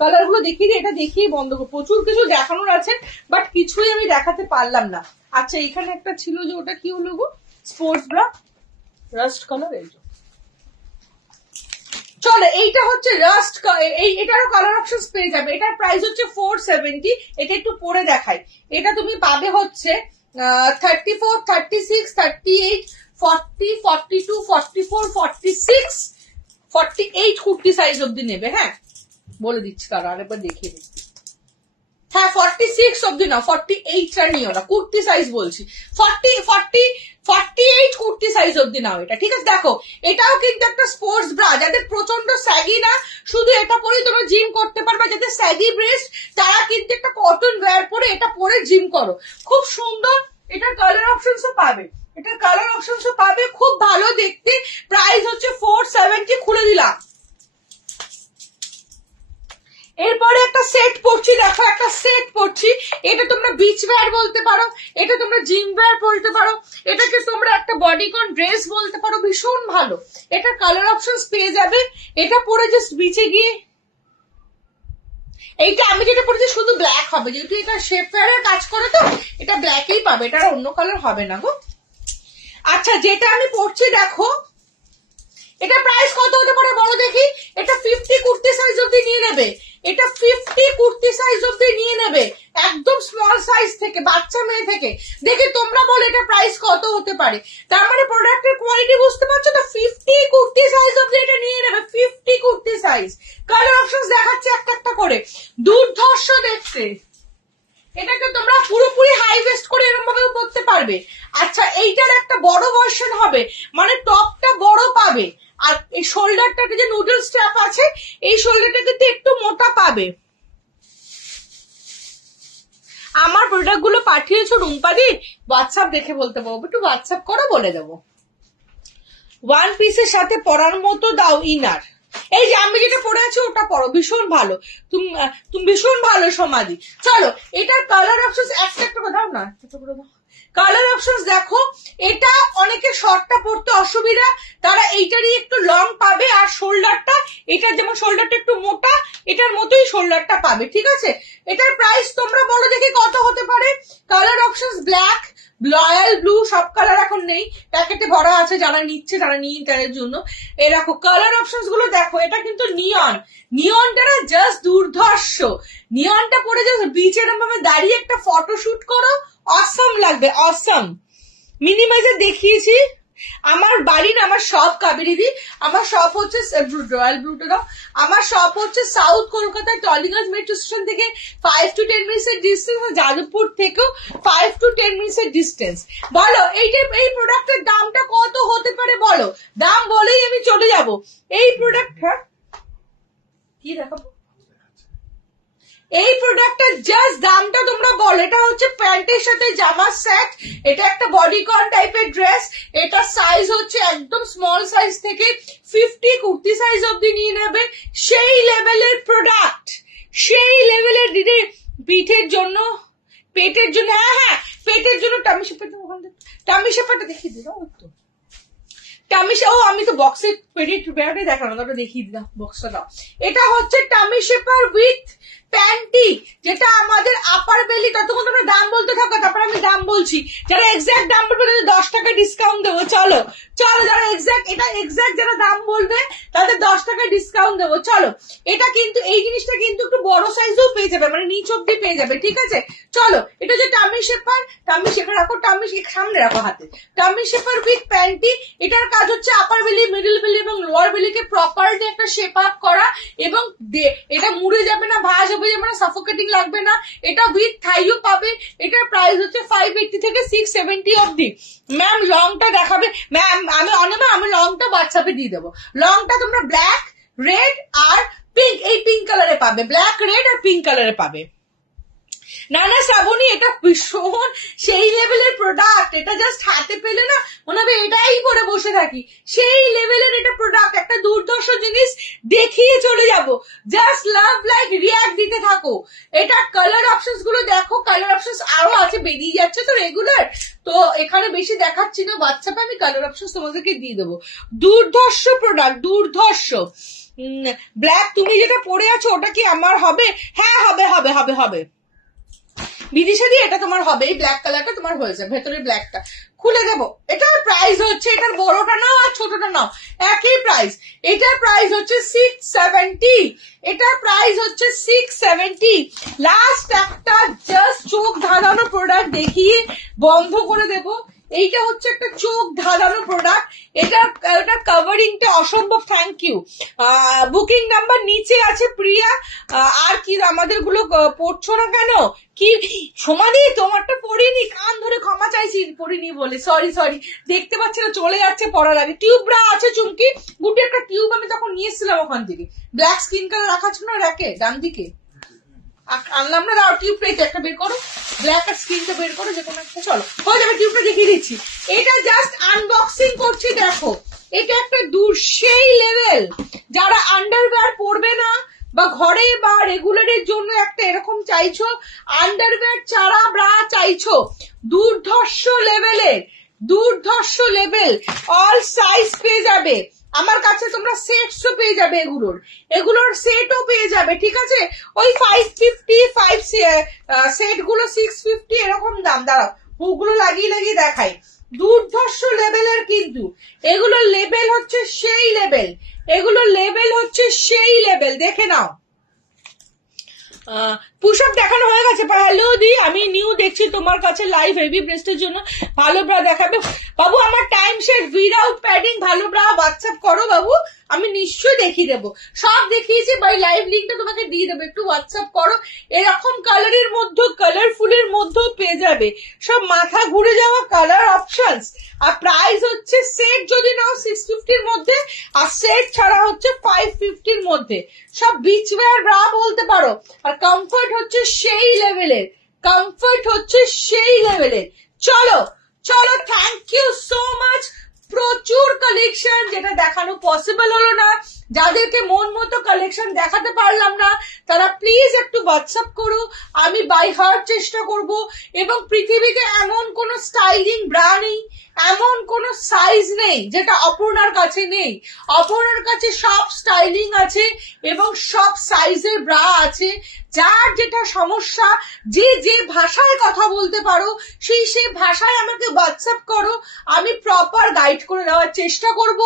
কালার গুলো দেখিয়ে দিই, এটা দেখিয়ে বন্ধ করো, প্রচুর কিছু দেখানোর আছে বাট কিছুই আমি দেখাতে পারলাম না। আচ্ছা, এখানে একটা ছিল যে ওটা কি হলো গো, স্পোর্টস ব্রা, রাস্ট কালার, এই যে চলো এইটা হচ্ছে রাস্ট, এটারও কালার অপশন পেয়ে যাবে। এটার প্রাইস হচ্ছে 470। এটা একটু পরে দেখাই। এটা তুমি পাবে হচ্ছে 34, 36, 38, 40, 42, 44, 46, 48 কুর্তি সাইজ অব্দি নেবে। হ্যাঁ বলে দিচ্ছি, তারা আরেকবার দেখিয়ে দিচ্ছি। হ্যাঁ 46 অব্দি না, 48টা নিও না, কুর্তি সাইজ বলছি, 48 কুর্তি সাইজ অব্দি নাও এটা, ঠিক আছে? দেখো এটাও কিন্তু একটা স্পোর্টস ব্রা, যাদের প্রচন্ড স্যাগি না, শুধু এটা পরে তোমরা জিম করতে পারবে। যাদের স্যাগি ব্রেস্ট তারা কিন্তু একটা কটন ওয়্যার পরে এটা পরে জিম করো, খুব সুন্দর। এটার কালার অপশনসও পাবে, এটার কালার অপশনসও পাবে, খুব ভালো দেখতে। প্রাইস হচ্ছে 470, খুলে দিলাম। এরপরে একটা সেট পড়ছি, দেখো একটা সেট পড়ছি, এটা তোমরা বিচ ওয়্যার বলতে পারো, এটা তোমরা জিম ওয়্যার বলতে পারো, এটাকে তোমরা একটা বডিকন ড্রেস বলতে পারো, ভীষণ ভালো। এটা কালার অপশনস পেয়ে যাবে। এটা পরে জাস্ট বিচে গিয়ে, এইটা আমি যেটা পড়েছি শুধু ব্ল্যাক হবে, যেহেতু এটা শেপ ওয়্যারের কাজ করে তো এটা ব্ল্যাকই পাবে, এটা অন্য কালার হবে না গো। আচ্ছা, যেটা আমি পড়ছি দেখো, এটা প্রাইস কত হতে পারে বলো দেখি? এটা 50 কুর্তি সাইজ অব্দি নিয়ে নেবে, এটা 50 কুর্তি সাইজ অব্দি নিয়ে নেবে, একদম স্মল সাইজ থেকে, বাচ্চা মেয়ে থেকে। দেখি তোমরা বলো এটা প্রাইস কত হতে পারে। তার মানে প্রোডাক্টের কোয়ালিটি বুঝতে পারছো তো, 50 কুর্তি সাইজ অব্দি এটা নিয়ে নেবে, 50 কুর্তি সাইজ। কালার অপশন দেখাচ্ছে একটা একটা করে, দুর্ধর্ষ দেখতে। এটাকে তোমরা পুরোপুরি হাই ওয়েস্ট করে এরকম ভাবে পরতে পারবে। আচ্ছা, এইটার একটা বড় ভার্সন হবে, মানে টপটা বড় পাবে, আর এই শোল্ডারটাতে যে নুডল স্ট্র্যাপ আছে, এই শোল্ডারটা কিন্তু একটু মোটা পাবে। আমার প্রোডাক্ট গুলো পাঠিয়েছো রুম্পাদি, হোয়াটসঅ্যাপ দেখে বলতে পারবো, একটু হোয়াটসঅ্যাপ করো, বলে দেবো। ওয়ান পিসের সাথে পরার মতো দাও ইনার, এই যে আমি যেটা পরে আছি ওটা পরো, ভীষণ ভালো, তুমি ভীষণ ভালো সমাধি। চলো এটার কালার অপশন একটা একটা দাও না, একটা করে দাও। কালার অপশনস দেখো, এটা অনেকে শর্টটা পরতে অসুবিধা, তারা এইটারই একটু লং পাবে, আর শোল্ডারটা এটার যেমন শোল্ডারটা একটু মোটা, এটার মতোই শোল্ডারটা পাবে, ঠিক আছে। এটার প্রাইস তোমরা বলো দেখি কত হতে পারে। Colour options black, royal blue, সব কালার এখন নেই, প্যাকেটে ভরা আছে, যারা নিচ্ছে তারা নিয়ে তাদের জন্য। এই দেখো কালার অপশনস গুলো দেখো, এটা কিন্তু নিয়ন, নিয়নটা না জাস্ট দুর্ধর্ষ। নিয়নটা পরে জাস্ট বিচে এরকম ভাবে দাঁড়িয়ে একটা ফটোশুট করো, অসম লাগবে, অসম। মিনিমাইজে দেখিয়েছি আমার বাড়ি না, আমার শপ কাবেরিদি, আমার শপ হচ্ছে রয়্যাল ব্লুটা দাও, আমার শপ হচ্ছে সাউথ কলকাতার টলিগঞ্জ মেট্রো স্টেশন থেকে 5 to 10 মিনিটস এর ডিস্টেন্স, যাদবপুর থেকেও 5 to 10 মিনিটস এর ডিস্টেন্স। বলো এই প্রোডাক্টের দামটা কত হতে পারে বলো, দাম বলেই আমি চলে যাব। এই প্রোডাক্ট, হ্যাঁ কি দেখাবো, এই প্রোডাক্টের জাস্ট দামটা তোমরা বলো। এটা হচ্ছে প্যান্টের সাথে জামার সেট, এটা একটা বডিকন টাইপের ড্রেস, এটা সাইজ হচ্ছে একদম স্মল সাইজ থেকে 50 কুর্তি সাইজ অব্দি নিয়ে নেবে, সেই লেভেলের প্রোডাক্ট, সেই লেভেলের দিদি। পিঠের জন্য, পেটের জন্য, হ্যাঁ পেটের জন্য টামি শেপারটা দেখিয়ে দিলাম তো, আমি তো বক্সে পেটে দেখানো, ওটা দেখিয়ে দিলাম, বক্সটা দাও। এটা হচ্ছে টামি শেপার উইথ প্যান্টি, যেটা আমাদের আপার বেলি। ততক্ষণ তোমরা দাম বলতে থাকো, তারপর আমি দাম বলছি। যারা এক্সাক্ট দাম বলবে তাদের 10 টাকা ডিসকাউন্ট দেবো। চলো চলো, যারা এক্সাক্ট যারা দাম বলবে তাদের 10 টাকা ডিসকাউন্ট দেবো। চলো, এটা কিন্তু এই জিনিসটা কিন্তু একটু বড় সাইজেও পেয়ে যাবে, মানে নিচ অব্দি পেয়ে যাবে, ঠিক আছে। চলো, এটা হচ্ছে টামি শেপার রাখো, সামনে রাখো হাতে, টামি শেপার উইথ প্যান্টি। এটার কাজ হচ্ছে আপার বেলি, মিডল বেলি এবং লোয়ার বেলিকে প্রপারলি একটা শেপ আপ করা, এবং এটা মুড়ে যাবে না, ভাঁজ হবে যাবে না, সাফোকেটিং লাগবে না। এটা উইথ থাইও পাবে। এটার প্রাইস হচ্ছে 580 থেকে 670 অব্দি। ম্যাম লংটা দেখাবে? ম্যাম আমি লংটা হোয়াটসঅ্যাপে দিয়ে দেবো। লংটা তোমরা ব্ল্যাক, রেড আর পিঙ্ক, এই পিঙ্ক কালারে পাবে, ব্ল্যাক, রেড আর পিঙ্ক কালারে পাবে। না শ্রাবণী, এটা ভীষণ সেই লেভেলের প্রোডাক্ট, এটা জাস্ট হাতে পেলে না মনে হবে এটাই পরে বসে থাকি, সেই লেভেলের এটা প্রোডাক্ট, একটা দুর্ধর্ষ জিনিস দেখিয়ে চলে যাব। জাস্ট লাভ লাইক রিয়াক্ট দিতে থাকো। এটা কালার অপশনস গুলো দেখো, কালার অপশনস আরো আছে, বেরিয়ে যাচ্ছে তো রেগুলার, তো এখানে বেশি দেখাচ্ছি না, হোয়াটসঅ্যাপে আমি কালার অপশনস তোমাদেরকে দিয়ে দেবো। দুর্ধর্ষ প্রোডাক্ট, দুর্ধর্ষ। ব্ল্যাক তুমি যেটা পরে আছো ওটা কি আমার হবে? হ্যাঁ হবে। বিদিশা দিয়ে এটা তোমার হবে, এই ব্ল্যাক কালারটা তোমার হয়েছে, ভেতরে ব্ল্যাকটা খুলে দেবো। এটার প্রাইস হচ্ছে, এটার বড়টা নাও আর ছোটটা নাও একই প্রাইস। এটার প্রাইস হচ্ছে 670, এটার প্রাইস হচ্ছে 670। লাস্ট একটা জাস্ট চোখ ধাঁধানো প্রোডাক্ট দেখিয়ে বন্ধ করে দেবো। এইটা হচ্ছে একটা চোখ ধাঁধানো প্রোডাক্ট, এটা কভারিংটা অসম্ভব। Thank you. বুকিং নাম্বার নিচে আছে প্রিয়া। আর কি আমাদের গুলো পড়ছো না কেন? কি সমাধি, তোমারটা পড়িনি, কান ধরে ক্ষমা চাইছি পড়িনি বলে, সরি দেখতে পাচ্ছি না, চলে যাচ্ছে পড়ার আগে। টিউব ব্রা আছে চুমকি, গুটি একটা টিউব আমি তখন নিয়ে এসেছিলাম ওখান থেকে, ব্ল্যাক স্কিন কালার রাখা ছিল না র্যাকে ডান দিকে, আনলাম না, দাও টিউব পেয়েছে একটা বের করো, ব্ল্যাক আর স্ক্রিনটা বের করো, যে কোনো একটা। চলো হয়ে যাবে, টিউবটা দেখিয়ে দিচ্ছি। এটা জাস্ট আনবক্সিং করছি, দেখো এটা একটা সেই লেভেল। যারা আন্ডারওয়্যার পরবে না বা ঘরে বা রেগুলারের জন্য একটা এরকম চাইছো, আন্ডারওয়্যার ছাড়া ব্রা চাইছো, দুর্ধর্ষ লেভেল, অল সাইজ পেয়ে যাবে আমার কাছে। তোমরা সেটসও পেয়ে যাবে, এগুলোর সেটও পেয়ে যাবে, ঠিক আছে। ওই 550 সেট গুলো 650 এরকম দাম। দাঁড়াও ওগুলো লাগিয়ে দেখাই, দুর্ধর্ষ লেভেলের, কিন্তু এগুলোর লেভেল হচ্ছে সেই লেভেল, দেখে নাও। পুশ আপ দেখানো হয়ে গেছে। হ্যালো দি, আমি নিউ দেখছি তোমার কাছে লাইভ, হেভি ব্রেস্টের জন্য ভালো ব্রা দেখাবে বাবু। আমার টাইম শেষ, উইদাউট প্যাডিং ভালো ব্রা হোয়াটসঅ্যাপ করো বাবু, আমি নিশ্চয়ই দেখিয়ে দেবো। সব দেখিয়েছি বাই, লাইভ লিঙ্কটা তোমাকে দিয়ে দেবো, একটু হোয়াটসঅ্যাপ করো। এরকম কালারের মধ্যে, কালারফুলের মধ্যেও পেয়ে যাবে সব মাথা ঘুরে যাওয়া কালার অপশনস। আর প্রাইস হচ্ছে সেট যদি নাও 650-র মধ্যে, আর সেট ছাড়া হচ্ছে 550-র মধ্যে। সব বিচ ওয়্যার ব্রা বলতে পারো। আর কমফর্ট হচ্ছে সেই লেভেলের, চলো থ্যাংক ইউ সো মাচ প্রচুর কালেকশন, যেটা দেখানো পসিবল হলো না। যাদেরকে মন মতো কালেকশন দেখাতে পারলাম না তারা প্লিজ একটু হোয়াটসঅ্যাপ করো, আমি বাই হার্ট চেষ্টা করব। এবং পৃথিবীতে এমন কোন স্টাইলিং ব্রা নেই, এমন কোন সাইজ নেই যেটা অপর্ণার কাছে নেই। অপর্ণার কাছে সব স্টাইলিং আছে এবং সব সাইজের ব্রা আছে। যার যেটা সমস্যা, যে যে ভাষায় কথা বলতে পারো সেই সেই ভাষায় আমাকে হোয়াটসঅ্যাপ করো, আমি প্রপার গাইড করে দেওয়ার চেষ্টা করব।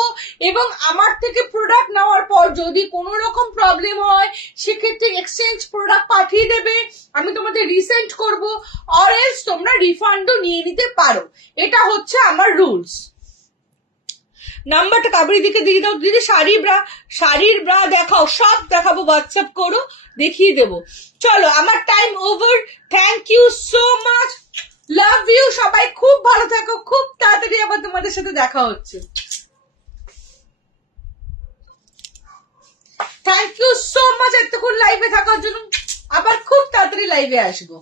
এবং আমার থেকে প্রোডাক্ট নেওয়ার পর যদি কোনো রকম প্রবলেম হয় সেক্ষেত্রে এক্সচেঞ্জ প্রোডাক্ট পাঠিয়ে দেবে, আমি তোমাদের রিসেন্ড করব, অর এলস তোমরা রিফান্ডও নিয়ে নিতে পারো। এটা হচ্ছে আমার রুলস। নাম্বারটা কাবেরি দিকে দিয়ে দাও দিদি। শাড়ির ব্রা দেখাও, সব দেখাবো, হোয়াটসঅ্যাপ করো, দেখিয়ে দেবো। চলো, আমার time over. Thank you so much, love you. সবাই খুব ভালো থাকো, খুব তাড়াতাড়ি আবার তোমাদের সাথে দেখা হচ্ছে। থ্যাংক ইউ সো মাচ এতক্ষণ লাইভে থাকার জন্য, আবার খুব তাড়াতাড়ি লাইভে আসবো।